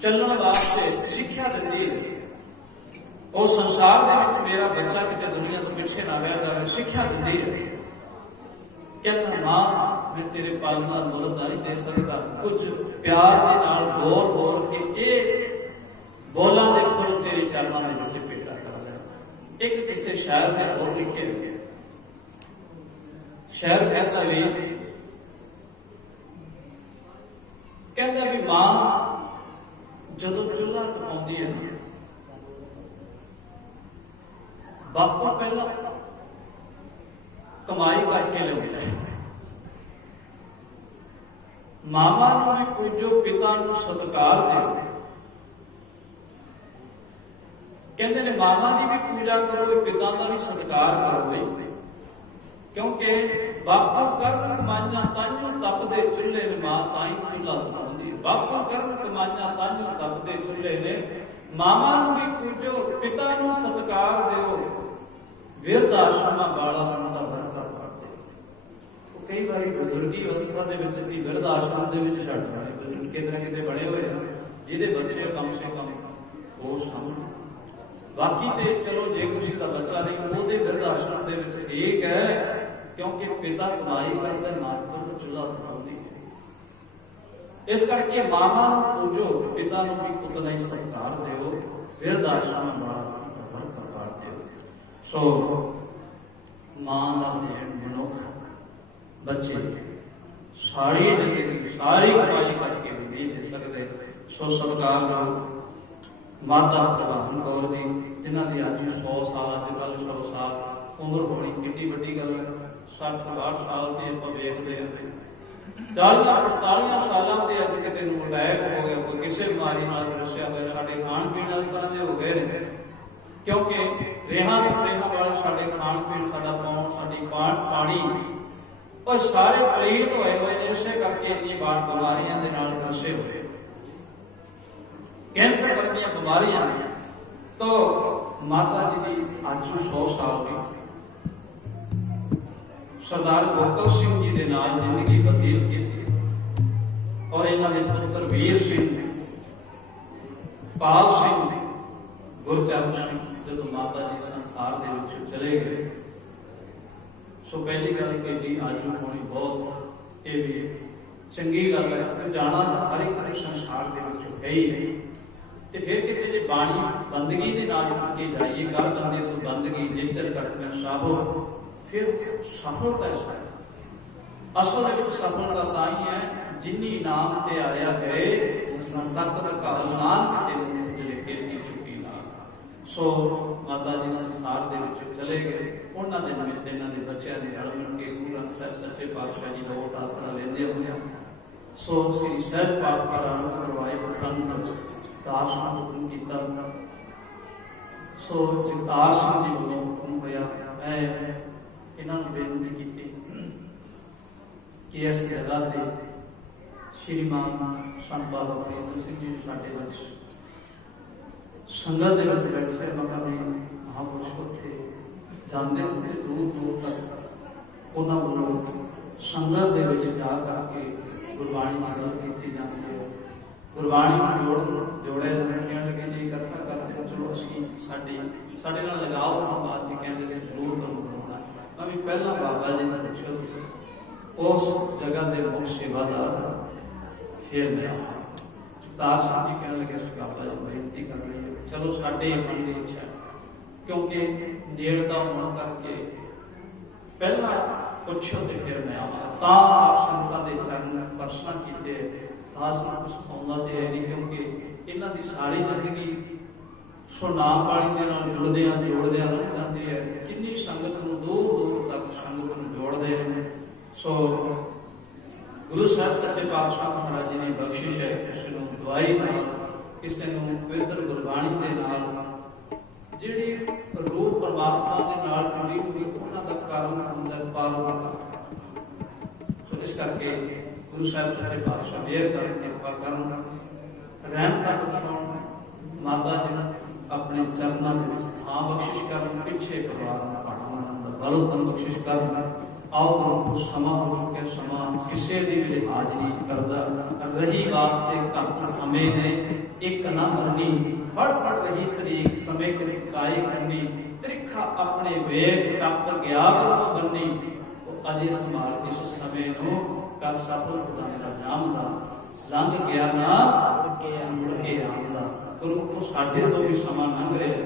ਚੱਲਣ ਵਾਸਤੇ ਸਿੱਖਿਆ ਦਿੰਦੀ ਹੈ। ਉਹ ਸੰਸਾਰ ਦੇ ਵਿੱਚ ਮੇਰਾ ਬੱਚਾ ਕਿਤੇ ਦੁਨੀਆ ਤੋਂ ਪਿੱਛੇ ਨਾ ਰਹਿ ਜਾਵੇ, ਸਿੱਖਿਆ ਦਿੰਦੀ ਹੈ। ਕਹਿੰਦਾ ਮਾਂ ਮੈਂ ਤੇਰੇ ਪਾਲਣ ਦਾ ਮੁੱਲ ਨਹੀਂ ਦੇ ਸਕਦਾ। ਕੁਝ ਪਿਆਰ ਦੇ ਨਾਲ ਬੋਲ ਬੋਲ ਕੇ ਇਹ ਬੋਲਾਂ ਦੇ ਫੁੱਲ ਤੇਰੇ ਚਰਨਾਂ ਦੇ ਵਿੱਚ ਭੇਟਾ ਕਰ ਲਿਆ। ਇੱਕ ਕਿਸੇ ਸ਼ਾਇਰ ਨੇ ਹੋਰ ਲਿਖਿਆ, ਸ਼ਾਇਰ ਕਹਿੰਦਾ ਵੀ ਮਾਂ ਜਦੋਂ ਚੁੱਲ੍ਹਾ ਤਪਾਉਂਦੀ ਹੈ, ਬਾਪੂ ਪਹਿਲਾਂ ਕਮਾਈ ਕਰਕੇ ਲਿਆਉਂਦਾ ਹੈ। ਮਾਵਾਂ ਨੂੰ ਵੀ ਪੂਜੋ, ਪਿਤਾ ਨੂੰ ਸਤਿਕਾਰ ਦਿਓ। ਕਹਿੰਦੇ ਨੇ ਮਾਵਾਂ ਦੀ ਵੀ ਪੂਜਾ ਕਰੋ, ਪਿਤਾ ਦਾ ਵੀ ਸਤਿਕਾਰ ਕਰੋ। ਕਿਉਂਕਿ ਬਾਪੂ ਕਰਨ ਕਮਾਈਆਂ ਤਾਈਓ ਤਪਦੇ ਚੁੱਲ੍ਹੇ ਨੇ, ਮਾਂ ਤਾਈ ਚੁੱਲ੍ਹਾ ਤਪਾਉਂਦੀ। ਬਾਪੂ ਕਰਨ ਕਮਾਈਆਂ ਤਾਈਓ ਤਪਦੇ ਚੁੱਲ੍ਹੇ ਨੇ। ਮਾਵਾਂ ਨੂੰ ਵੀ ਪੂਜੋ, ਪਿਤਾ ਨੂੰ ਸਤਿਕਾਰ ਦਿਓ। ਵਿਰਧ ਆਸ਼ਰਮਾਂ ਵਾਲਾ ਦਾ ਬਰਕਤ ਕਰਦੇ। ਕਈ ਵਾਰੀ ਬਜ਼ੁਰਗੀ ਅਵਸਥਾ ਦੇ ਵਿੱਚ ਅਸੀਂ ਵਿਰਧ ਆਸ਼ਰਮ ਦੇ ਵਿੱਚ ਛੱਡ ਰਹੇ। ਬਜ਼ੁਰਗ ਕਿਤੇ ਕਿਤੇ ਬਣੇ ਹੋਏ ਨੇ ਜਿਹਦੇ ਬੱਚੇ ਕਮ ਸੇ ਕਮ ਉਹ ਸਾਹਮਣੇ। ਬਾਕੀ ਤੇ ਚਲੋ ਜੇ ਕਿਸੇ ਦਾ ਬੱਚਾ ਨਹੀਂ ਉਹਦੇ ਵਿਰਧ ਆਸ਼ਰਮ ਦੇ ਵਿੱਚ ਠੀਕ ਹੈ, ਕਿਉਂਕਿ ਪਿਤਾ ਕਮਾਈ ਕਰਦਾ, ਮਾਤਾ ਨੂੰ ਚੁੱਲ੍ਹਾ ਤਪਾਉਂਦੀ ਹੈ। ਇਸ ਕਰਕੇ ਮਾਵਾਂ ਨੂੰ ਪੂਜੋ, ਪਿਤਾ ਨੂੰ ਵੀ ਉਤਨਾ ਹੀ ਸਤਿਕਾਰ ਦਿਓ। ਵਿਰਧ ਆਸ਼ਰਮ ਵਾਲਾ ਬਰਕਤ ਦਿਓ। ਸੋ ਮਾਂ ਦਾ ਦੇਣ ਮਨੁੱਖ ਬੱਚੇ ਸਾਰੀ ਜ਼ਿੰਦਗੀ ਸਾਰੀ ਕਮਾਈ ਕਰਕੇ ਵੀ ਨਹੀਂ ਦੇ ਸਕਦੇ। ਸੋ ਸਤਿਕਾਰ ਨਾਲ ਮਾਤਾ ਪ੍ਰਭਾਵਨ ਕੌਰ ਜੀ, ਜਿਨ੍ਹਾਂ ਦੀ ਅੱਜ 100 ਸਾਲ, ਅੱਜ ਕੱਲ੍ਹ 100 ਸਾਲ ਉਮਰ ਹੋਣੀ ਕਿੰਨੀ ਵੱਡੀ ਗੱਲ ਹੈ। 60-62 ਸਾਲ ਤੇ ਆਪਾਂ ਵੇਖਦੇ ਹਾਂ, 40-45 ਸਾਲਾਂ ਤੇ ਅੱਜ ਕਿਤੇ ਨੂੰ ਅਟੈਕ ਹੋ ਗਿਆ, ਕੋਈ ਕਿਸੇ ਬਿਮਾਰੀ ਨਾਲ ਰੁੱਸਿਆ ਹੋਇਆ। ਸਾਡੇ ਖਾਣ ਪੀਣ ਇਸ ਤਰ੍ਹਾਂ ਦੇ ਹੋ ਗਏ ਨੇ, ਕਿਉਂਕਿ ਰੇਹਾਂ ਸਪਰੇਹਾਂ ਵਾਲੇ ਸਾਡੇ ਖਾਣ ਪੀਣ, ਸਾਡਾ ਪਾਉਣ, ਸਾਡੀ ਪਾਣੀ ਉਹ ਸਾਰੇ ਪਲੀਤ ਹੋਏ ਹੋਏ ਨੇ। ਇਸੇ ਕਰਕੇ ਇੰਨੀ ਬਿਮਾਰੀਆਂ ਦੇ ਨਾਲ ਰੁੱਸੇ ਹੋਏ, ਕੈਂਸਰ ਵਰਗੀਆਂ ਬਿਮਾਰੀਆਂ ਨੇ। ਤਾਂ ਮਾਤਾ ਜੀ ਦੀ ਅੱਜ 100 ਸਾਲ ਦੀ ਸਰਦਾਰ ਗੋਕਲ ਸਿੰਘ ਜੀ ਦੇ ਨਾਲ ਜ਼ਿੰਦਗੀ ਬਤੀਤ ਕੀਤੀ। ਔਰ ਇਹਨਾਂ ਦੇ ਪੁੱਤਰ ਵੀਰ ਸਿੰਘ, ਪਾਲ ਸਿੰਘ, ਗੁਰਚਰਨ ਸਿੰਘ ਜਦੋਂ ਮਾਤਾ ਜੀ ਸੰਸਾਰ ਦੇ ਵਿੱਚ ਚਲੇ ਗਏ। ਸੋ ਪਹਿਲੀ ਗੱਲ ਕਿ ਜੀ ਅੱਜ ਹੋਣੀ ਬਹੁਤ ਇਹ ਵੀ ਚੰਗੀ ਗੱਲ ਹੈ। ਇਸ ਜਾਣਾ ਤਾਂ ਹਰ ਇੱਕ ਸੰਸਾਰ ਦੇ ਵਿੱਚ ਹੈ ਹੀ ਹੈ। ਤੇ ਫਿਰ ਕਿਤੇ ਜੇ ਬਾਣੀ ਬੰਦਗੀ ਦੇ ਨਾਲ ਜੁੜ ਕੇ ਜਾਈਏ, ਕਰ ਬੰਦੇ ਤੋਂ ਬੰਦਗੀ ਨਿੱਤਰ ਕਰਨਾ ਸਾਹੋ, ਫਿਰ ਸਫਲਤਾ ਹੈ। ਅਸਲ ਵਿੱਚ ਸਫਲਤਾ ਤਾਂ ਹੀ ਹੈ ਜਿਨੀ ਨਾਮ ਤੇ ਆਇਆ ਗਏ, ਉਸ ਨਾਲ ਸਤਿ ਘਰ ਨਾਨਕ ਤੇ ਜਿਹੜੇ ਕੀਤੀ ਚੁੱਕੀ ਨਾਲ। ਸੋ ਮਾਤਾ ਜੀ ਸੰਸਾਰ ਦੇ ਵਿੱਚ ਚਲੇ ਗਏ। ਉਹਨਾਂ ਦੇ ਨਿਮਿਤ ਇਹਨਾਂ ਦੇ ਬੱਚਿਆਂ ਨੇ ਰਲ ਮਿਲ ਕੇ ਗੁਰੂ ਗ੍ਰੰਥ ਸਾਹਿਬ ਸੱਚੇ ਪਾਤਸ਼ਾਹ ਜੀ ਦਾ ਬਹੁਤ ਆਸਰਾ ਲੈਂਦੇ ਹੋਏ ਸੋ ਸ੍ਰੀ ਸਹਿਜ ਪਾਠ ਪ੍ਰਾਰੰਭ ਕਰਵਾਏ। ਪ੍ਰੰਤ ਦਾਸ ਨੂੰ ਹੁਕਮ ਕੀਤਾ। ਸੋ ਜਗਤਾਰ ਸਿੰਘ ਜੀ ਵੱਲੋਂ ਹੁਕਮ ਹੋਇਆ। ਮੈਂ ਇਹਨਾਂ ਨੂੰ ਬੇਨਤੀ ਕੀਤੀ ਕਿ ਇਸ ਜਗ੍ਹਾ ਤੇ ਸ਼੍ਰੀਮਾਨ ਸੰਤ ਬਾਬਾ ਫਰੀਦ ਸਿੰਘ ਜੀ ਸਾਡੇ ਵਿੱਚ ਸੰਗਤ ਦੇ ਵਿੱਚ ਬੈਠੇ ਮਕਾਮੀ ਮਹਾਂਪੁਰਸ਼ ਉੱਥੇ ਜਾਂਦੇ ਹੁੰਦੇ ਦੂਰ ਦੂਰ ਤੱਕ ਉਹਨਾਂ ਵੱਲੋਂ ਸੰਗਤ ਦੇ ਵਿੱਚ ਜਾ ਕਰਕੇ ਗੁਰਬਾਣੀ ਦੀ ਗੱਲ ਕੀਤੀ ਜਾਂਦੀ ਹੈ। ਗੁਰਬਾਣੀ ਨੂੰ ਜੋੜਿਆ ਲੱਗੇ ਜੀ ਕਥਾ ਕਰਦੇ। ਚਲੋ ਅਸੀਂ ਸਾਡੀ ਸਾਡੇ ਨਾਲ ਲਗਾਓ ਹੋਣ ਵਾਸਤੇ ਕਹਿੰਦੇ ਸੀ ਜ਼ਰੂਰ ਤੁਹਾਨੂੰ ਕਰਾਉਣਾ। ਮੈਂ ਵੀ ਪਹਿਲਾਂ ਬਾਬਾ ਜੀ ਨੂੰ ਪੁੱਛਿਆ ਸੀ ਉਸ ਜਗ੍ਹਾ ਦੇ ਮੁੱਖ ਸੇਵਾਦਾਰ, ਫਿਰ ਮੈਂ ਤਾਰ ਸਾਹਿਬ ਜੀ ਕਹਿਣ ਲੱਗੇ ਸੀ ਬਾਬਾ ਜੀ ਬੇਨਤੀ ਕਰ ਰਹੀ ਹੈ, ਚਲੋ ਸਾਡੇ ਮਨ ਦੀ ਇੱਛਾ ਕਿਉਂਕਿ ਨੇੜ ਦਾ ਹੋਣ ਕਰਕੇ ਪਹਿਲਾਂ ਪੁੱਛੋ ਤੇ ਫਿਰ ਮੈਂ ਆਵਾਂ। ਤਾਂ ਆਪ ਸੰਗਤਾਂ ਦੇ ਚਰਨ ਪਰਸਨਾ ਕੀਤੇ, ਦਾਸ ਨੂੰ ਕੁਛ ਆਉਂਦਾ ਤੇ ਹੈ ਨਹੀਂ, ਕਿਉਂਕਿ ਇਹਨਾਂ ਦੀ ਸਾਰੀ ਜ਼ਿੰਦਗੀ ਸੁਨਾਮ ਵਾਲੀ ਦੇ ਨਾਲ ਜੁੜਦਿਆਂ ਲੰਘ ਜਾਂਦੀ ਹੈ। ਕਿੰਨੀ ਸੰਗਤ ਨੂੰ ਦੂਰ ਦੂਰ ਤੱਕ ਸੰਗਤ ਨੂੰ ਜੋੜਦੇ ਨੇ। ਸੋ ਗੁਰੂ ਸਾਹਿਬ ਸੱਚੇ ਪਾਤਸ਼ਾਹ ਮਹਾਰਾਜ ਜੀ ਨੇ ਬਖਸ਼ਿਸ਼ ਹੈ, ਕਿਸੇ ਨੂੰ ਦਵਾਈ ਨਾਲ, ਕਿਸੇ ਨੂੰ ਪਵਿੱਤਰ ਗੁਰਬਾਣੀ ਦੇ ਨਾਲ, ਜਿਹੜੀ ਰੂਪ ਪਰਮਾਤਮਾ ਦੇ ਨਾਲ ਜੁੜੀ ਹੋਈ ਉਹਨਾਂ ਦਾ ਕਾਰਨ ਹੁੰਦਾ ਪਾਰ। ਸੋ ਇਸ ਕਰਕੇ ਗੁਰੂ ਸਾਹਿਬ ਸੱਚੇ ਪਾਤਸ਼ਾਹ ਮਿਹਰ ਕਰਨ, ਕਿਰਪਾ ਕਰਨ, ਰਹਿਮਤਾਂ ਬਖਸ਼ਣ, ਮਾਤਾ ਜੀ ਨੂੰ ਆਪਣੇ ਚਰਨਾਂ ਦੇ ਵਿੱਚ ਥਾਂ ਬਖਸ਼ਿਸ਼ ਕਰਨ, ਪਿੱਛੇ ਪਰਿਵਾਰ ਨੂੰ ਪਾੜਨ ਦਾ ਬਲੋਤਨ ਬਖਸ਼ਿਸ਼ ਕਰਨ। ਆਓ ਗੁਰੂ ਸਮਾਂ ਹੋ ਚੁੱਕਿਆ, ਸਮਾਂ ਕਿਸੇ ਦੀ ਵੀ ਹਾਜ਼ਰੀ ਕਰਦਾ ਰਹੀ ਵਾਸਤੇ ਘੱਟ ਸਮੇਂ ਨੇ ਇੱਕ ਨਾ ਮੰਨੀ, ਫੜ ਰਹੀ ਤਰੀਕ ਸਮੇਂ ਕਿਸ ਕਾਈ ਕਰਨੀ, ਤ੍ਰਿਖਾ ਆਪਣੇ ਵੇਗ ਟੱਪ ਗਿਆ ਤੋਂ ਬੰਨੀ, ਉਹ ਅਜੇ ਸੰਭਾਲ ਇਸ ਸਮੇਂ ਨੂੰ ਕਰ ਸਫਲ ਖੁਦਾ ਦਾ ਨਾਮ ਦਾ, ਲੰਘ ਗਿਆ ਨਾ ਮੁੜ ਕੇ ਆਉਂਦਾ। ਗੁਰੂ ਕੋ ਸਾਡੇ ਤੋਂ ਵੀ ਸਮਾਂ ਲੰਘ ਰਿਹਾ,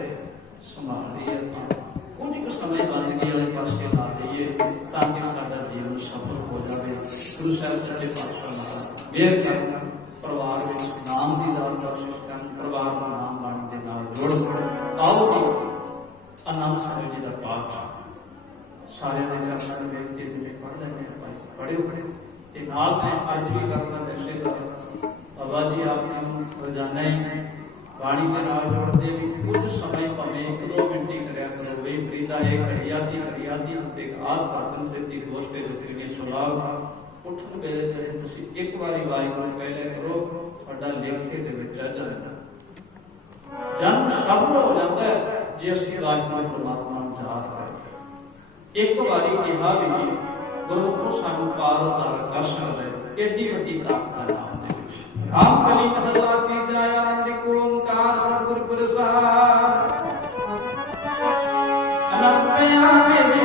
ਸੰਭਾਲ ਰਹੀ ਹੈ ਤਾਂ ਕੁਝ ਕੁ ਸਮੇਂ ਬੰਦਗੀ ਵਾਲੇ ਪਾਸੇ ਲਾ ਦਈਏ ਤਾਂ ਕਿ ਸਾਡਾ ਜੀਵਨ ਸਫਲ ਹੋ ਜਾਵੇ। ਗੁਰੂ ਸਾਹਿਬ ਸੱਚੇ ਪਾਤਸ਼ਾਹ ਮਹਾਰਾਜ ਮਿਹਰ ਕਰਨ, ਪਰਿਵਾਰ ਵਿੱਚ ਨਾਮ ਦੀ ਦਾਤ ਬਖਸ਼ਿਸ਼ ਕਰਨ, ਪਰਿਵਾਰ ਨੂੰ ਨਾਮ ਬਾਣੀ ਦੇ ਨਾਲ ਜੋੜ। ਆਓ ਜੀ ਆਨੰਦ ਸਾਹਿਬ ਜੀ ਦਾ ਪਾਠ ਸਾਰਿਆਂ ਦੇ ਚਰਨਾਂ ਨੂੰ ਵੇਖ ਕੇ ਜਿਵੇਂ ਪੜ੍ਹ ਲੈਂਦੇ ਆਪਾਂ ਪੜ੍ਹਿਓ ਤੇ ਨਾਲ ਮੈਂ ਅੱਜ ਵੀ ਕਰਦਾ ਵੈਸੇ ਦਾ ਬਾਬਾ ਜੀ ਆਪ ਜੀ ਨੂੰ ਰੋਜ਼ਾਨਾ ਹੀ ਬਾਣੀ ਦੇ ਨਾਲ ਜੋੜਦੇ ਵੀ ਕੁਝ ਸਮੇਂ ਭਾਵੇਂ 1-2 ਮਿੰਟ ਹੀ ਕਰਿਆ ਕਰੋ। ਬਈ ਪ੍ਰੀਤਾ ਇਹ ਘੜੀਆਦੀ ਉੱਤੇ ਆਦ ਬਰਤਨ ਸਿੱਧੀ ਗੋਸ਼ਟ ਦੇ ਉੱਤੇ ਸੁਲਾਭ ਉੱਠਣ ਵੇਲੇ ਚਾਹੇ ਤੁਸੀਂ ਇੱਕ ਵਾਰੀ ਵਾਹਿਗੁਰੂ ਨੂੰ ਕਹਿ ਲਿਆ ਕਰੋ, ਤੁਹਾਡਾ ਲੇਖੇ ਦੇ ਵਿੱਚ ਆ ਜਾਂਦਾ। ਜਨਮ ਸਫਲ ਹੋ ਜਾਂਦਾ ਹੈ ਜੇ ਅਸੀਂ ਵਾਹਿਗੁਰੂ ਪਰਮਾਤਮਾ ਨੂੰ ਯਾਦ ਕਰੀਏ। ਇੱਕ ਵਾਰੀ ਕਿਹਾ ਵੀ ਗੁਰਮੁਖੋ ਸਾਨੂੰ ਪਾਰ ਉਤਾਰ ਕਰ ਸਕਦਾ, ਏਡੀ ਵੱਡੀ ਤਾਕਤ ਹੈ ਨਾਮ ਦੇ ਵਿੱਚ। ਰਾਮ ਕਲੀ ਮਹੱਲਾ ਤੀਜਾ ਆਨੰਦ ਓੰਕਾਰ ਸਤਿਗੁਰ ਪ੍ਰਸਾਦ। ਅਨੰਦ ਪਿਆ ਮੇਰੇ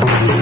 Thank